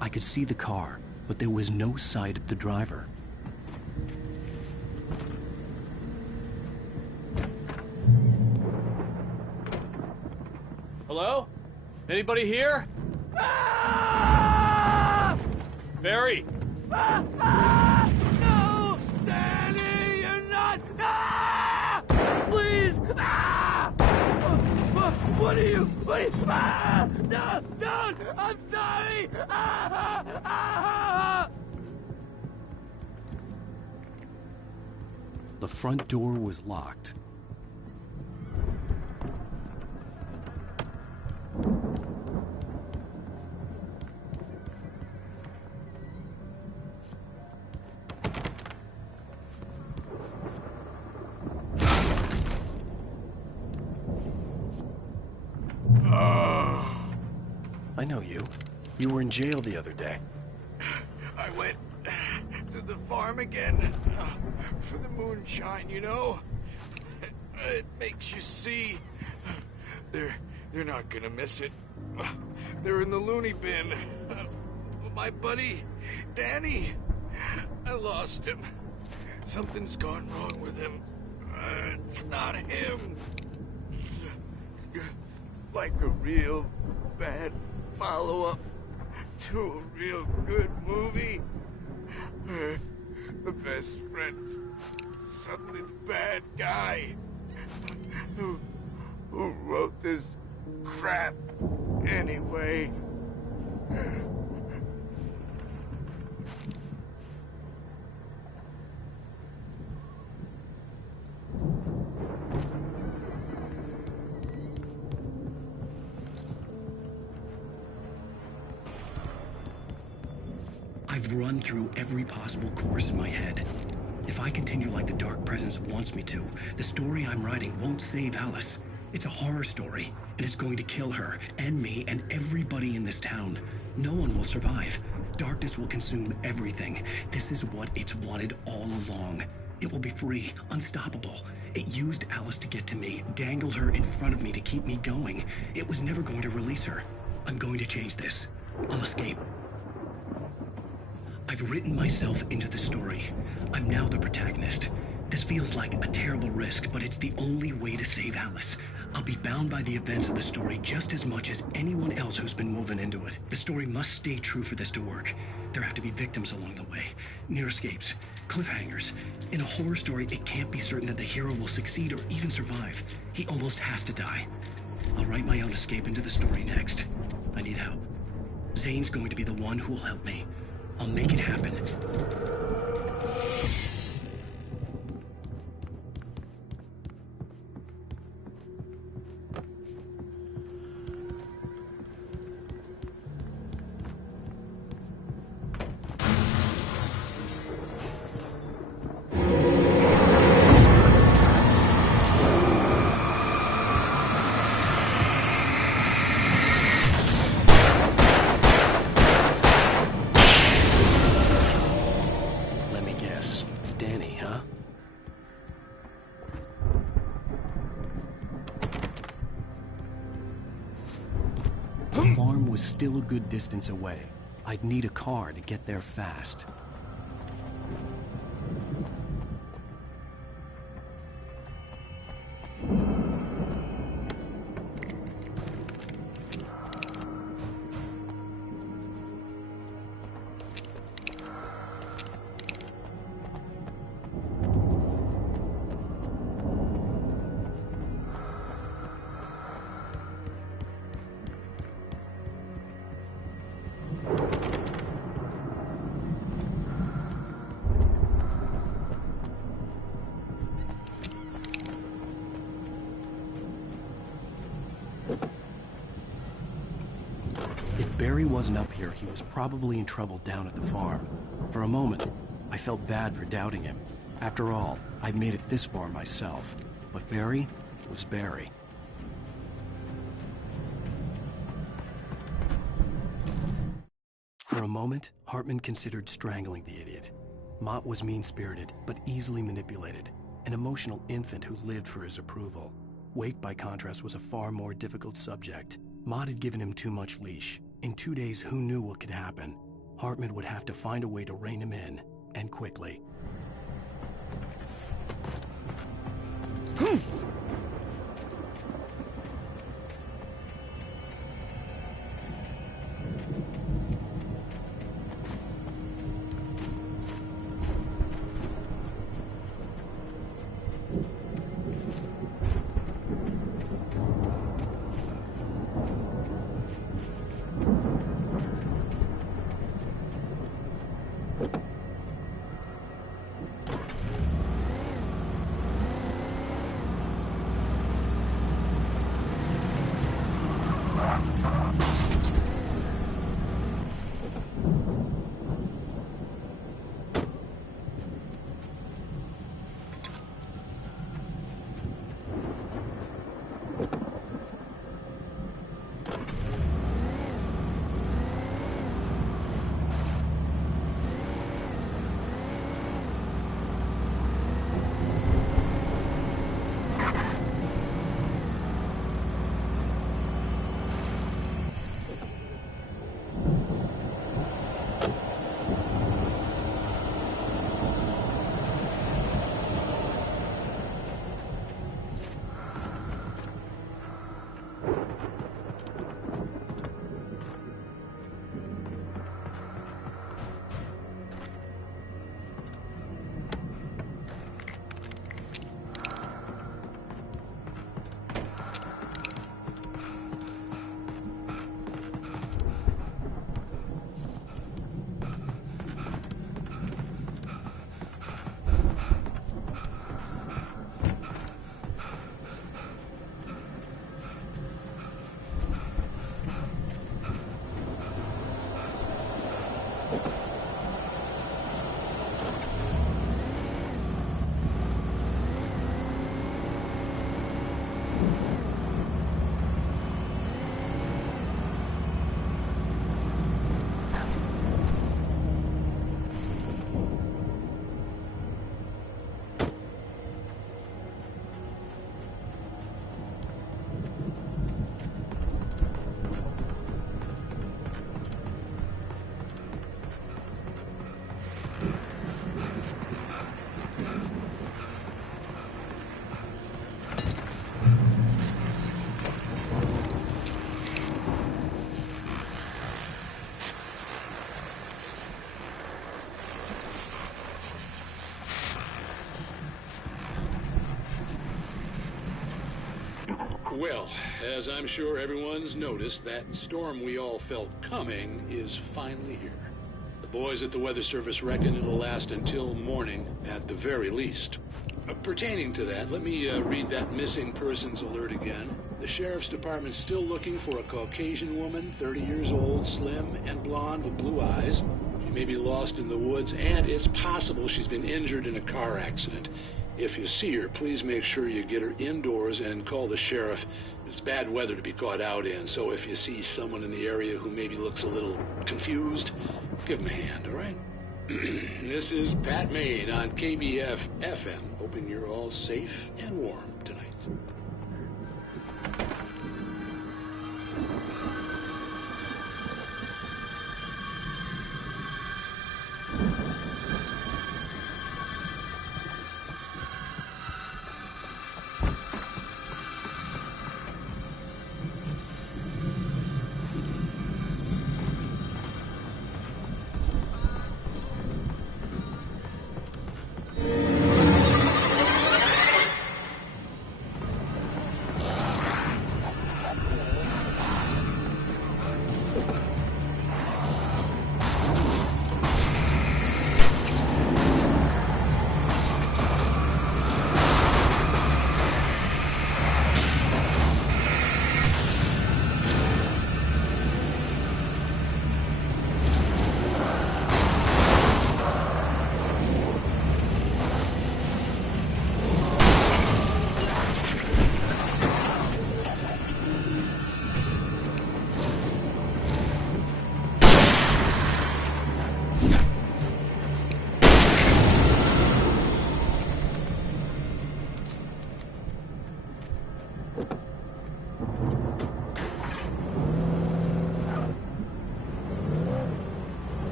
I could see the car, but there was no sight of the driver. Hello? Anybody here? Barry! No! Danny, you're not! Please! What are you? No! Don't! I'm sorry! The front door was locked. I know you. You were in jail the other day. I went to the farm again for the moonshine, you know? It makes you see. They're not gonna miss it. They're in the loony bin. My buddy, Danny, I lost him. Something's gone wrong with him. It's not him. Like a real bad follow-up to a real good movie. The best friend's suddenly the bad guy who wrote this crap anyway. I've run through every possible course in my head. If I continue like the Dark Presence wants me to, the story I'm writing won't save Alice. It's a horror story, and it's going to kill her, and me, and everybody in this town. No one will survive. Darkness will consume everything. This is what it's wanted all along. It will be free, unstoppable. It used Alice to get to me, dangled her in front of me to keep me going. It was never going to release her. I'm going to change this. I'll escape. I've written myself into the story. I'm now the protagonist. This feels like a terrible risk, but it's the only way to save Alice. I'll be bound by the events of the story just as much as anyone else who's been woven into it. The story must stay true for this to work. There have to be victims along the way, near escapes, cliffhangers. In a horror story, it can't be certain that the hero will succeed or even survive. He almost has to die. I'll write my own escape into the story next. I need help. Zane's going to be the one who will help me. I'll make it happen. The farm was still a good distance away. I'd need a car to get there fast. If Barry wasn't up here, he was probably in trouble down at the farm. For a moment, I felt bad for doubting him. After all, I'd made it this far myself. But Barry was Barry. For a moment, Hartman considered strangling the idiot. Mott was mean-spirited, but easily manipulated. An emotional infant who lived for his approval. Wake, by contrast, was a far more difficult subject. Mott had given him too much leash. In 2 days, who knew what could happen? Hartman would have to find a way to rein him in, and quickly. Well, as I'm sure everyone's noticed, that storm we all felt coming is finally here. The boys at the Weather Service reckon it'll last until morning at the very least. Pertaining to that, let me read that missing persons alert again. The Sheriff's Department's still looking for a Caucasian woman, 30 years old, slim and blonde with blue eyes. She may be lost in the woods, and it's possible she's been injured in a car accident. If you see her, please make sure you get her indoors and call the sheriff. It's bad weather to be caught out in, so if you see someone in the area who maybe looks a little confused, give them a hand, all right? This is Pat Maine on KBF-FM, hoping you're all safe and warm tonight.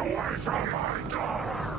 away from my daughter!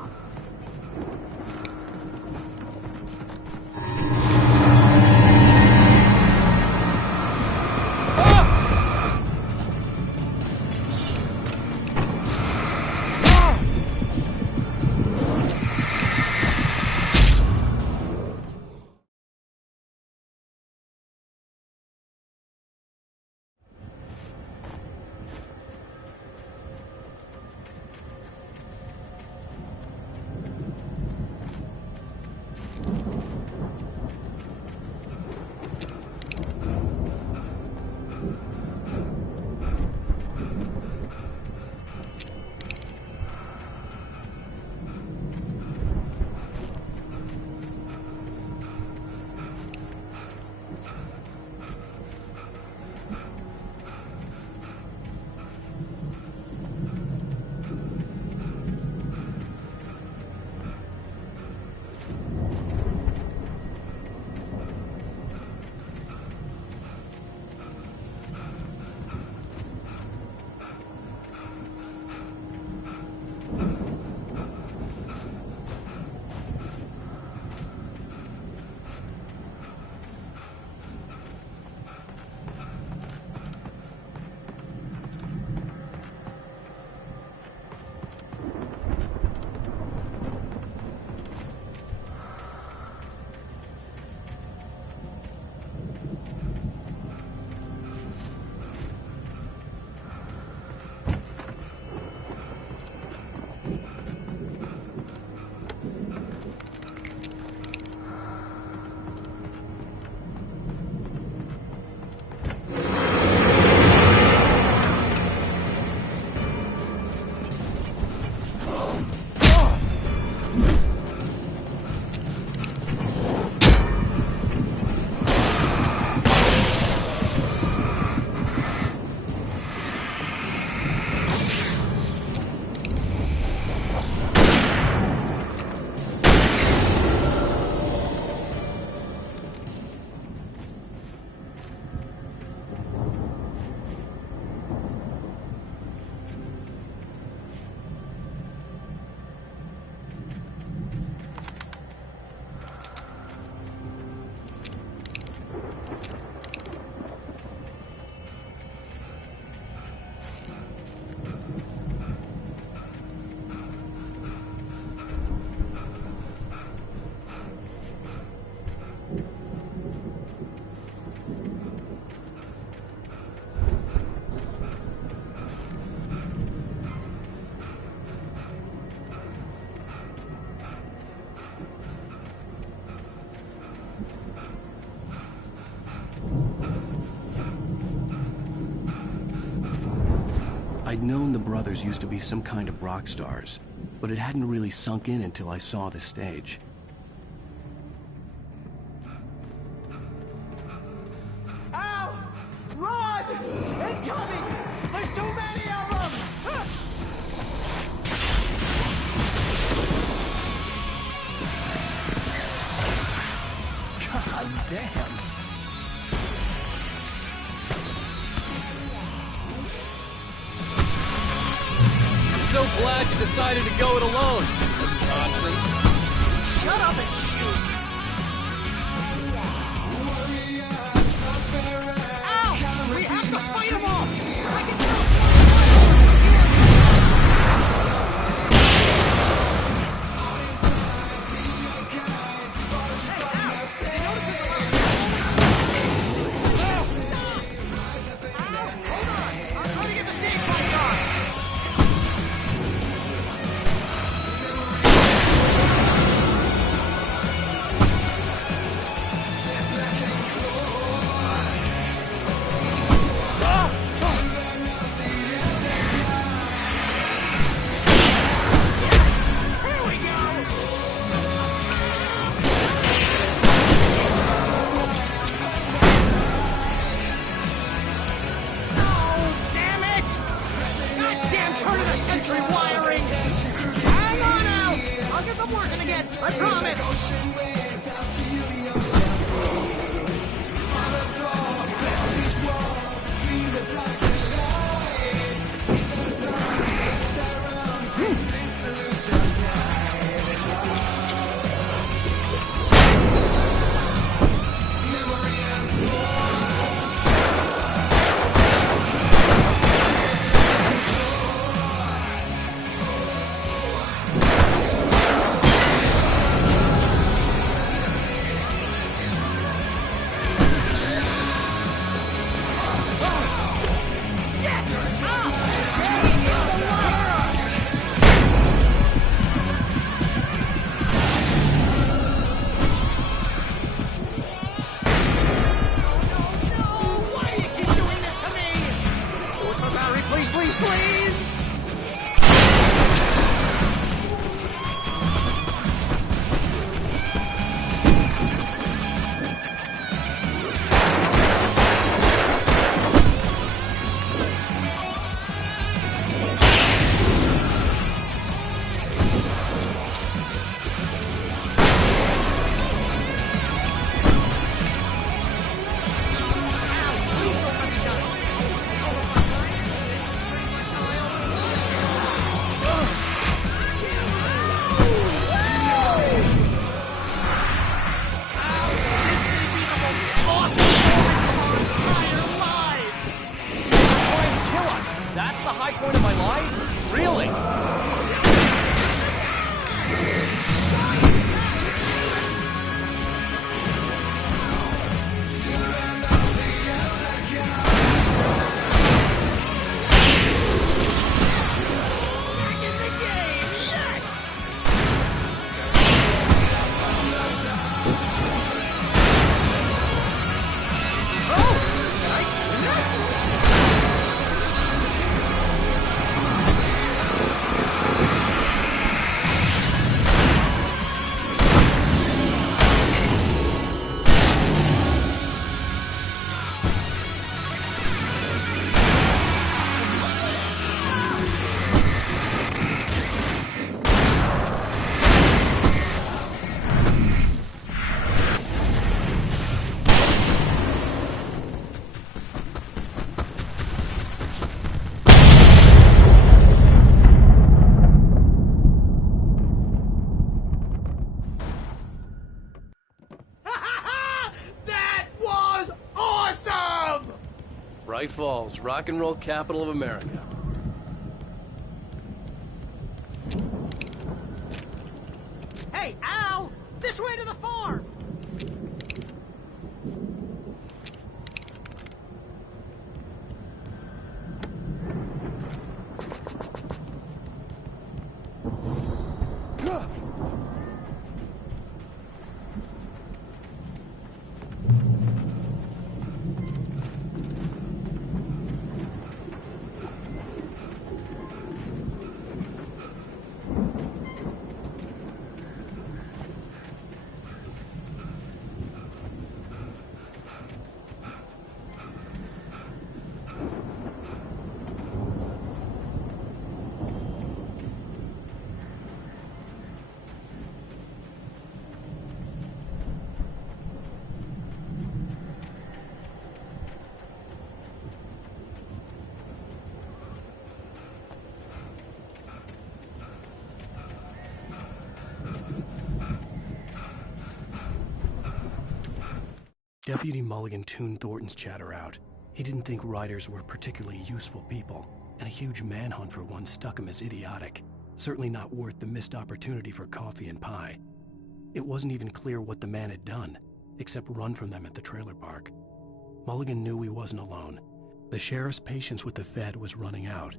I'd known the brothers used to be some kind of rock stars, but it hadn't really sunk in until I saw the stage. Ow! Run! Incoming! There's too many of them! God damn! So glad you decided to go it alone, Mr. Johnson. Shut up and shoot! Ow! We have to fight them all! I can still I'm trying to get the stage lights on! I promise! high point of my life? Really? That was awesome! Bright Falls, rock and roll capital of America. Hey, Al! This way to the farm! Deputy Mulligan tuned Thornton's chatter out. He didn't think riders were particularly useful people, and a huge manhunt for one struck him as idiotic. Certainly not worth the missed opportunity for coffee and pie. It wasn't even clear what the man had done, except run from them at the trailer park. Mulligan knew he wasn't alone. The sheriff's patience with the Fed was running out.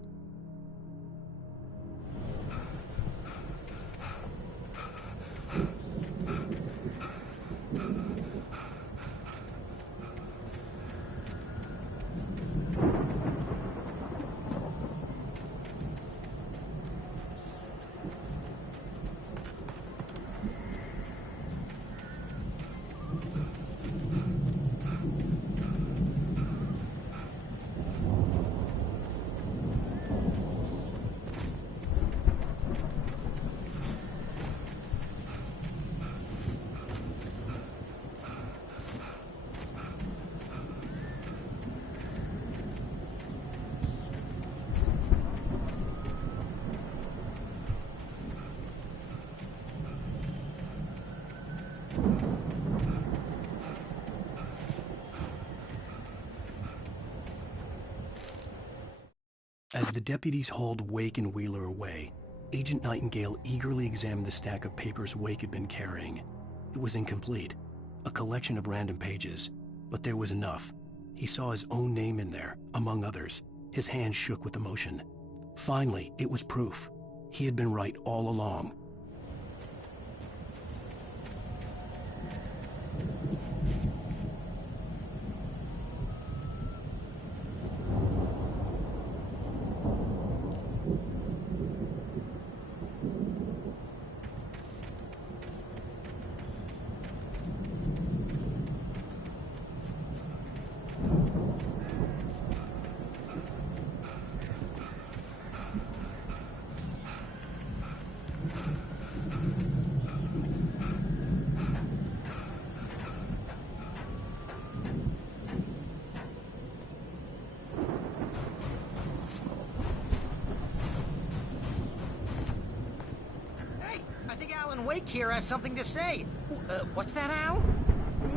As the deputies hauled Wake and Wheeler away, Agent Nightingale eagerly examined the stack of papers Wake had been carrying. It was incomplete, a collection of random pages, but there was enough. He saw his own name in there, among others. His hand shook with emotion. Finally, it was proof. He had been right all along. Wake here has something to say. What's that, Al?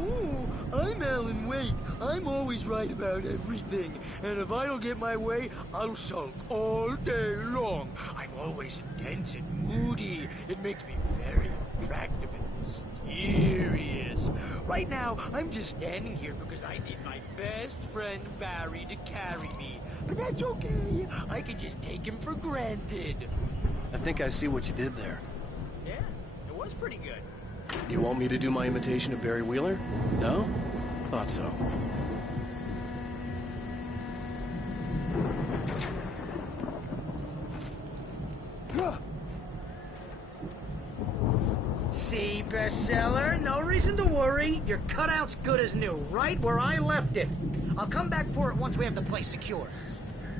Ooh, I'm Alan Wake. I'm always right about everything. And if I don't get my way, I'll sulk all day long. I'm always intense and moody. It makes me very attractive and mysterious. Right now, I'm just standing here because I need my best friend Barry to carry me. But that's okay. I can just take him for granted. I think I see what you did there. Yeah, it was pretty good. You want me to do my imitation of Barry Wheeler? No? Thought so. See, bestseller? No reason to worry. Your cutout's good as new, right where I left it. I'll come back for it once we have the place secure.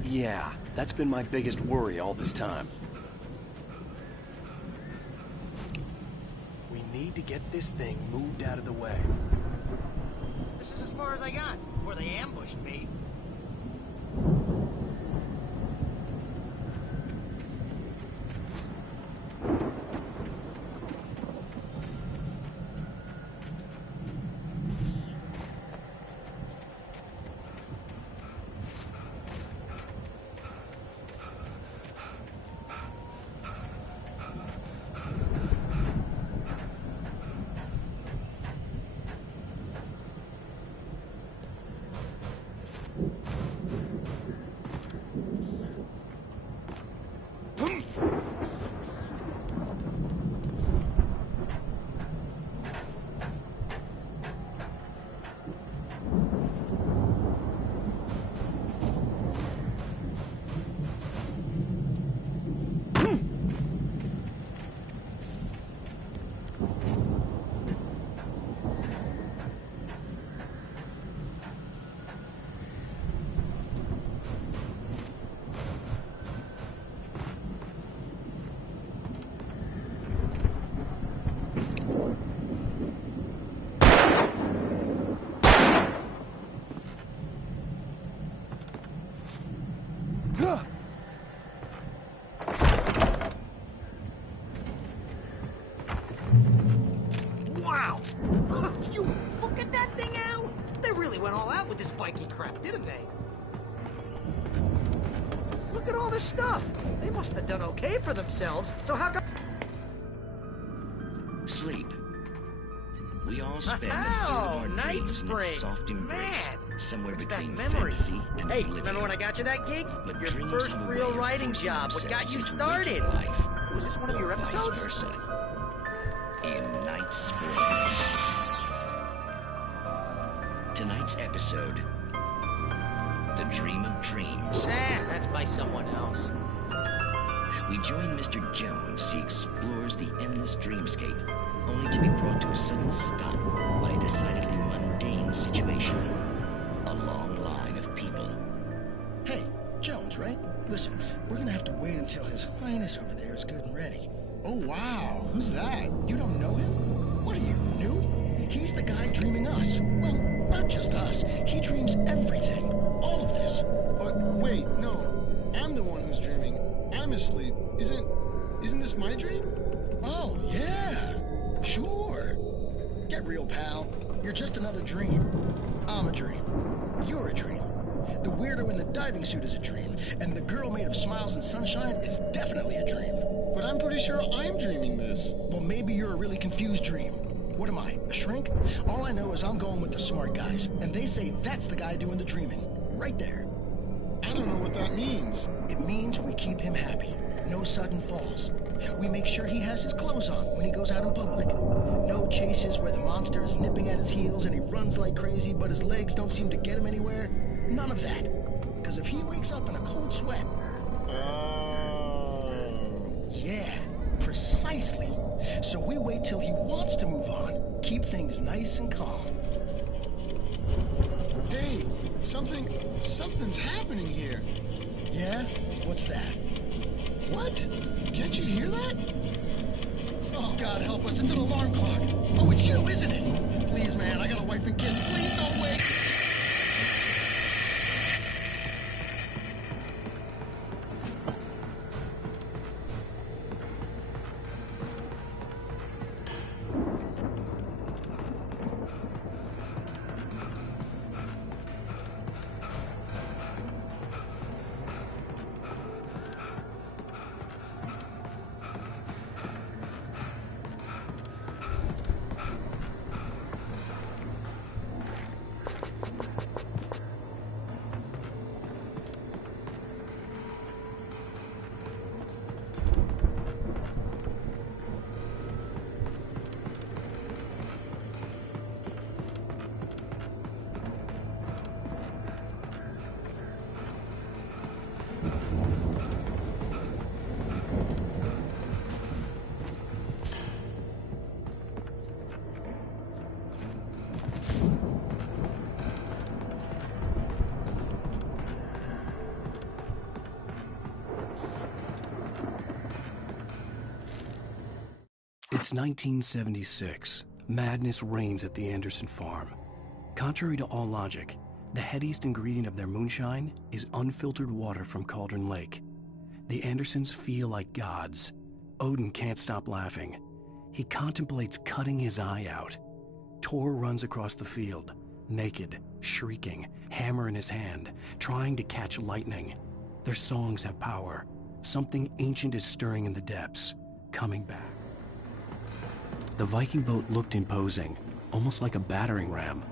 Yeah, that's been my biggest worry all this time. We need to get this thing moved out of the way. This is as far as I got before they ambushed me. Wow! You look at that thing, Al! They really went all out with this Viking crap, didn't they? Look at all this stuff! They must have done okay for themselves, so how come... Sleep. We all spend a third of our Night dreams in Springs. its soft embrace, Man, somewhere brings between back memories. fantasy and Hey, oblivion. remember when I got you that gig? But Your dreams first have a real way of writing forcing job, what got themselves you into started? waking life, Was this one of your or vice episodes? versa. In Night Springs. Tonight's episode, The Dream of Dreams. That's by someone else. We join Mr. Jones as he explores the endless dreamscape, only to be brought to a sudden stop by a decidedly mundane situation. A long line of people. Hey, Jones, right? Listen, we're gonna have to wait until His Highness over there is good and ready. Oh, wow. Who's that? You don't know him? What are you, new? He's the guy dreaming us. Well, not just us. He dreams everything. All of this. But wait, no. I'm the one who's dreaming. I'm asleep. Isn't this my dream? Oh, yeah. Sure. Get real, pal. You're just another dream. I'm a dream. You're a dream. The weirdo in the diving suit is a dream, and the girl made of smiles and sunshine is definitely a dream. But I'm pretty sure I'm dreaming this. Well, maybe you're a really confused dream. What am I, a shrink? All I know is I'm going with the smart guys, and they say that's the guy doing the dreaming. Right there. I don't know what that means. It means we keep him happy. No sudden falls. We make sure he has his clothes on when he goes out in public. No chases where the monster is nipping at his heels and he runs like crazy, but his legs don't seem to get him anywhere. None of that. Because if he wakes up in a cold sweat... Yeah, precisely. So we wait till he wants to move on. Keep things nice and calm. Hey, something's happening here. Yeah? What's that? What? Can't you hear that? Oh, God help us, it's an alarm clock. Oh, it's you, isn't it? Please, man, I got a wife and kids. Please don't wait. It's 1976. Madness reigns at the Anderson farm. Contrary to all logic, the headiest ingredient of their moonshine is unfiltered water from Cauldron Lake. The Andersons feel like gods. Odin can't stop laughing. He contemplates cutting his eye out. Tor runs across the field, naked, shrieking, hammer in his hand, trying to catch lightning. Their songs have power. Something ancient is stirring in the depths, coming back. The Viking boat looked imposing, almost like a battering ram.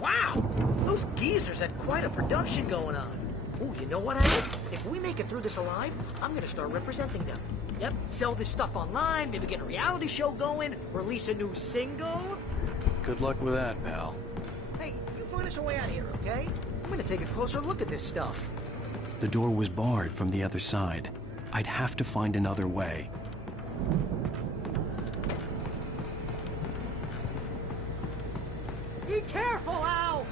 Wow! Those geezers had quite a production going on. Ooh, you know what, Al? If we make it through this alive, I'm gonna start representing them. Yep, sell this stuff online, maybe get a reality show going, release a new single. Good luck with that, pal. Hey, you find us a way out of here, okay? I'm gonna take a closer look at this stuff. The door was barred from the other side. I'd have to find another way. Be careful, Al!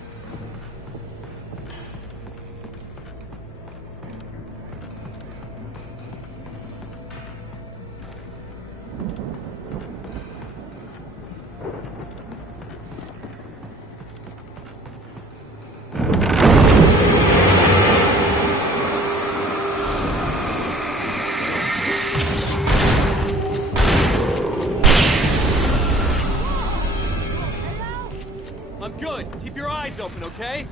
I'm good. Keep your eyes open, okay?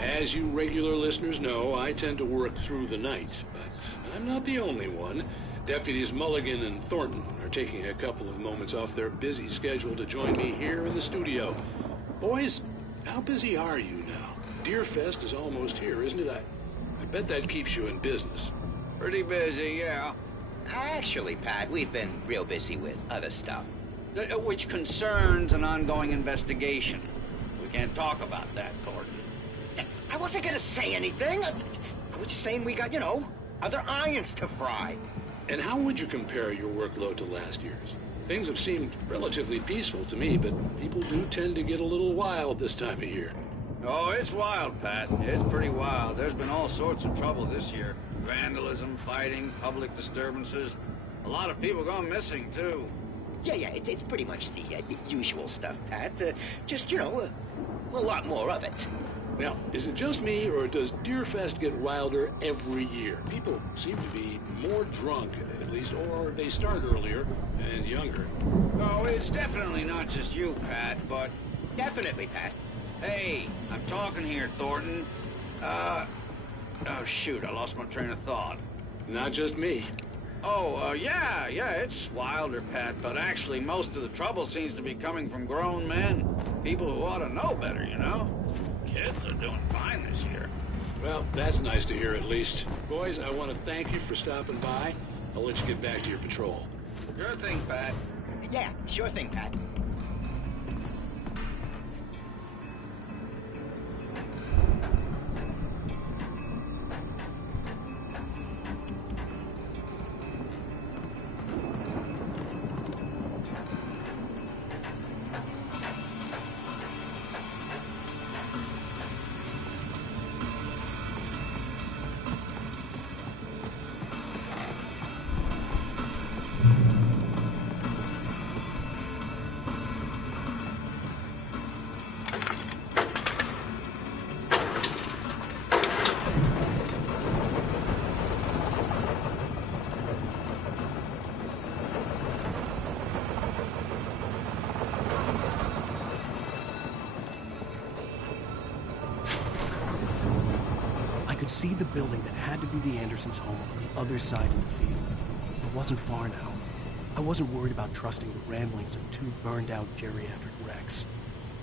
As you regular listeners know, I tend to work through the night, but I'm not the only one. Deputies Mulligan and Thornton are taking a couple of moments off their busy schedule to join me here in the studio. Boys, how busy are you now? Deerfest is almost here, isn't it? I bet that keeps you in business. Pretty busy, yeah. Actually, Pat, we've been real busy with other stuff, which concerns an ongoing investigation. We can't talk about that, Thornton. I wasn't gonna say anything. I was just saying we got, other irons to fry. And how would you compare your workload to last year's? Things have seemed relatively peaceful to me, but people do tend to get a little wild this time of year. Oh, it's wild, Pat. It's pretty wild. There's been all sorts of trouble this year. Vandalism, fighting, public disturbances. A lot of people gone missing, too. Yeah, it's pretty much the usual stuff, Pat. Just, a lot more of it. Now, is it just me, or does Deerfest get wilder every year? People seem to be more drunk, at least, or they start earlier and younger. Oh, it's definitely not just you, Pat, but... Definitely, Pat. Hey, I'm talking here, Thornton. Oh, shoot, I lost my train of thought. Not just me. Oh, yeah, it's wilder, Pat, but actually most of the trouble seems to be coming from grown men. People who ought to know better, Kids are doing fine this year. Well, that's nice to hear at least. Boys, I want to thank you for stopping by. I'll let you get back to your patrol. Sure thing, Pat. Yeah, sure thing, Pat. See the building that had to be the Andersons' home on the other side of the field. It wasn't far now. I wasn't worried about trusting the ramblings of two burned-out geriatric wrecks.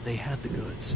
They had the goods.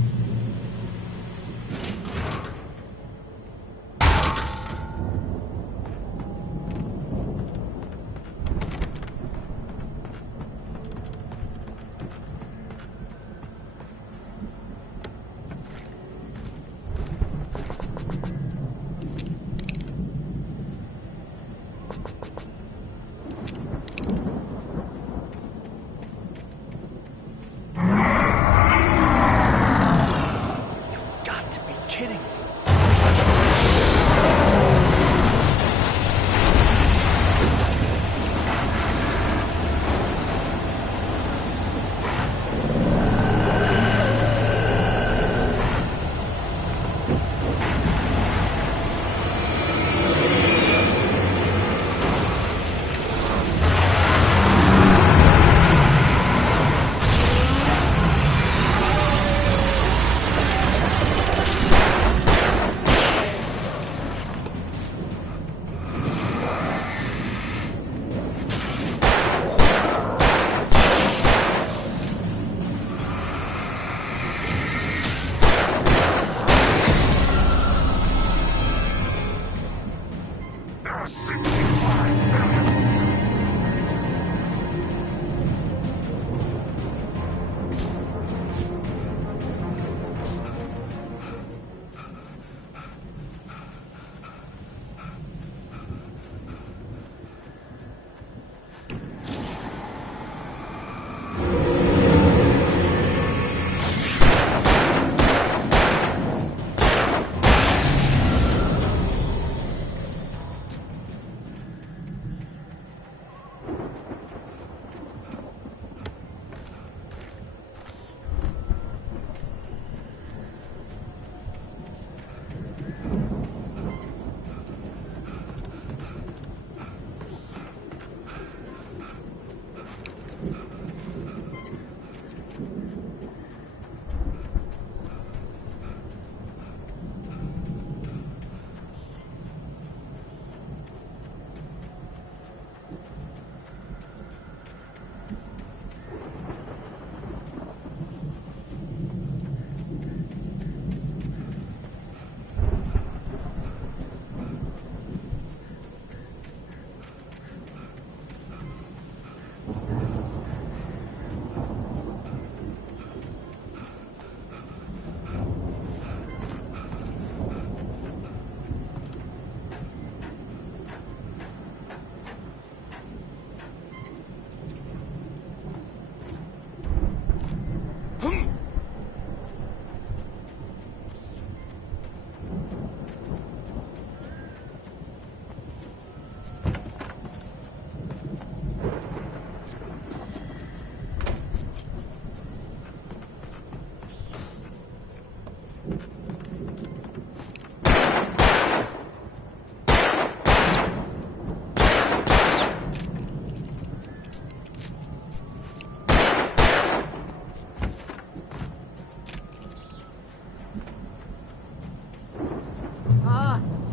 65 billion.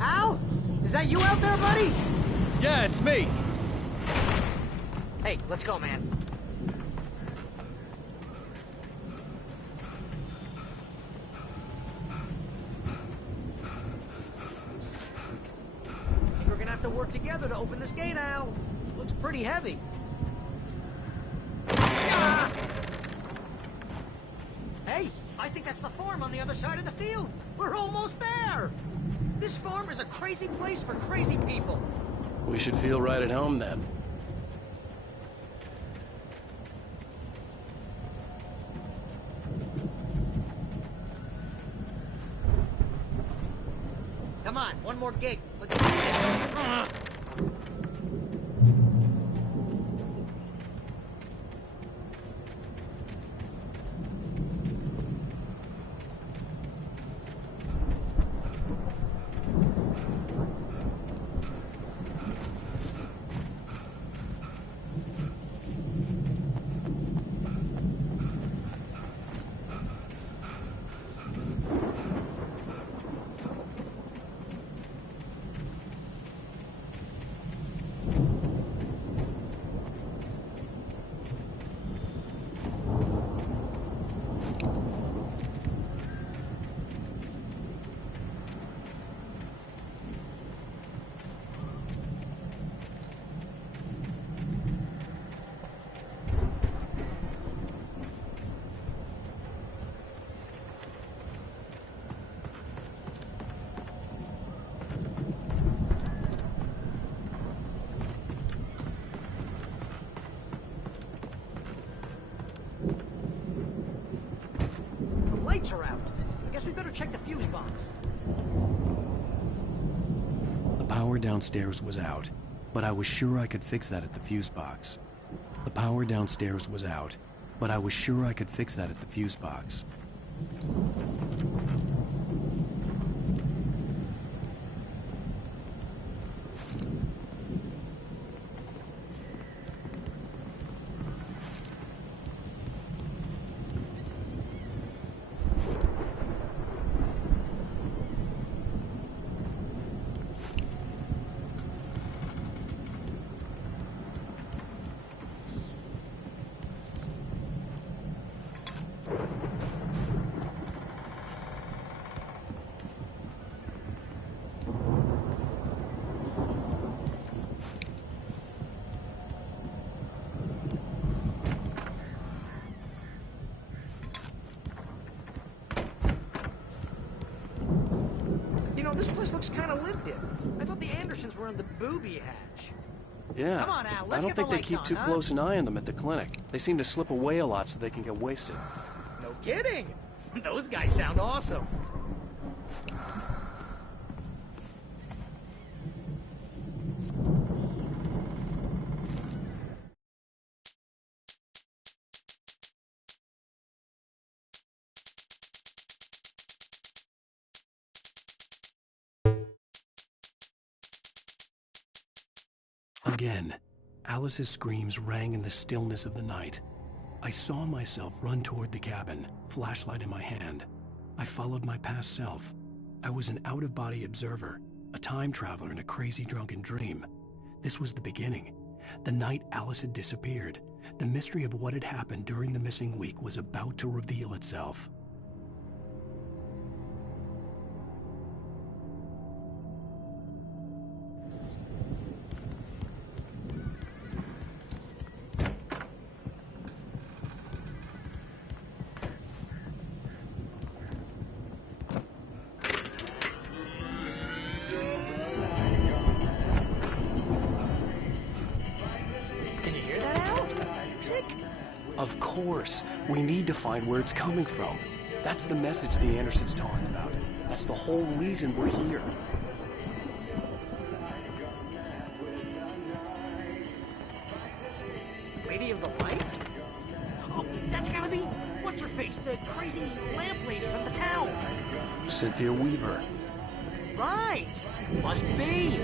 Al? Is that you out there, buddy? Yeah, it's me. Hey, let's go, man. We're gonna have to work together to open this gate, Al. Looks pretty heavy. Ah! Hey, I think that's the farm on the other side of the field. We're almost there. This farm is a crazy place for crazy people. We should feel right at home then. Come on, one more gate. Let's do this. Lights are out. I guess we better check the fuse box. The power downstairs was out, but I was sure I could fix that at the fuse box. The power downstairs was out, but I was sure I could fix that at the fuse box. active. I thought the Andersons were in the booby hatch. Yeah. Come on, Al, I let's don't get the think they lights keep on, too huh? close an eye on them at the clinic. They seem to slip away a lot so they can get wasted. No kidding. Those guys sound awesome. Again, Alice's screams rang in the stillness of the night. I saw myself run toward the cabin, flashlight in my hand. I followed my past self. I was an out-of-body observer, a time traveler in a crazy drunken dream. This was the beginning. The night Alice had disappeared. The mystery of what had happened during the missing week was about to reveal itself. Of course, we need to find where it's coming from. That's the message the Andersons talking about. That's the whole reason we're here. Lady of the Light? Oh, that's gotta be... what's her face? The crazy lamp lady from the town. Cynthia Weaver. Right. Must be.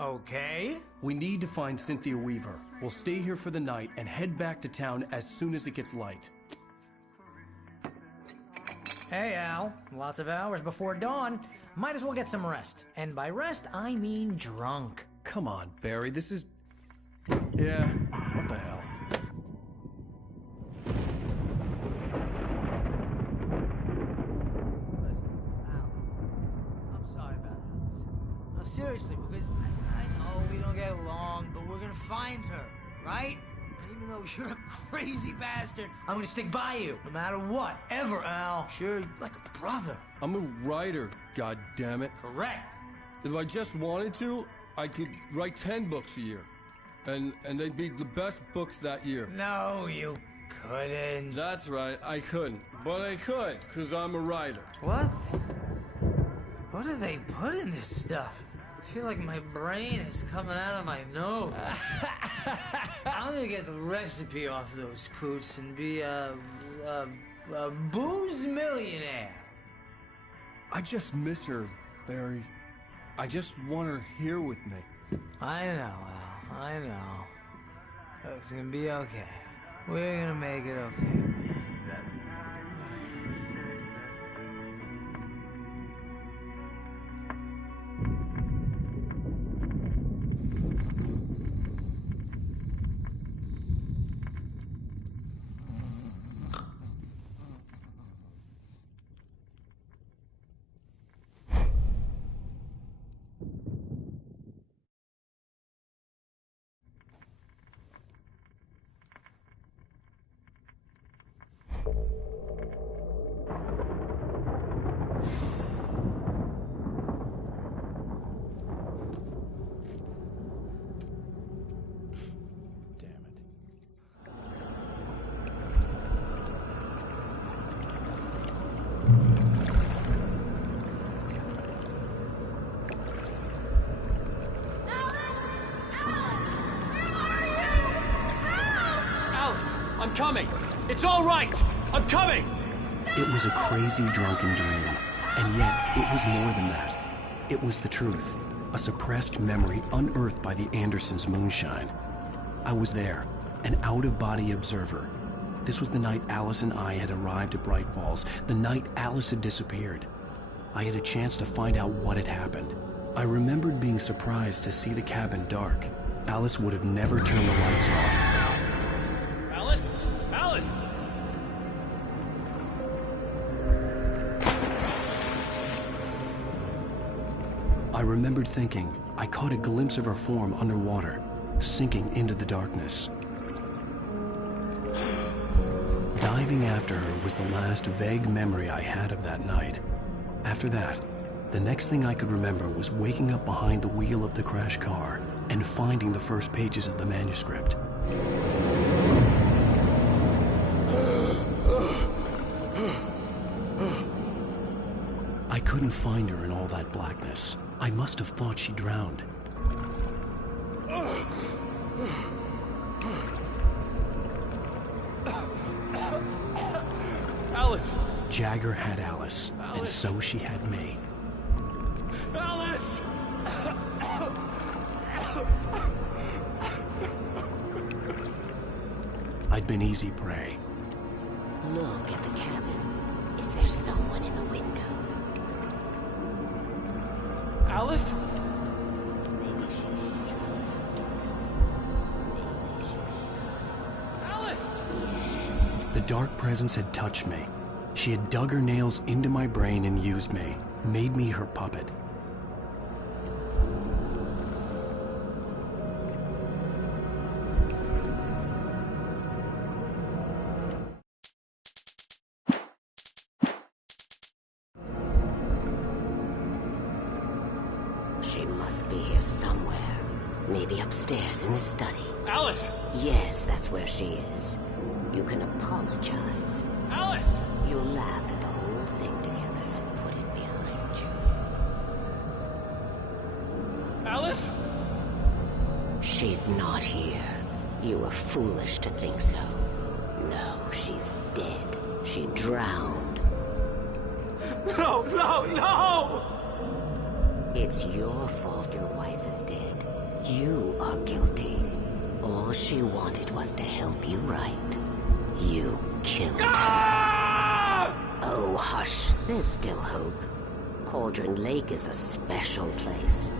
Okay. We need to find Cynthia Weaver. We'll stay here for the night and head back to town as soon as it gets light. Hey, Al. Lots of hours before dawn. Might as well get some rest. And by rest, I mean drunk. Come on, Barry. This is... Yeah, what the hell? I'm sorry about this. No, seriously, because I know we don't get along, but we're gonna find her, right? And even though you're a crazy bastard, I'm gonna stick by you, no matter what, ever, Al. Sure, like a brother. I'm a writer, goddammit. Correct. If I just wanted to, I could write 10 books a year. And they'd be the best books that year. No, you couldn't. That's right, I couldn't. But I could, because I'm a writer. What? What do they put in this stuff? I feel like my brain is coming out of my nose. I'm gonna get the recipe off those coots and be a booze millionaire. I just miss her, Barry. I just want her here with me. I know, Al. I know. It's gonna be okay. We're gonna make it okay. I'm coming! It's all right! I'm coming! It was a crazy drunken dream, and yet it was more than that. It was the truth, a suppressed memory unearthed by the Andersons' moonshine. I was there, an out-of-body observer. This was the night Alice and I had arrived at Bright Falls, the night Alice had disappeared. I had a chance to find out what had happened. I remembered being surprised to see the cabin dark. Alice would have never turned the lights off. Alice? Alice! I remembered thinking I caught a glimpse of her form underwater, sinking into the darkness. Diving after her was the last vague memory I had of that night. After that, the next thing I could remember was waking up behind the wheel of the crashed car and finding the first pages of the manuscript. I couldn't find her in all that blackness. I must have thought she drowned. Alice! Jagger had Alice, and so she had me. Alice! I'd been easy prey. Look at the cabin. Is there someone in the window? Alice? Maybe she didn't drown after all. Maybe she's inside. Alice! Yes. The dark presence had touched me. She had dug her nails into my brain and used me, made me her puppet. She must be here somewhere. Maybe upstairs in the study. Alice! Yes, that's where she is. You can apologize. Alice! You'll laugh at the whole thing together and put it behind you. Alice? She's not here. You were foolish to think so. No, she's dead. She drowned. No, no, no! It's your fault your wife is dead. You are guilty. All she wanted was to help you right. You killed her. Oh, hush. There's still hope. Cauldron Lake is a special place.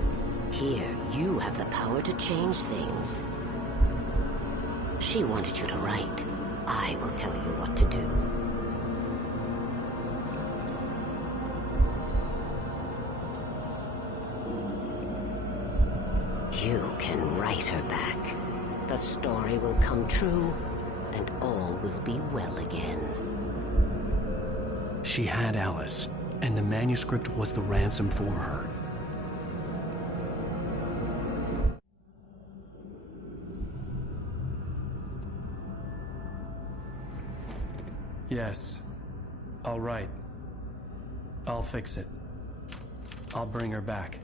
Here, you have the power to change things. She wanted you to write. I will tell you what to do. You can write her back. The story will come true, and all will be well again. She had Alice, and the manuscript was the ransom for her. Yes. All right. I'll fix it. I'll bring her back.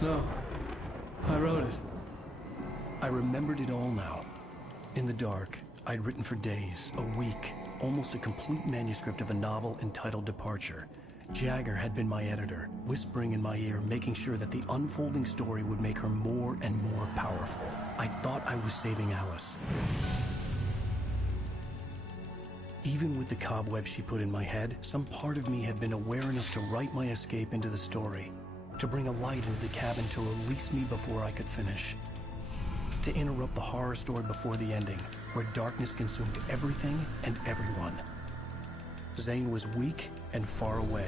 No. I wrote it. I remembered it all now. In the dark, I'd written for days, a week, almost a complete manuscript of a novel entitled Departure. Jagger had been my editor, whispering in my ear, making sure that the unfolding story would make her more and more powerful. I thought I was saving Alice. Even with the cobwebs she put in my head, some part of me had been aware enough to write my escape into the story, to bring a light into the cabin to release me before I could finish, to interrupt the horror story before the ending, where darkness consumed everything and everyone. Zane was weak and far away,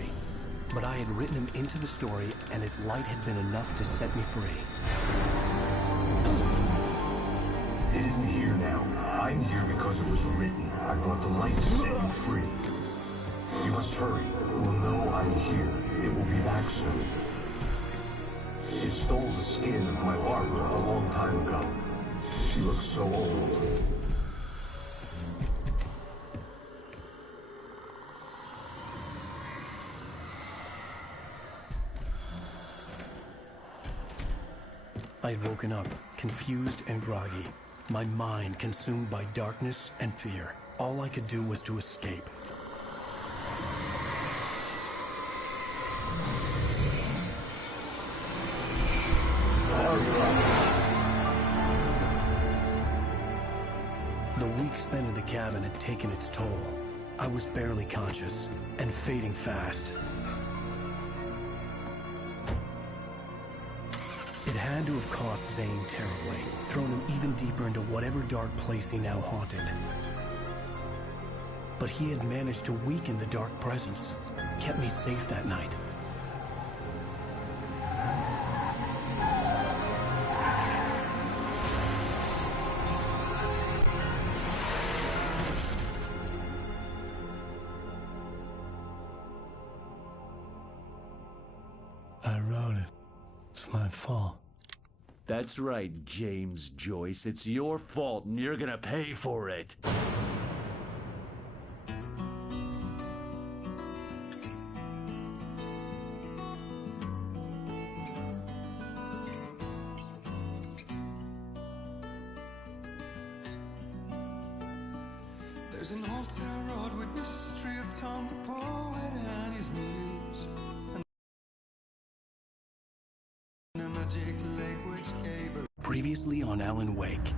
but I had written him into the story, and his light had been enough to set me free. It isn't here now. I'm here because it was written. I brought the light to set you free. You must hurry. It will know I'm here. It will be back soon. It stole the skin of my Barbara a long time ago. She looks so old. I had woken up, confused and groggy, my mind consumed by darkness and fear. All I could do was to escape. The week spent in the cabin had taken its toll. I was barely conscious, and fading fast. It had to have cost Zane terribly, thrown him even deeper into whatever dark place he now haunted. But he had managed to weaken the dark presence, kept me safe that night. I wrote it. It's my fault. That's right, James Joyce. It's your fault, and you're gonna pay for it. There's an old town road with mystery of Tom the poet and his muse. And a magic lake which gave a... Previously on Alan Wake.